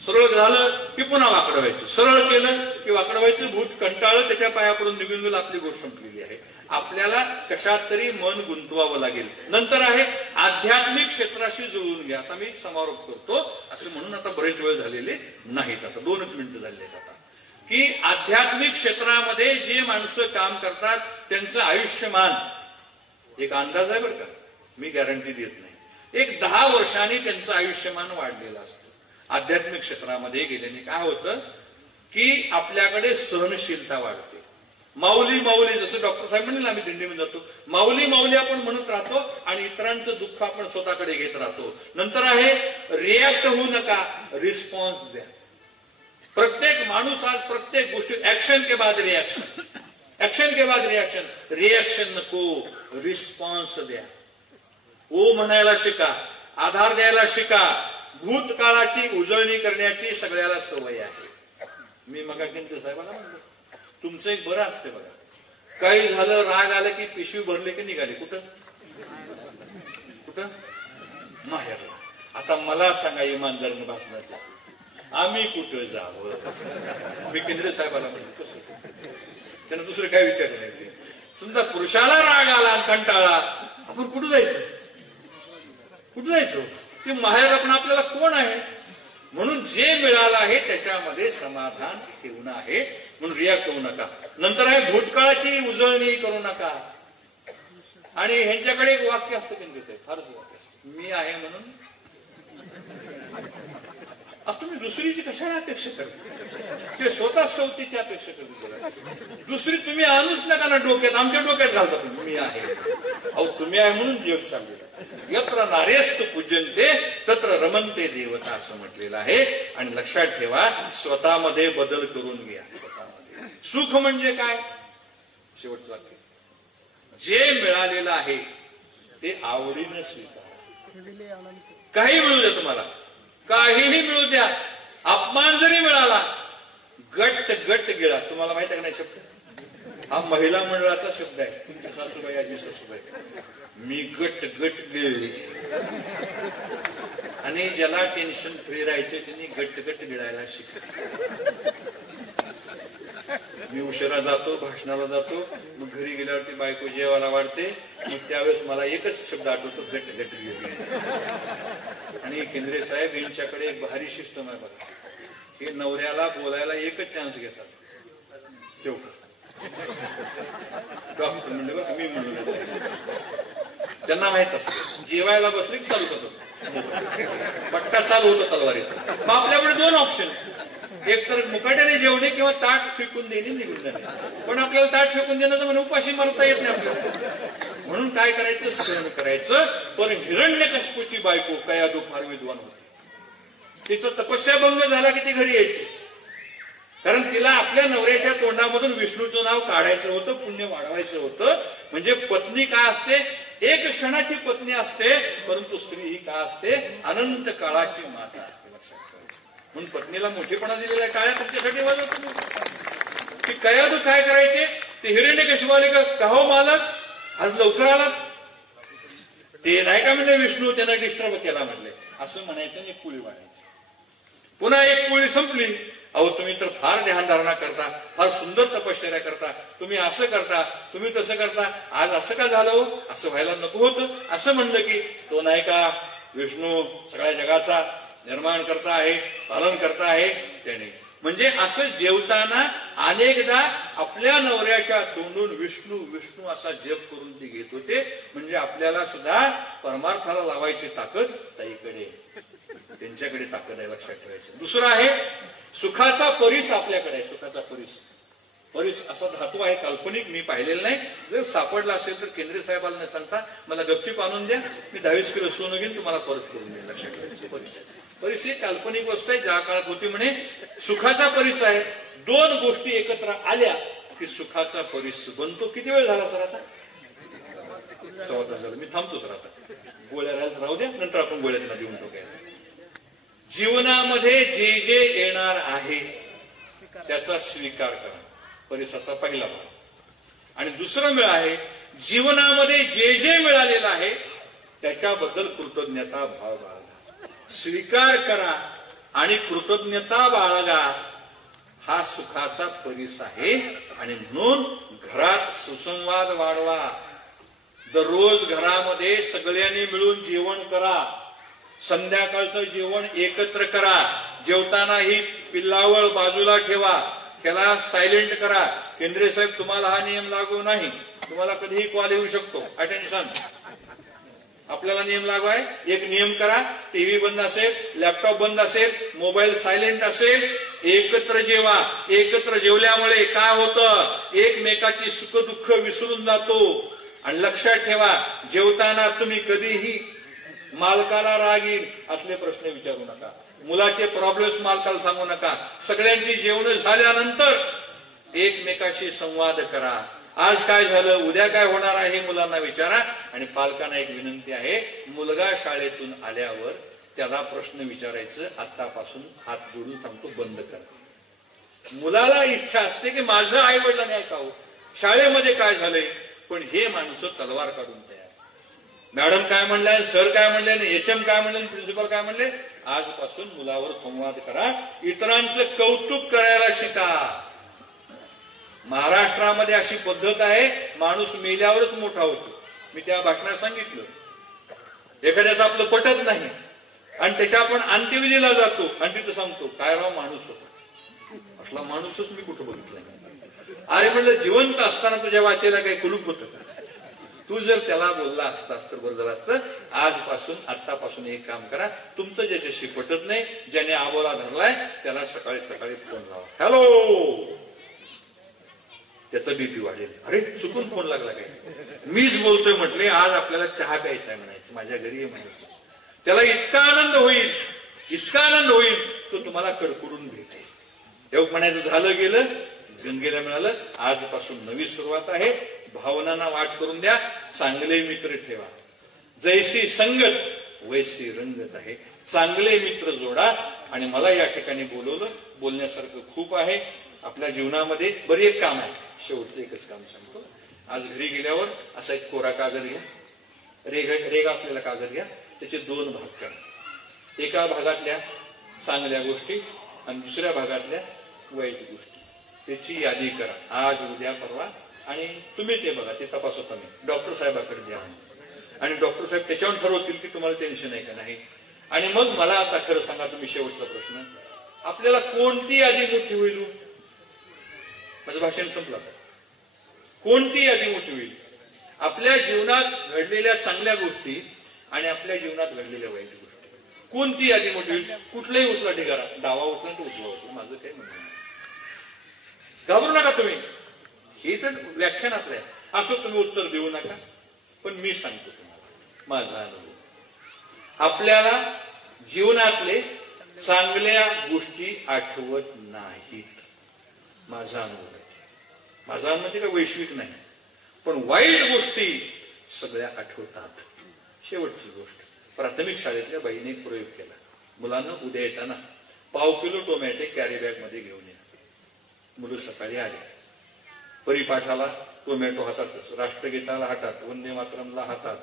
सरळ झालं की पुन्हा वाकडं व्हायचं, सरळ केलं की वाकडं व्हायचं. भूत कंटाळलं, त्याच्या पायाकडून निघून गेलं, आपली गोष्ट संपलेली आहे. आपल्याला कशात तरी मन गुंतवावं लागेल. नंतर आहे आध्यात्मिक क्षेत्राशी जुळवून घ्या. आता मी समारोप करतो असं म्हणून, आता बरेच वेळ झालेले नाहीत, आता 2च मिनिटं झालेली आहेत. आता की आध्यात्मिक क्षेत्रामध्ये जे माणसं काम करतात त्यांचं आयुष्यमान, एक अंदाज आहे बरं का, मी गॅरंटी देत नाही, एक 10 वर्षांनी त्यांचं आयुष्यमान वाढलेलं असतं. आध्यात्मिक क्षेत्रामध्ये गेल्याने काय होतं की आपल्याकडे सहनशीलता वाढते. माऊली माऊली, जसं डॉक्टर साहेब म्हणले आम्ही दिंडीमध्ये जातो, माऊली माऊली आपण म्हणत राहतो आणि इतरांचं दुःख आपण स्वतःकडे घेत राहतो. नंतर आहे रिॲक्ट होऊ नका, रिस्पॉन्स द्या. प्रत्येक माणूस आज प्रत्येक गोष्टी ऍक्शन के बाद रिॲक्शन, ऍक्शन के बाद रिॲक्शन. रिॲक्शन नको, रिस्पॉन्स द्या. ओ म्हणायला शिका, आधार द्यायला शिका. भूतकाळाची उजळणी करण्याची सगळ्याला सवय आहे. मी मग साहेबांना म्हणतो तुमचं एक बरं असते बघा, काही झालं राग आलं की पिशवी भरले की निघाले कुठं कुठं माहेरला. आता मला सांगा इमानदारीने भाषणाच्या, आम्ही कुठं जावं? मी केंद्रे साहेबांना म्हणतो कसं, त्यानं दुसरं काय विचारलं नाही. ते समजा पुरुषाला राग आला कंटाळा, आपण कुठं जायचं, कुठं जायचं? ते माहेर आपण आपल्याला कोण आहे? म्हणून जे मिळालं आहे त्याच्यामध्ये समाधान ठेवणं आहे. म्हणून रिॲक्ट होऊ नका. नंतर आहे भूतकाळाची उजळणी करू नका. आणि ह्यांच्याकडे एक वाक्य असतं त्यांचं, फारच वाक्य असतं, मी आहे म्हणून. तुम्ही दुसरीची कशाला अपेक्षा करता? ते स्वतः स्तौतीची अपेक्षा करतो. दुसरी तुम्ही आणूच नका ना डोक्यात, आमच्या डोक्यात घालता तुम्ही, मी आहे. अहो तुम्ही आहे म्हणून जग चाललेलं. यत्र नारेस्त पूजनते तत्र रमनते देवता असं म्हटलेलं आहे. आणि लक्षात ठेवा, स्वतःमध्ये बदल करून घ्या. सुख म्हणजे काय? शेवटचं वाक्य, जे मिळालेलं आहे ते आवडीनं स्वीकारा. काही मिळू द्या तुम्हाला, काहीही मिळू द्या. अपमान जरी मिळाला, गट गट गिळा. तुम्हाला माहिती आहे का नाही शब्द? हा महिला मंडळाचा शब्द आहे. तुमच्या सासूबाई आजी सासूबाई, मी गट गट गिळले. आणि ज्याला टेन्शन फ्री राहायचे त्यांनी गट गट गिळायला शिकले. मी उशिरा जातो, भाषणाला जातो, मग घरी गेल्यावरती बायको जेवायला वाढते, मग त्यावेळेस मला एकच शब्द आठवतो, गट गट गिळले. आणि केंद्रे साहेब यांच्याकडे एक भारी सिस्टम आहे बघा, हे नवऱ्याला बोलायला एकच चान्स घेतात. तेवढं डॉक्टर म्हणले बघा, मी म्हणलो, त्यांना माहित असतं जेवायला बसले की चालू होतो, पट्टा चालू होतो तलवारीचा. मग आपल्याकडे 2 ऑप्शन, एक तर मुकाट्याने जेवणे किंवा ताट फेकून देणे, निघून जाणे. पण आपल्याला ताट फेकून देणं म्हणजे उपाशी मारता येत नाही आपल्याला. म्हणून काय करायचं, सहन करायचं. पण हिरण्यकश्यपूची बायको कयादू फार विद्वान होती. तिचं तपस्या भंग झाला की ती घरी यायची. कारण तिला आपल्या नवऱ्याच्या तोंडामधून विष्णूचं नाव काढायचं होतं, पुण्य वाढवायचं होतं. म्हणजे पत्नी काय असते, एक क्षणाची पत्नी असते, परंतु स्त्री ही काय असते, अनंत काळाची माता असते. लक्षात ठेवायचं. म्हणून पत्नीला मोठेपणा दिलेला आहे. काळ्या तुमच्यासाठी वाजवतो की कयादू काय करायचे, ते हिरण्यकशिपूवाले का हो मालक आज लवकर आलात, ते नाही का म्हणले विष्णू त्यानं डिस्टर्ब केला म्हणले, असं म्हणायचं. एक पोळी वाढायची, पुन्हा एक पोळी संपली. अहो तुम्ही तर फार ध्यानधारणा करता, फार सुंदर तपश्चर्या करता, तुम्ही असं करता, तुम्ही तसं करता, आज असं का झालं, असं व्हायला नको होतं, असं म्हणलं की तो नाही का विष्णू सगळ्या जगाचा निर्माण करता आहे, पालन करता आहे त्याने. म्हणजे असं जेवताना अनेकदा आपल्या नवऱ्याच्या तोंडून विष्णू विष्णू असा जप करून ते घेत होते. म्हणजे आपल्याला सुद्धा परमार्थाला लावायची ताकद ताईकडे, त्यांच्याकडे ताकद आहे. लक्षात ठेवायचं. दुसरं आहे सुखाचा परीस आपल्याकडे आहे. सुखाचा परीस असा धातू आहे, काल्पनिक, मी पाहिलेला नाही. जर सापडला असेल तर केंद्रीय साहेबाला न सांगता मला गपचीप आणून द्या, मी 22 किलो सोनं घेऊन तुम्हाला परत करून देईन. लक्षात ठेवायचं. परीस ही काल्पनिक वस्तू आहे. ज्या काळात होती म्हणे सुखाचा परीस आहे. दोन गोष्टी एकत्र आल्या की सुखाचा परीस बनतो. किती वेळ झाला सर? आता 1.25 तास झाला. मी थांबतो सर. आता गोळ्या राहू द्या, नंतर आपण गोळ्यांना देऊन टाकूया. जीवनामध्ये जे जे येणार आहे त्याचा स्वीकार करा, परिसाचा पहिला भाग. आणि दुसरं मिळ आहे जीवनामध्ये जे जे मिळालेलं आहे त्याच्याबद्दल कृतज्ञता भाव बाळगा. स्वीकार करा आणि कृतज्ञता बाळगा, हा सुखाचा परीस आहे. आणि म्हणून घरात सुसंवाद वाढवा. दररोज घरामध्ये सगळ्यांनी मिळून जेवण करा. संध्याकाळचं जेवण एकत्र करा. जेवतानाही पिल्लावळ बाजूला ठेवा, त्याला सायलेंट करा. केंद्रीय साहेब तुम्हाला हा नियम लागू नाही, तुम्हाला कधीही कॉल येऊ शकतो. अटेन्शन, आपल्याला नियम लागू आहे. एक नियम करा, टीव्ही बंद असेल, लॅपटॉप बंद असेल, मोबाईल सायलेंट असेल, एकत्र जेवा. एकत्र जेवल्यामुळे काय होतं, एकमेकाची सुख दुःख विसरून जातो. आणि लक्षात ठेवा, जेवताना तुम्ही कधीही मालकाला राग येईल असले प्रश्न विचारू नका. मुलाचे प्रॉब्लेम्स मालकाला सांगू नका. सगळ्यांची जेवण झाल्यानंतर एकमेकाशी संवाद करा. आज काय झालं, उद्या काय होणार आहे, मुलांना विचारा. आणि पालकांना एक विनंती आहे, मुलगा शाळेतून आल्यावर त्याला प्रश्न विचारायचं आतापासून हात जोडून सांगतो बंद करा. मुलाला इच्छा असते की माझं आई वडिलांनी ऐकावं, शाळेमध्ये काय झालंय. पण हे माणसं तलवार काढून तयार. मॅडम काय म्हणल्या, सर काय म्हणले, एचएम काय म्हणले, प्रिन्सिपल काय म्हणले. आजपासून मुलावर संवाद करा. इतरांचं कौतुक करायला शिका. महाराष्ट्रामध्ये अशी पद्धत आहे, माणूस मेल्यावरच मोठा होतो. मी त्या भाषणात सांगितलं, एखाद्याचं आपलं पटत नाही आणि त्याच्या आपण अंत्यविधीला जातो आणि तिथं सांगतो काय राव माणूस होता. असला माणूसच मी कुठं बघितला नाही. अरे म्हणलं, जिवंत असताना तुझ्या वाचेला काही कुलूप होतं, तू जर त्याला बोलला असतास तर बरं झालं असतं. आजपासून आत्तापासून एक काम करा, तुमचं ज्याच्याशी पटत नाही, ज्याने आबोला धरलाय त्याला सकाळी सकाळी फोन लावा. हॅलो, त्याचा बीपी वाढेल. अरे चुकून फोन लागला काय, मीच बोलतोय म्हटले, आज आपल्याला चहा प्यायचा आहे म्हणायचं, माझ्या घरी आहे म्हणायचं. त्याला इतका आनंद होईल, इतका आनंद होईल, तो तुम्हाला कडकडून भेटेल. तेव्हा म्हणायचं झालं गेलं, गंगेला मिळालं. आजपासून नवी सुरुवात आहे. भावनांना वाट करून द्या. चांगले मित्र ठेवा. जैसी संगत वैसी रंगत आहे. चांगले मित्र जोडा. आणि मला या ठिकाणी बोलवलं, बोलण्यासारखं खूप आहे आपल्या जीवनामध्ये. बरी एक काम आहे, शेवटचं एकच काम सांगतो. आज घरी गेल्यावर असा एक कोरा कागद घ्या, रेगा असलेला कागद घ्या, त्याचे 2 भाग करा. एका भागातल्या चांगल्या गोष्टी आणि दुसऱ्या भागातल्या वाईट गोष्टी, त्याची यादी करा. आज उद्या परवा. आणि तुम्ही ते बघा, ते तपासता नाही, डॉक्टर साहेबाकडे द्या. आणि डॉक्टर साहेब त्याच्यावर ठरवतील की तुम्हाला टेन्शन आहे का नाही. आणि मग मला आता खरं सांगा, तुम्ही शेवटचा प्रश्न, आपल्याला कोणती यादी मोठी होईल. माझं भाषण संपलं. कोणती यादी मोठी होईल. आपल्या जीवनात घडलेल्या चांगल्या गोष्टी आणि आपल्या जीवनात घडलेल्या वाईट गोष्टी, कोणती यादी मोठी होईल. कुठलाही उचला ढिगारा, डावा उचला तर उजवा होतो, माझं काही म्हणणं नाही. घाबरू नका तुम्ही, हे तर व्याख्यानातलं आहे, असं तुम्ही उत्तर देऊ नका. पण मी सांगतो तुम्हाला माझा अनुभव. आपल्याला जीवनातले चांगल्या गोष्टी आठवत नाहीत. माझा अनुभव आहे. माझा अनुभव म्हणजे काय वैश्विक नाही, पण वाईट गोष्टी सगळ्या आठवतात. शेवटची गोष्ट, प्राथमिक शाळेतल्या बाईने एक प्रयोग केला. मुलांना उद्या येताना 1/2 किलो टोमॅटो कॅरी बॅग मध्ये घेऊन या. मुलं सकाळी आली, परिपाठाला टोमॅटो हातातच, राष्ट्रगीताला हातात, वंदे मातरमला हातात.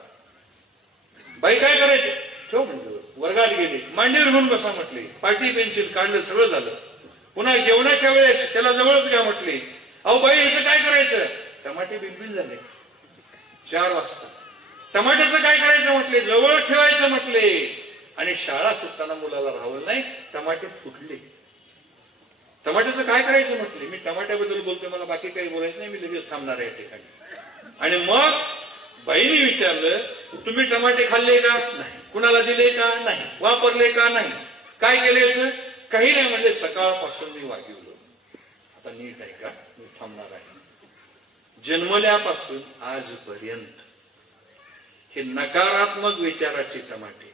बाई काय करायचे, ठेव म्हणलं. वर्गात गेले, मांडीवर घेऊन बसा म्हटले, पाटी पेन्सिल काढलं, सगळं झालं. पुन्हा जेवणाच्या वेळेस त्याला जवळच घ्या म्हटले. अहो बाई याचं काय करायचं, टमाटे बिलबिल झाले. 4 वाजता टमाट्याचं काय करायचं म्हटले, जवळ ठेवायचं म्हटले. आणि शाळा सुटताना मुलाला राहावं नाही, टमाटे फुटले. टमाट्याचं काय करायचं म्हटले. मी टमाट्याबद्दल बोलतोय, मला बाकी काही बोलायचं नाही, मी लगेच थांबणार आहे या ठिकाणी. आणि मग बाईने विचारलं, तुम्ही टमाटे खाल्ले का नाही, कुणाला दिले का नाही, वापरले का नाही, काय केले. काही नाही म्हणजे सकाळपासून मी वागिवलो. आता नीट आहे का, मी थांबणार आहे. जन्मल्यापासून आजपर्यंत हे नकारात्मक विचाराचे टमाटे.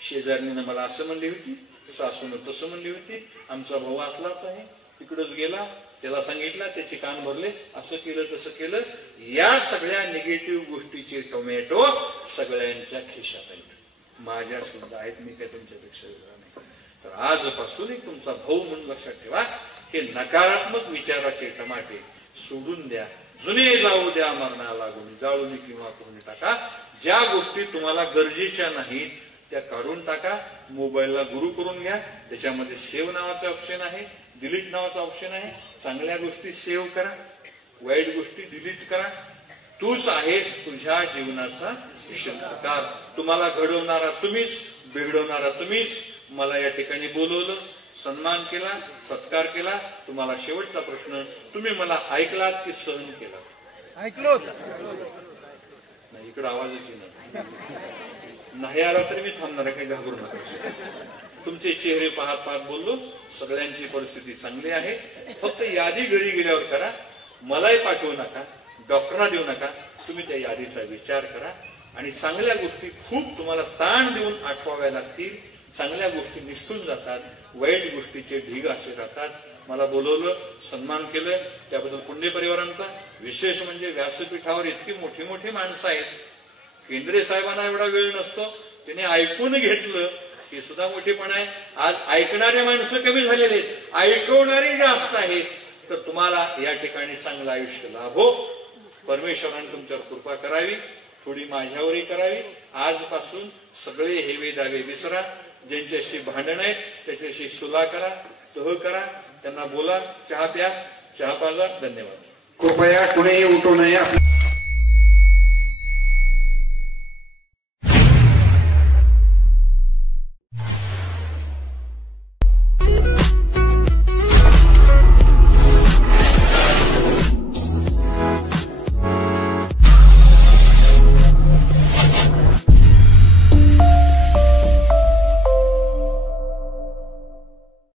शेजारणीनं मला असं म्हणली होती, सासून तसं म्हणली होती, आमचा भाऊ असलाच आहे, तिकडच गेला, त्याला सांगितलं, त्याचे कान भरले, असं केलं तसं केलं. या सगळ्या निगेटिव्ह गोष्टीचे टोमॅटो सगळ्यांच्या खिशात आहेत. माझ्या सुद्धा आहेत, मी काय तुमच्यापेक्षा वेगळा नाही. तर आजपासून एक तुमचा भाऊ म्हणून लक्षात ठेवा, हे नकारात्मक विचाराचे टमाटे सोडून द्या. जुने जाऊ द्या मरणा लागून, जाळून किंवा करून टाका. ज्या गोष्टी तुम्हाला गरजेच्या नाहीत त्या काढून टाका. मोबाईलला गुरु करून घ्या, त्याच्यामध्ये सेव्ह नावाचं ऑप्शन आहे, डिलीट नावाचं ऑप्शन आहे. चांगल्या गोष्टी सेव्ह करा, वाईट गोष्टी डिलीट करा. तूच आहेस तुझ्या जीवनाचा शिल्पकार. तुम्हाला घडवणारा तुम्हीच, बिघडवणारा तुम्हीच. मला या ठिकाणी बोलवलं, सन्मान केला, सत्कार केला. तुम्हाला शेवटचा प्रश्न, तुम्ही मला ऐकलात की सहन केला? ऐकलो नाही, इकडे आवाजच येणार नाही. आला तरी मी थांबणार आहे, काही घाबरू नका. तुमचे चेहरे पाहत पाहत बोललो. सगळ्यांची परिस्थिती चांगली आहे. फक्त यादी घरी गेल्यावर करा, मलाही पाठवू नका, डॉक्टरना देऊ नका. तुम्ही त्या यादीचा विचार करा आणि चांगल्या गोष्टी खूप तुम्हाला ताण देऊन आठवाव्या लागतील. चांगल्या गोष्टी निष्ठून जातात, वाईट गोष्टीचे ढीग असे राहतात. मला बोलवलं, सन्मान केलं, त्याबद्दल पुण्य परिवारांचा. विशेष म्हणजे व्यासपीठावर इतकी मोठी मोठी माणसं आहेत. केंद्रे साहेबांना एवढा वेळ नसतो, त्यांनी ऐकून घेतलं हे सुद्धा मोठेपण आहे. आज ऐकणारे माणसं कमी झालेले आहेत, ऐकवणारे जास्त आहेत. तर तुम्हाला या ठिकाणी चांगलं आयुष्य लाभो. परमेश्वराने तुमच्यावर कृपा करावी, थोडी माझ्यावरही करावी. आजपासून सगळे हेवे दावे विसरा. ज्यांच्याशी भांडण आहेत त्याच्याशी सुला करा, तह करा, त्यांना बोला, चहा प्या, चहा पाजा. धन्यवाद. कृपया कुणीही उठू नये.